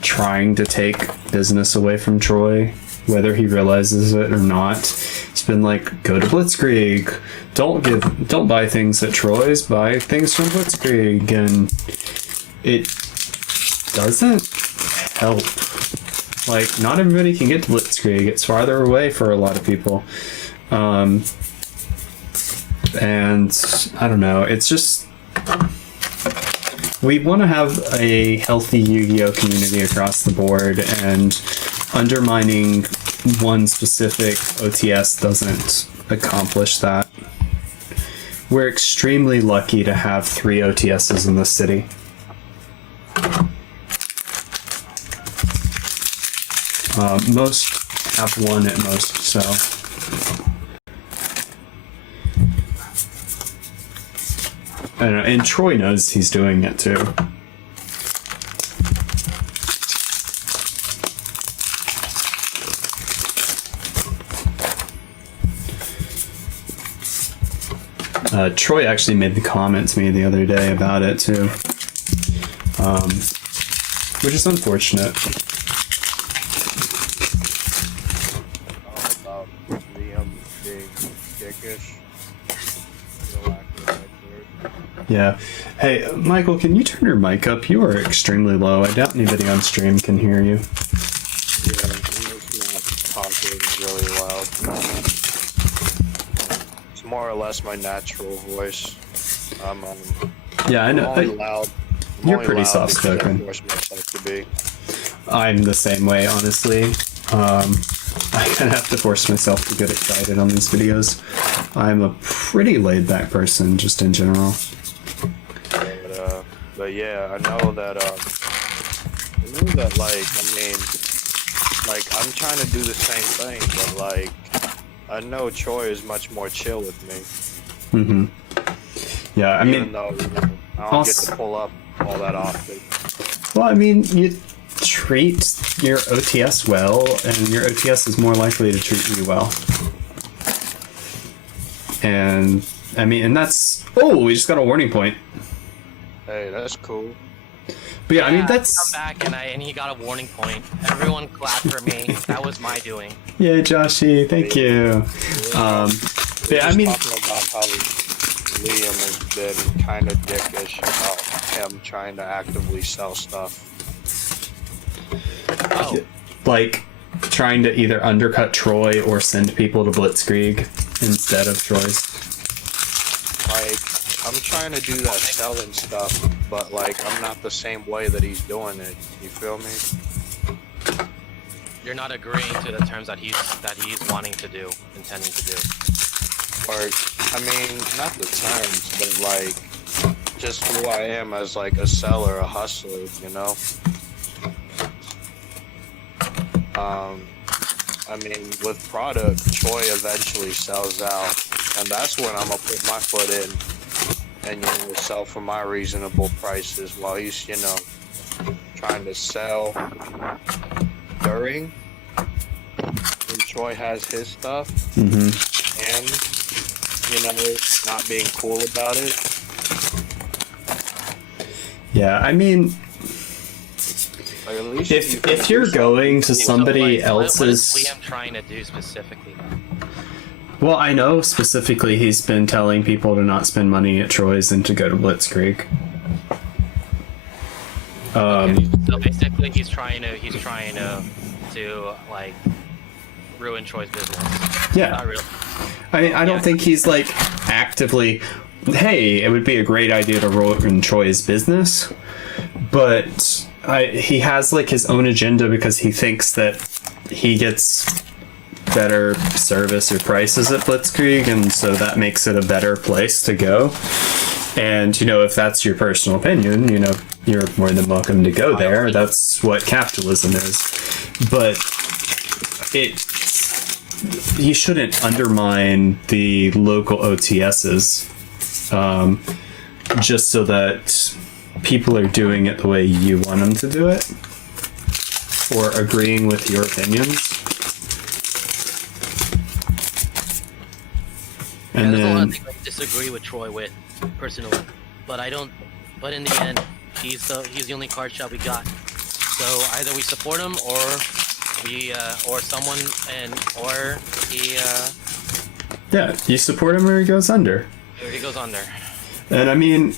trying to take business away from Troy, whether he realizes it or not. It's been like, go to Blitzkrieg, don't buy things at Troy's, buy things from Blitzkrieg, and it doesn't help. Like, not everybody can get to Blitzkrieg. It's farther away for a lot of people. And I don't know, it's just, we want to have a healthy Yu-Gi-Oh community across the board, and undermining one specific OTS doesn't accomplish that. We're extremely lucky to have 3 OTSs in this city. Most have 1 at most, so. I don't know, and Troy knows he's doing it too. Troy actually made the comment to me the other day about it too, which is unfortunate. About Liam being dickish. Yeah. Hey, Michael, can you turn your mic up? You are extremely low. I doubt anybody on stream can hear you. Yeah, I'm just not talking really loud. It's more or less my natural voice. Yeah, I know. I'm only loud. You're pretty soft-spoken. I force myself to be. I'm the same way, honestly. I kind of have to force myself to get excited on these videos. I'm a pretty laid-back person, just in general. But yeah, I know that, like, I mean, like, I'm trying to do the same thing, but, like, I know Troy is much more chill with me. Mm-hmm. Yeah, I mean... Even though, you know, I don't get to pull up all that often. Well, I mean, you treat your OTS well, and your OTS is more likely to treat you well. And, I mean, and that's... Oh, we just got a warning point. Hey, that's cool. But yeah, I mean, that's... Come back and he got a warning point. Everyone clapped for me. That was my doing. Yeah, Joshy, thank you. Yeah, I mean... Talking about how Liam has been kind of dickish about him trying to actively sell stuff. Oh. Like, trying to either undercut Troy or send people to Blitzkrieg instead of Troy's. Like, I'm trying to do that selling stuff, but like, I'm not the same way that he's doing it. You feel me? You're not agreeing to the terms that he's wanting to do, intending to do. Or, I mean, not the terms, but like, just who I am as like a seller, a hustler, you know? I mean, with product, Troy eventually sells out, and that's when I'm gonna put my foot in and, you know, sell for my reasonable prices while he's, you know, trying to sell during when Troy has his stuff, Mm-hmm. and, you know, not being cool about it. Yeah, I mean, Like, at least if you're going to somebody else's... What is Liam trying to do specifically? Well, I know specifically he's been telling people to not spend money at Troy's and to go to Blitzkrieg. So basically, he's trying to like ruin Troy's business. Yeah. Not really. I mean, I don't think he's like actively, hey, it would be a great idea to ruin Troy's business, but he has like his own agenda because he thinks that he gets better service or prices at Blitzkrieg, and so that makes it a better place to go. And, you know, if that's your personal opinion, you know, you're more than welcome to go there. That's what capitalism is. But he shouldn't undermine the local OTSs just so that people are doing it the way you want them to do it, or agreeing with your opinions. And there's a lot then of things I disagree with Troy with, personally, but I don't. But in the end, he's the only card shop we got. So either we support him, or we or someone, or he. yeah, you support him or he goes under. Or he goes on there. And I mean,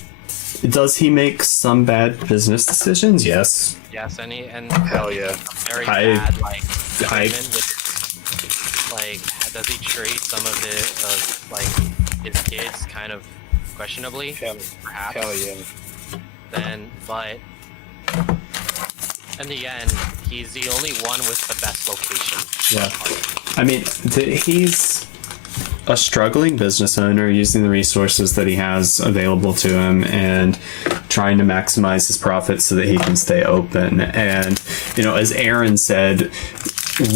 does he make some bad business decisions? Yes. Yes, and Hell yeah. very bad like agreement with, like, does he treat some of his kids kind of questionably? Perhaps. Hell yeah. Then, but in the end, he's the only one with the best location. Yeah. I mean, he's a struggling business owner using the resources that he has available to him and trying to maximize his profits so that he can stay open. And, you know, as Aaron said,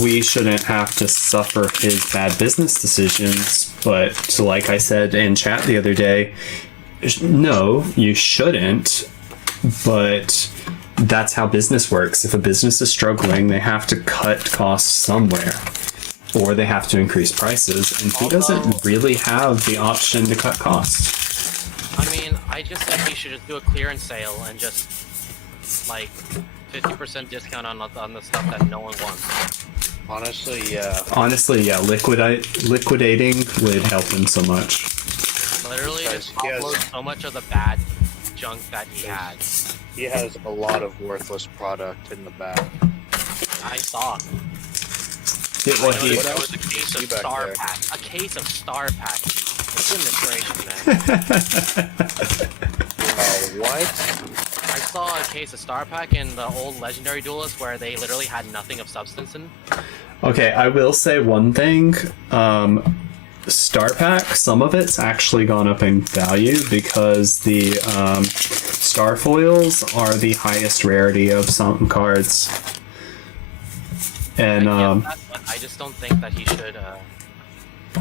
we shouldn't have to suffer his bad business decisions. But like I said in chat the other day, no, you shouldn't. But that's how business works. If a business is struggling, they have to cut costs somewhere, or they have to increase prices, and he doesn't really have the option to cut costs. I mean, I just think he should just do a clearance sale and just, like, 50% discount on the stuff that no one wants. Honestly, yeah. Liquidating would help him so much. Literally, just offload so much of the bad junk that he had. He has a lot of worthless product in the back. I saw. There There was a case of Star Pack. A case of Star Pack. Goodness gracious, man. What? I saw a case of Star Pack in the old Legendary Duelist where they literally had nothing of substance in. Okay, I will say one thing. Star Pack, some of it's actually gone up in value because the star foils are the highest rarity of some cards. And I just don't think that he should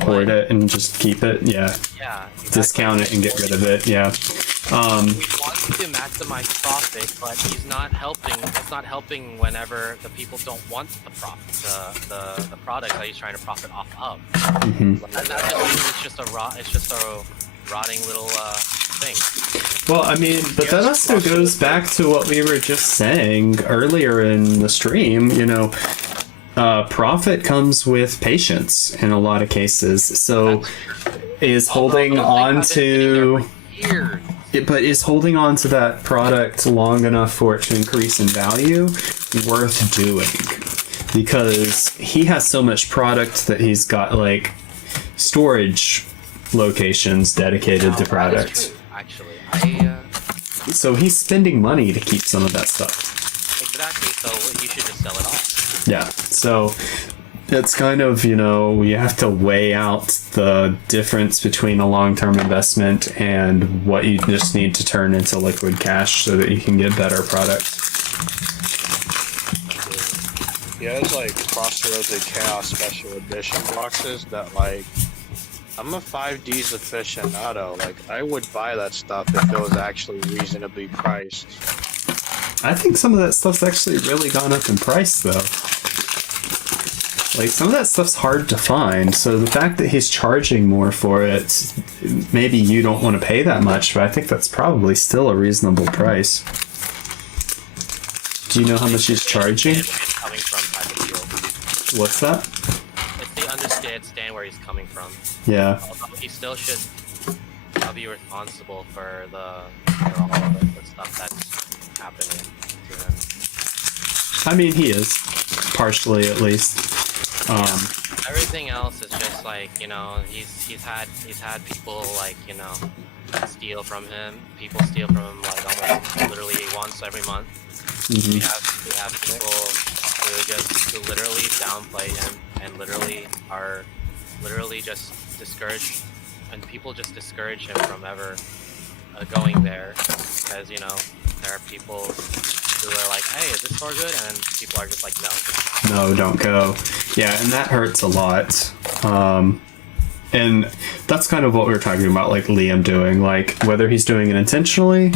hoard it and just keep it. Yeah. Yeah. Exactly. Discount it and get rid of it. Yeah. He wants to maximize profit, but he's not helping. It's not helping whenever the people don't want the profit, the product that he's trying to profit off of. Mm-hmm. And that just means it's just a rotting little thing. Well, I mean, but that also goes back to what we were just saying earlier in the stream. You know, profit comes with patience in a lot of cases. So, is holding on to. But is holding on to that product long enough for it to increase in value worth doing? Because he has so much product that he's got, like, storage locations dedicated to product. Actually, So he's spending money to keep some of that stuff. exactly. So he should just sell it off. Yeah. So it's kind of, you know, you have to weigh out the difference between a long-term investment and what you just need to turn into liquid cash so that you can get better products. Yeah, it's like Crossroads of Chaos special edition boxes that, like, I'm a 5Ds aficionado. Like, I would buy that stuff if it was actually reasonably priced. I think some of that stuff's actually really gone up in price, though. Like, some of that stuff's hard to find, so the fact that he's charging more for it, maybe you don't want to pay that much, but I think that's probably still a reasonable price. Do you know how much he's charging? Where he's coming from type of deal. What's that? It's the understand where he's coming from. Yeah. Although he still should be responsible for all of the stuff that's happening to him. I mean, he is. Partially, at least. Everything else is just like, you know, he's had people like, you know, steal from him. People steal from him like almost literally once every month. Mm-hmm. We have people who literally downplay him and literally are just discouraged, and people just discourage him from ever going there because, you know, there are people who are like, hey, is this store good? And then people are just like, no, don't go. Yeah, and that hurts a lot. And that's kind of what we were talking about, like Liam doing, like whether he's doing it intentionally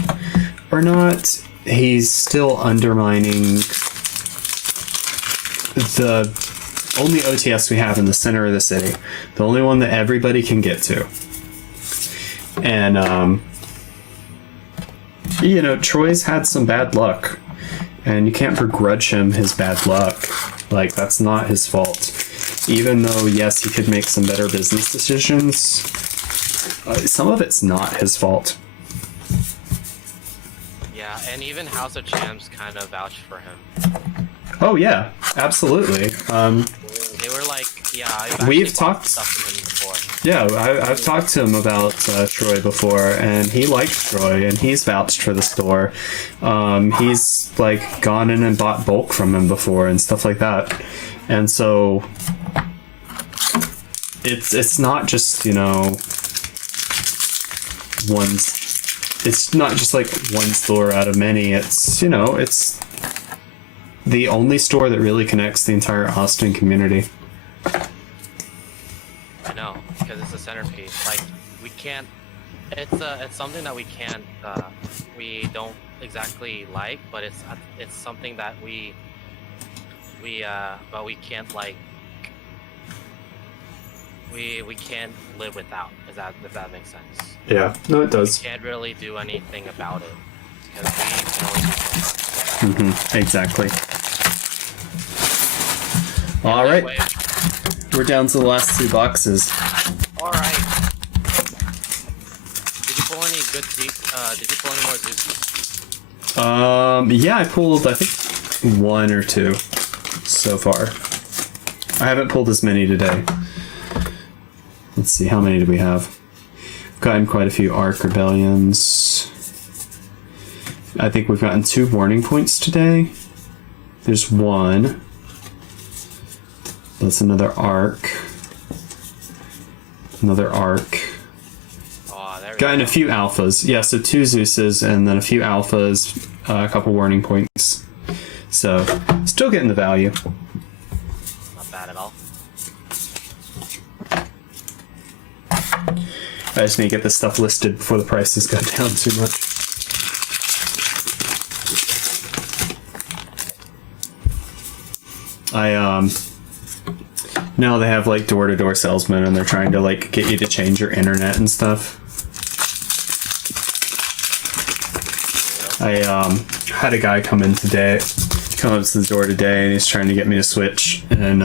or not, he's still undermining the only OTS we have in the center of the city, the only one that everybody can get to. And you know, Troy's had some bad luck, and you can't begrudge him his bad luck. Like, that's not his fault. Even though, yes, he could make some better business decisions, some of it's not his fault. Yeah, and even House of Champs kind of vouched for him. Oh yeah, absolutely. They were like, yeah, we've talked stuff from him before. Yeah, I've talked to him about Troy before, and he liked Troy, and he's vouched for the store. He's like gone in and bought bulk from him before and stuff like that. And so it's not just, you know, it's not just like one store out of many. It's, you know, it's the only store that really connects the entire Austin community. I know, because it's a centerpiece. Like, we can't. It's something that we don't exactly like, but it's something that but we can't like. We can't live without. If that makes sense. Yeah, no, it does. We can't really do anything about it because we can only do so much. Mm-hmm. Exactly. All right, we're down to the last 2 boxes. All right. Did you pull any good Did you pull any more Zeus? Yeah, I pulled, I think, 1 or 2 so far. I haven't pulled as many today. Let's see, how many do we have? We've gotten quite a few Arc Rebellions. I think we've gotten 2 warning points today. There's 1. That's another Arc. Another Arc. Oh, there we Gotten go. a few Alphas. Yeah, so 2 Zeuses and then a few Alphas, a couple warning points. So, still getting the value. Not bad at all. I just need to get this stuff listed before the prices go down too much. Now they have like door-to-door salesmen, and they're trying to like get you to change your internet and stuff. I had a guy come up to the door today, and he's trying to get me to switch, and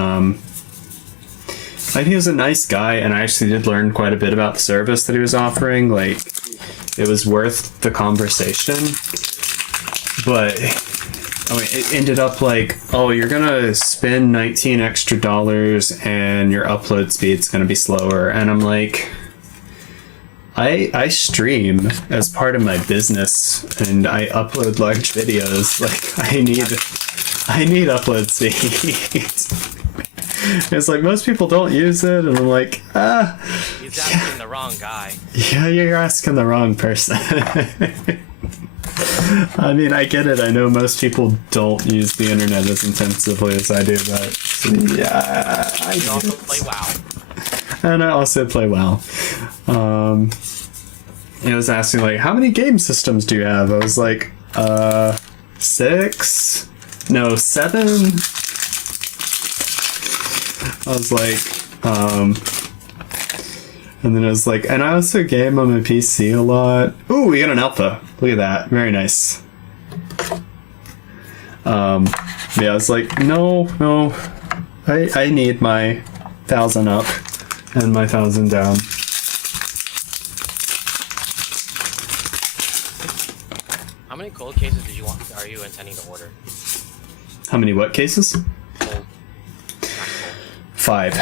like, he was a nice guy, and I actually did learn quite a bit about the service that he was offering. Like, it was worth the conversation, but I mean, it ended up like, oh, you're gonna spend $19 extra and your upload speed's gonna be slower. And I'm like, I stream as part of my business, and I upload large videos. Like, I need upload speed. It's like, most people don't use it, and I'm like, He's asking the wrong guy. yeah, you're asking the wrong person. I mean, I get it. I know most people don't use the internet as intensively as I do, but yeah, I You also get it. play WoW. And I also play WoW. It was asking, like, how many game systems do you have? I was like, 6? No, 7? I was like, and then I was like, and I also game on my PC a lot. Ooh, we got an alpha. Look at that. Very nice. Yeah, I was like, no, I need my 1,000 up and my 1,000 down. How many cold cases are you intending to order? How many what cases? Cold. 5.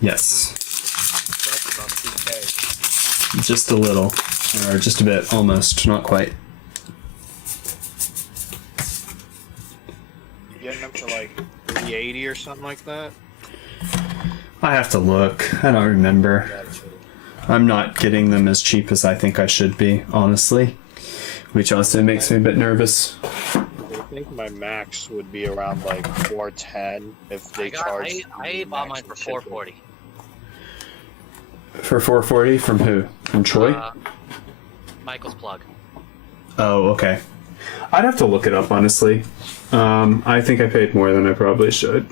Yes. That's about 2K. Just a little. Or just a bit, almost. Not quite. You getting up to like 380 or something like that? I have to look. I don't remember. Gotcha. I'm not getting them as cheap as I think I should be, honestly. Which also makes me a bit nervous. I think my max would be around like 410 if they charge. I bought mine for 440. For 440 from who? From Troy? Michael's plug. Oh, okay. I'd have to look it up, honestly. I think I paid more than I probably should.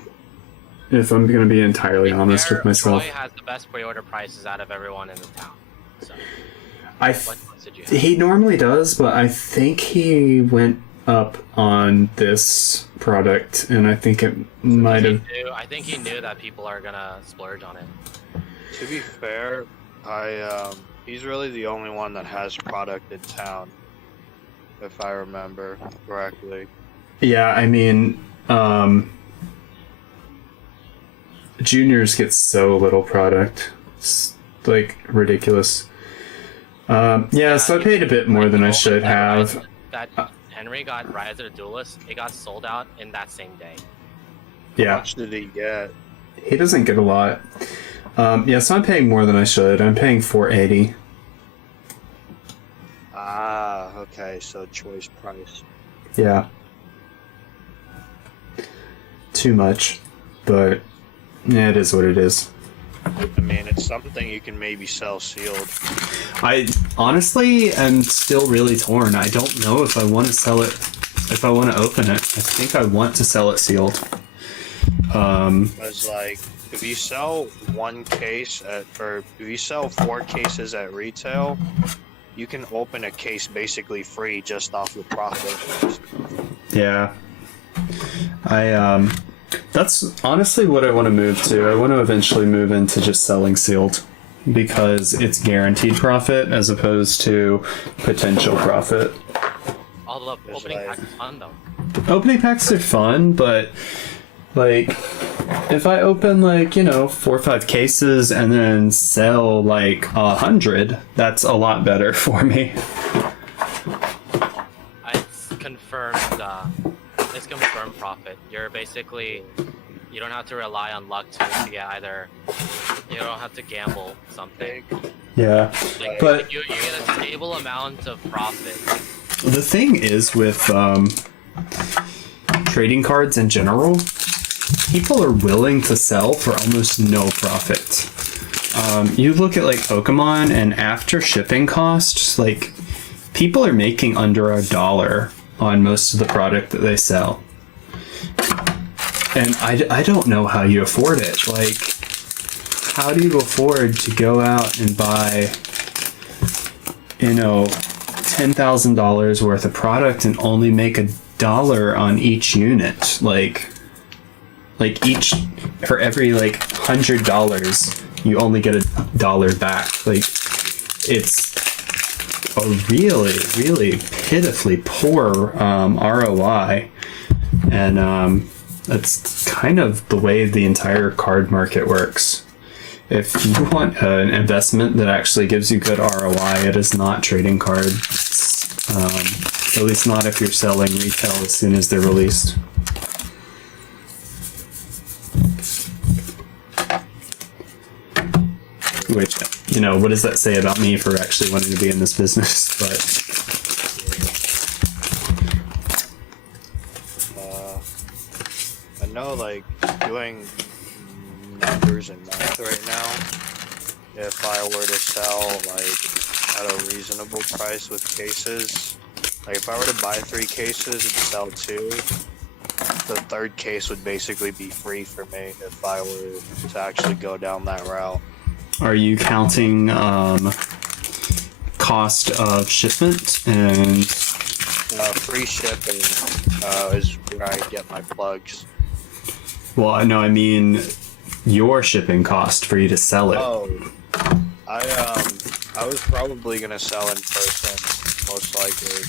If I'm going to be entirely honest with myself. Troy has the best pre-order prices out of everyone in the town. So, what did you have? He normally does, but I think he went up on this product, and I think it might have. I think he knew that people are gonna splurge on it. To be fair, he's really the only one that has product in town, if I remember correctly. Yeah, I mean, juniors get so little product. It's like ridiculous. Yeah, so I paid a bit more than I should have. That Henry got Rise of the Duelist, it got sold out in that same day. How Yeah, much did he get? he doesn't get a lot. Yeah, so I'm paying more than I should. I'm paying 480. Ah, okay, so choice price. Yeah. Too much, but yeah, it is what it is. I mean, it's something you can maybe sell sealed. I honestly am still really torn. I don't know if I want to sell it, if I want to open it. I think I want to sell it sealed. Because, like, if you sell one case or if you sell 4 cases at retail, you can open a case basically free just off the profit. Yeah. That's honestly what I want to move to. I want to eventually move into just selling sealed because it's guaranteed profit as opposed to potential profit. Although opening pack is fun though. Opening packs are fun, but like if I open 4 or 5 cases and then sell 100, that's a lot better for me. It's confirmed. It's confirmed profit. You don't have to rely on luck to get either. You don't have to gamble something. Yeah, but you get a stable amount of profit. the thing is with trading cards in general, people are willing to sell for almost no profit. You look at Pokemon, and after shipping costs, people are making under $1 on most of the product that they sell. And I don't know how you afford it. How do you afford to go out and buy, $10,000 worth of product and only make $1 on each unit? Each, for every $100, you only get $1 back. It's a really, really pitifully poor ROI, and that's kind of the way the entire card market works. If you want an investment that actually gives you good ROI, it is not trading cards. At least not if you're selling retail as soon as they're released. Which, what does that say about me for actually wanting to be in this business? But I know, doing numbers and math right now, if I were to sell, at a reasonable price with cases, if I were to buy 3 cases and sell 2, the 3rd case would basically be free for me if I were to actually go down that route. are you counting cost of shipment and free shipping is where I get my plugs. Well, no, I mean your shipping cost for you to sell it. Oh, I was probably gonna sell in person, most likely.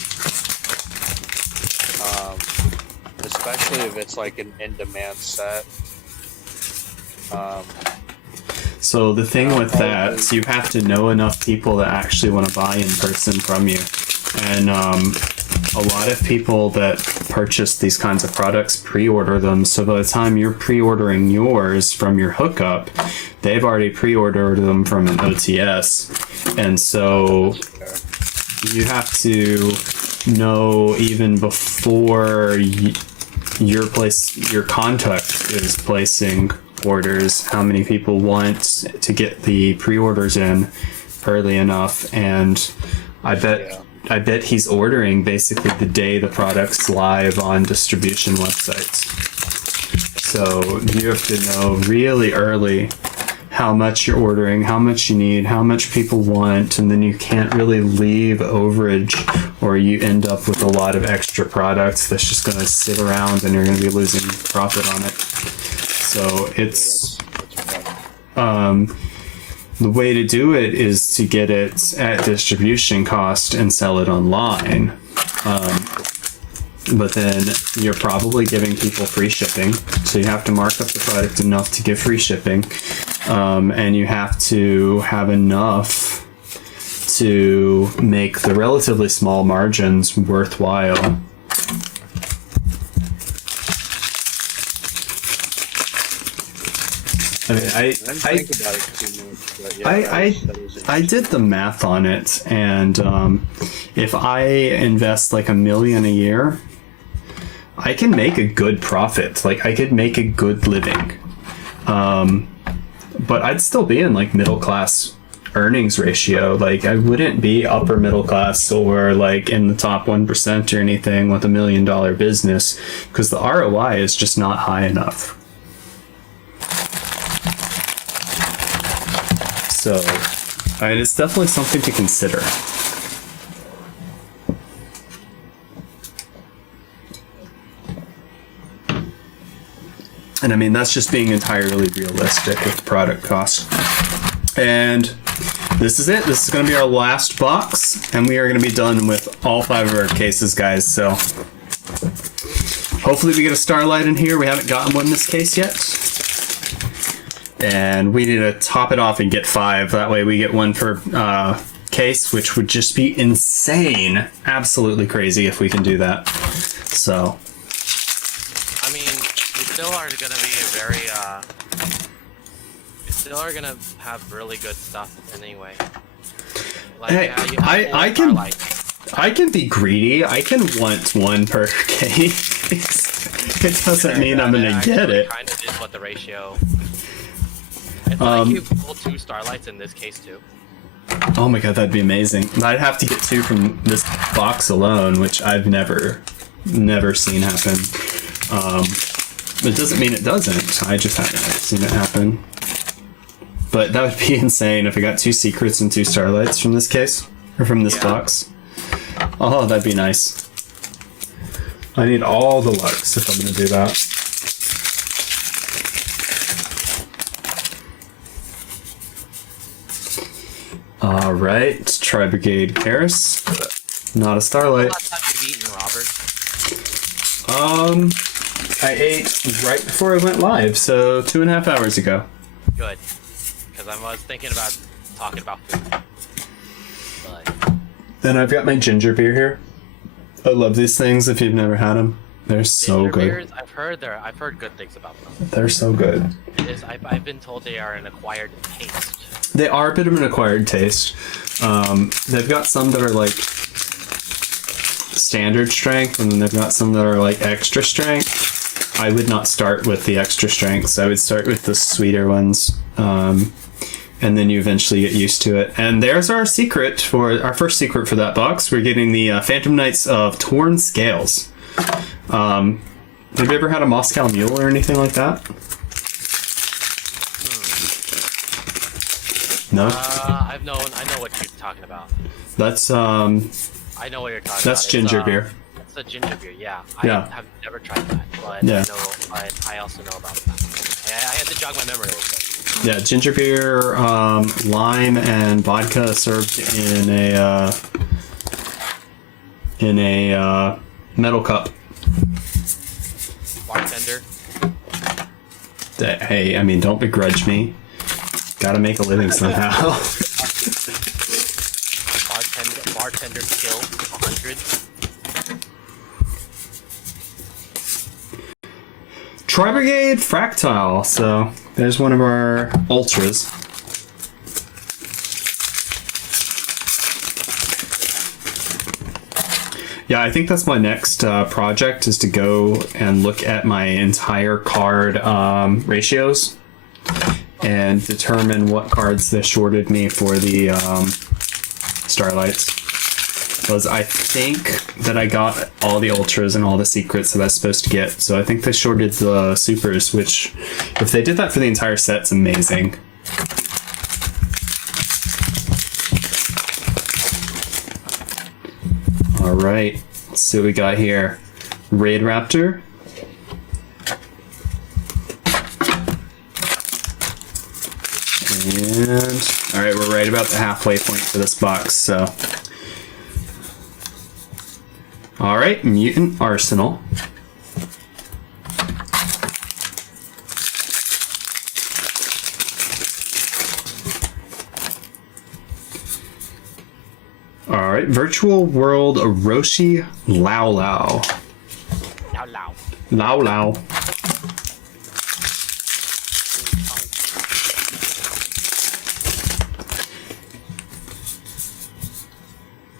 Especially if it's like an in-demand set. So the thing with that is you have to know enough people that actually want to buy in person from you. And a lot of people that purchase these kinds of products pre-order them. So by the time you're pre-ordering yours from your hookup, they've already pre-ordered them from an OTS. And so you have to know even before your contact is placing orders how many people want to get the pre-orders in early enough. And I bet he's ordering basically the day the product's live on distribution websites. So you have to know really early how much you're ordering, how much you need, how much people want, and then you can't really leave overage or you end up with a lot of extra products that's just going to sit around and you're going to be losing profit on it. So it's the way to do it is to get it at distribution cost and sell it online. But then you're probably giving people free shipping, so you have to mark up the product enough to give free shipping, and you have to have enough to make the relatively small margins worthwhile. I mean, I think about it too much, but yeah, I did the math on it, and if I invest like $1 million a year, I can make a good profit. Like I could make a good living, but I'd still be in like middle class earnings ratio. Like I wouldn't be upper middle class or like in the top 1% or anything with $1 million business, because the ROI is just not high enough. So, it's definitely something to consider. And I mean, that's just being entirely realistic with product cost. And this is it. This is going to be our last box, and we are going to be done with all 5 of our cases, guys. So, hopefully we get a Starlight in here. We haven't gotten one in this case yet. And we need to top it off and get 5. That way we get one per case, which would just be insane. Absolutely crazy if we can do that. So. I mean, you still are going to be very, you still are going to have really good stuff anyway. Like, hey, I can be greedy. I can want one per case. It doesn't mean I'm going to get it. Kind of is what the ratio. It's like you pull 2 Starlights in this case too. Oh my god, that'd be amazing. I'd have to get 2 from this box alone, which I've never seen happen. It doesn't mean it doesn't. I just haven't seen it happen. But that would be insane if I got 2 secrets and 2 Starlights from this case, or from this box. Oh, that'd be nice. I need all the lucks if I'm gonna do that. Alright, Tri Brigade Paris. Not a Starlight. How much have you eaten, Robert? I ate right before I went live, so 2.5 hours ago. Good. Because I was thinking about talking about food. But... Then I've got my ginger beer here. I love these things if you've never had them. They're so ginger good. Beers, I've heard good things about them. They're so good. It is. I've been told they are an acquired taste. They are a bit of an acquired taste. They've got some that are like standard strength, and then they've got some that are like extra strength. I would not start with the extra strengths. I would start with the sweeter ones, and then you eventually get used to it. And there's our secret for our first secret for that box. We're getting the Phantom Knights of Torn Scales. Have you ever had a Moscow Mule or anything like that? No. I know what you're talking about. That's I know what you're talking about. That's ginger beer. the ginger beer, yeah. Yeah. I have never tried that, but Yeah. I also know about that. I had to jog my memory a little bit. Yeah, ginger beer, lime, and vodka served in a metal cup. Bartender. Hey, I mean, don't begrudge me. Gotta make a living somehow. Bartender skill 100. Tri-Brigade Fractile. So there's one of our ultras. Yeah, I think that's my next project, is to go and look at my entire card ratios and determine what cards they shorted me for the Starlights. Because I think that I got all the ultras and all the secrets that I was supposed to get. So I think they shorted the supers, which, if they did that for the entire set, it's amazing. Alright, let's see what we got here. Raid Raptor. And, alright, we're right about the halfway point for this box, so. Alright, Mutant Arsenal. Alright, Virtual World Orochi Lao Lao. Lao Lao. Lao Lao.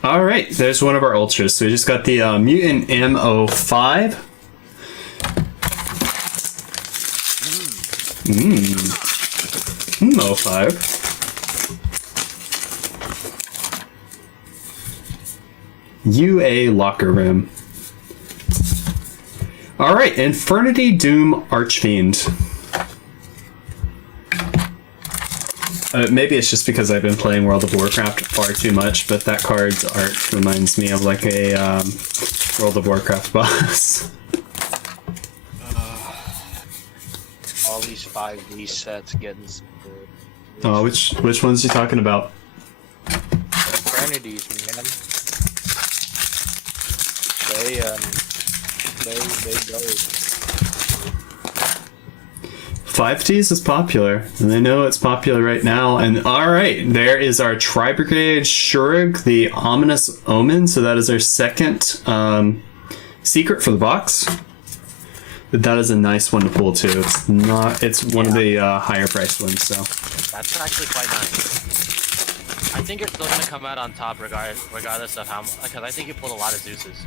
Alright, there's one of our ultras. So we just got the Mutant MO5. MO5. UA Locker Room. Alright, Infernity Doom Archfiend. Maybe it's just because I've been playing World of Warcraft far too much, but that card's art reminds me of like a World of Warcraft boss. All these 5D sets getting some good. Oh, which ones are you talking about? Eternities, man. They go. 5Ds is popular, and they know it's popular right now. And alright, there is our Tri-Brigade Shurug, the Ominous Omen. So that is our second secret for the box. But that is a nice one to pull too. It's one of the higher priced ones, so. That's actually quite nice. I think you're still gonna come out on top regardless of how, because I think you pulled a lot of Zeuses.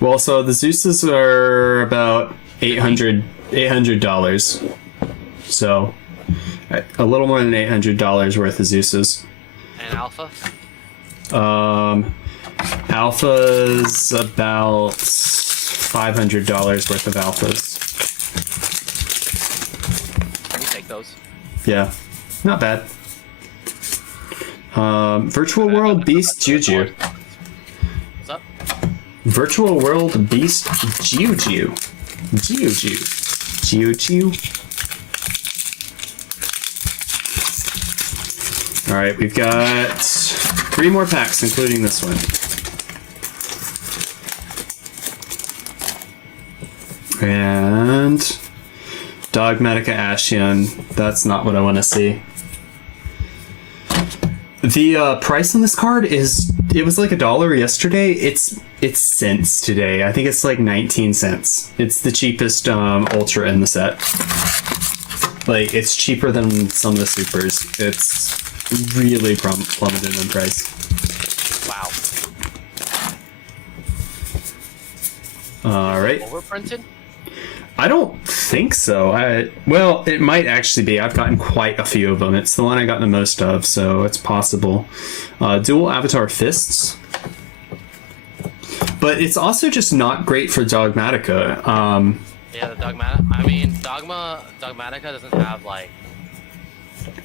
Well, so the Zeuses are about $800. So a little more than $800 worth of Zeuses. And Alpha? Alpha's about $500 worth of Alphas. Can you take those? Yeah, not bad. Virtual World Beast Juju. What's up? Virtual World Beast Juju. Juju. Alright, we've got 3 more packs, including this one. And Dogmatica Ashion. That's not what I want to see. The price on this card is, it was like $1 yesterday. It's cents today. I think it's like 19 cents. It's the cheapest ultra in the set. Like, it's cheaper than some of the supers. It's really plummeted in price. Wow. Alright. Overprinted? I don't think so. Well, it might actually be. I've gotten quite a few of them. It's the one I got the most of, so it's possible. Dual Avatar Fists. But it's also just not great for Dogmatica. Yeah, the Dogmatica. I mean, Dogmatica doesn't have like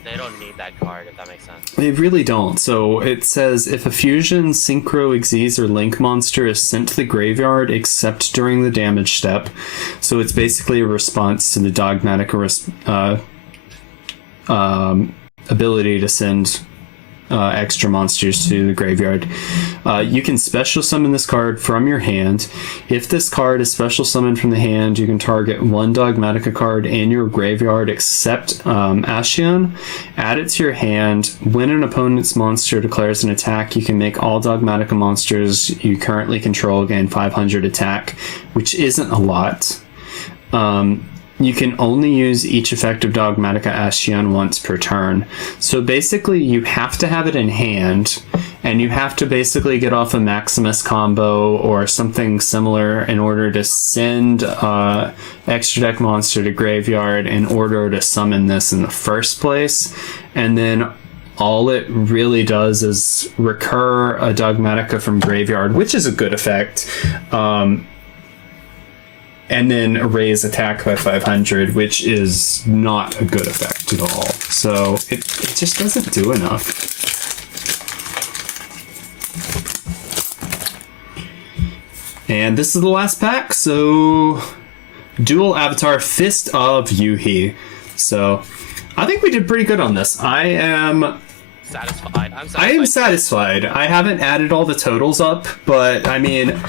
They don't need that card, if that makes sense. They really don't. So it says, if a fusion, synchro, Xyz, or link monster is sent to the graveyard except during the damage step, so it's basically a response to the dogmatic ability to send extra monsters to the graveyard. You can special summon this card from your hand. If this card is special summoned from the hand, you can target one Dogmatica card in your graveyard except Ashion. Add it to your hand. When an opponent's monster declares an attack, you can make all Dogmatica monsters you currently control gain 500 attack, which isn't a lot. You can only use each effective Dogmatica Ashion once per turn. So basically you have to have it in hand, and you have to basically get off a Maximus combo or something similar in order to send extra deck monster to graveyard in order to summon this in the first place. And then all it really does is recur a Dogmatica from graveyard, which is a good effect. And then raise attack by 500, which is not a good effect at all. So it just doesn't do enough. And this is the last pack, so dual avatar Fist of Yuhi. So I think we did pretty good on this. I am Satisfied. I am satisfied. I haven't added all the totals up, but I mean,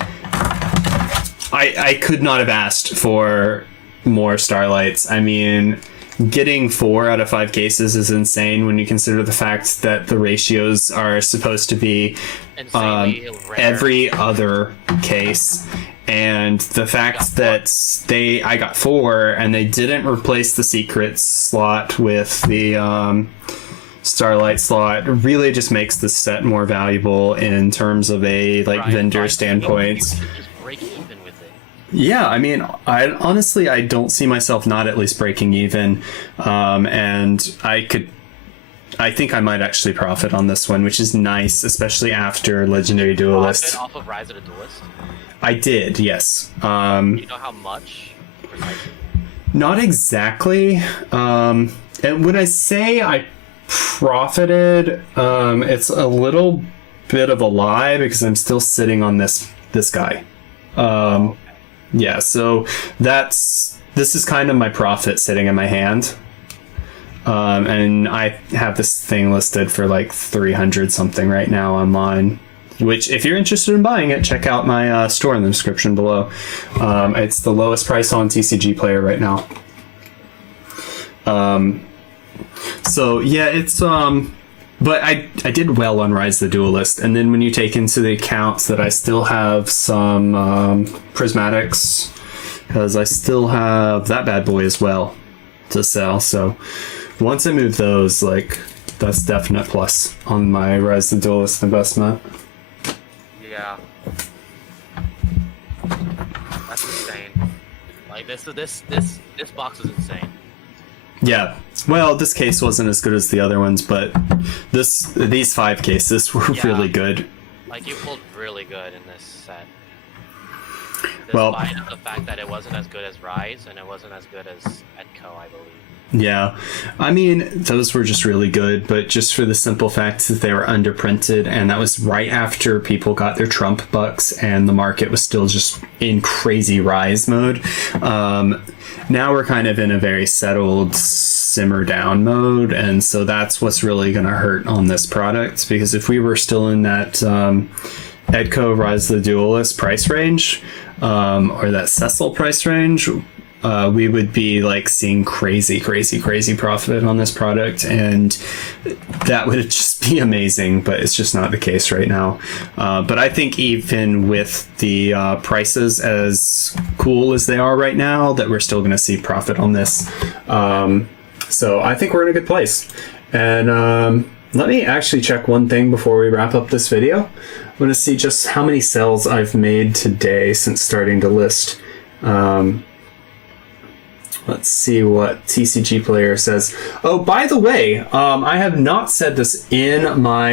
I could not have asked for more Starlights. I mean, getting 4 out of 5 cases is insane when you consider the fact that the ratios are supposed to be every other case. And the fact that I got 4 and they didn't replace the secret slot with the Starlight slot really just makes this set more valuable in terms of a vendor standpoint. Just break even with it. Yeah, I mean, I don't see myself not at least breaking even, and I think I might actually profit on this one, which is nice, especially after Legendary Duelist. Profit off of Rise of the Duelist? I did, yes. You know how much? Precisely? Not exactly. And when I say I profited, it's a little bit of a lie because I'm still sitting on this guy. Yeah, so this is kind of my profit sitting in my hand. And I have this thing listed for like 300 something right now online, which if you're interested in buying it, check out my store in the description below. It's the lowest price on TCG Player right now. So yeah, it's but I did well on Rise the Duelist, and then when you take into the accounts that I still have some prismatics, because I still have that bad boy as well to sell. So once I move those, like, that's definite plus on my Rise the Duelist investment. Yeah. That's insane. Like this box is insane. Yeah, well, this case wasn't as good as the other ones, but these 5 cases were really good. Like, you pulled really good in this set. Well, Despite the fact that it wasn't as good as Rise, and it wasn't as good as Edco, I believe. Yeah, I mean, those were just really good, but just for the simple fact that they were underprinted, and that was right after people got their Trump bucks, and the market was still just in crazy Rise mode. Now we're kind of in a very settled simmer down mode, and so that's what's really going to hurt on this product, because if we were still in that Edco Rise the Duelist price range, or that Cecil price range, we would be like seeing crazy profit on this product, and that would just be amazing, but it's just not the case right now. But I think even with the prices as cool as they are right now, that we're still going to see profit on this. So I think we're in a good place. And let me actually check one thing before we wrap up this video. I'm going to see just how many sales I've made today since starting to list. Let's see what TCG Player says. Oh, by the way, I have not said this in my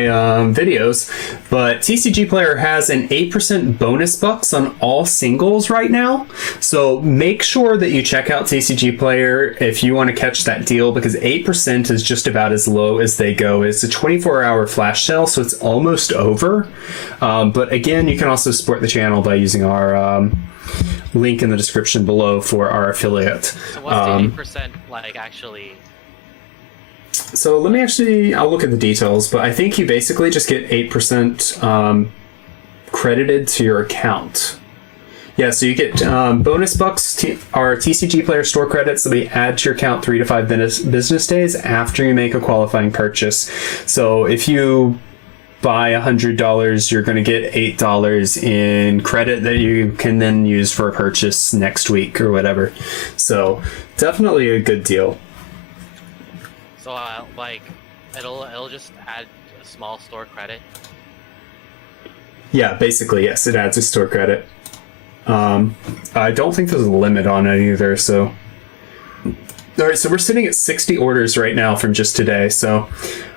videos, but TCG Player has an 8% bonus bucks on all singles right now. So make sure that you check out TCG Player if you want to catch that deal, because 8% is just about as low as they go. It's a 24-hour flash sale, so it's almost over. But again, you can also support the channel by using our link in the description below for our affiliate. So what's the 8% like actually? So let me I'll look at the details, but I think you basically just get 8% credited to your account. Yeah, so you get bonus bucks, our TCG Player store credits that we add to your account 3 to 5 business days after you make a qualifying purchase. So if you buy $100, you're going to get $8 in credit that you can then use for a purchase next week or whatever. So definitely a good deal. So like it'll just add a small store credit. Yeah, basically yes, it adds a store credit. I don't think there's a limit on it either. So all right, so we're sitting at 60 orders right now from just today. So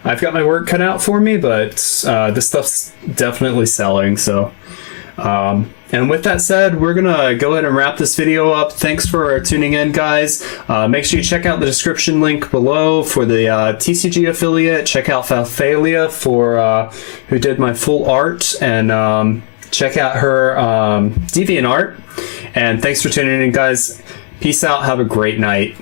I've got my work cut out for me, but this stuff's definitely selling. So, and with that said, we're going to go ahead and wrap this video up. Thanks for tuning in, guys. Make sure you check out the description link below for the TCG affiliate. Check out Phanthelia for who did my full art, and check out her DeviantArt. And thanks for tuning in, guys. Peace out. Have a great night.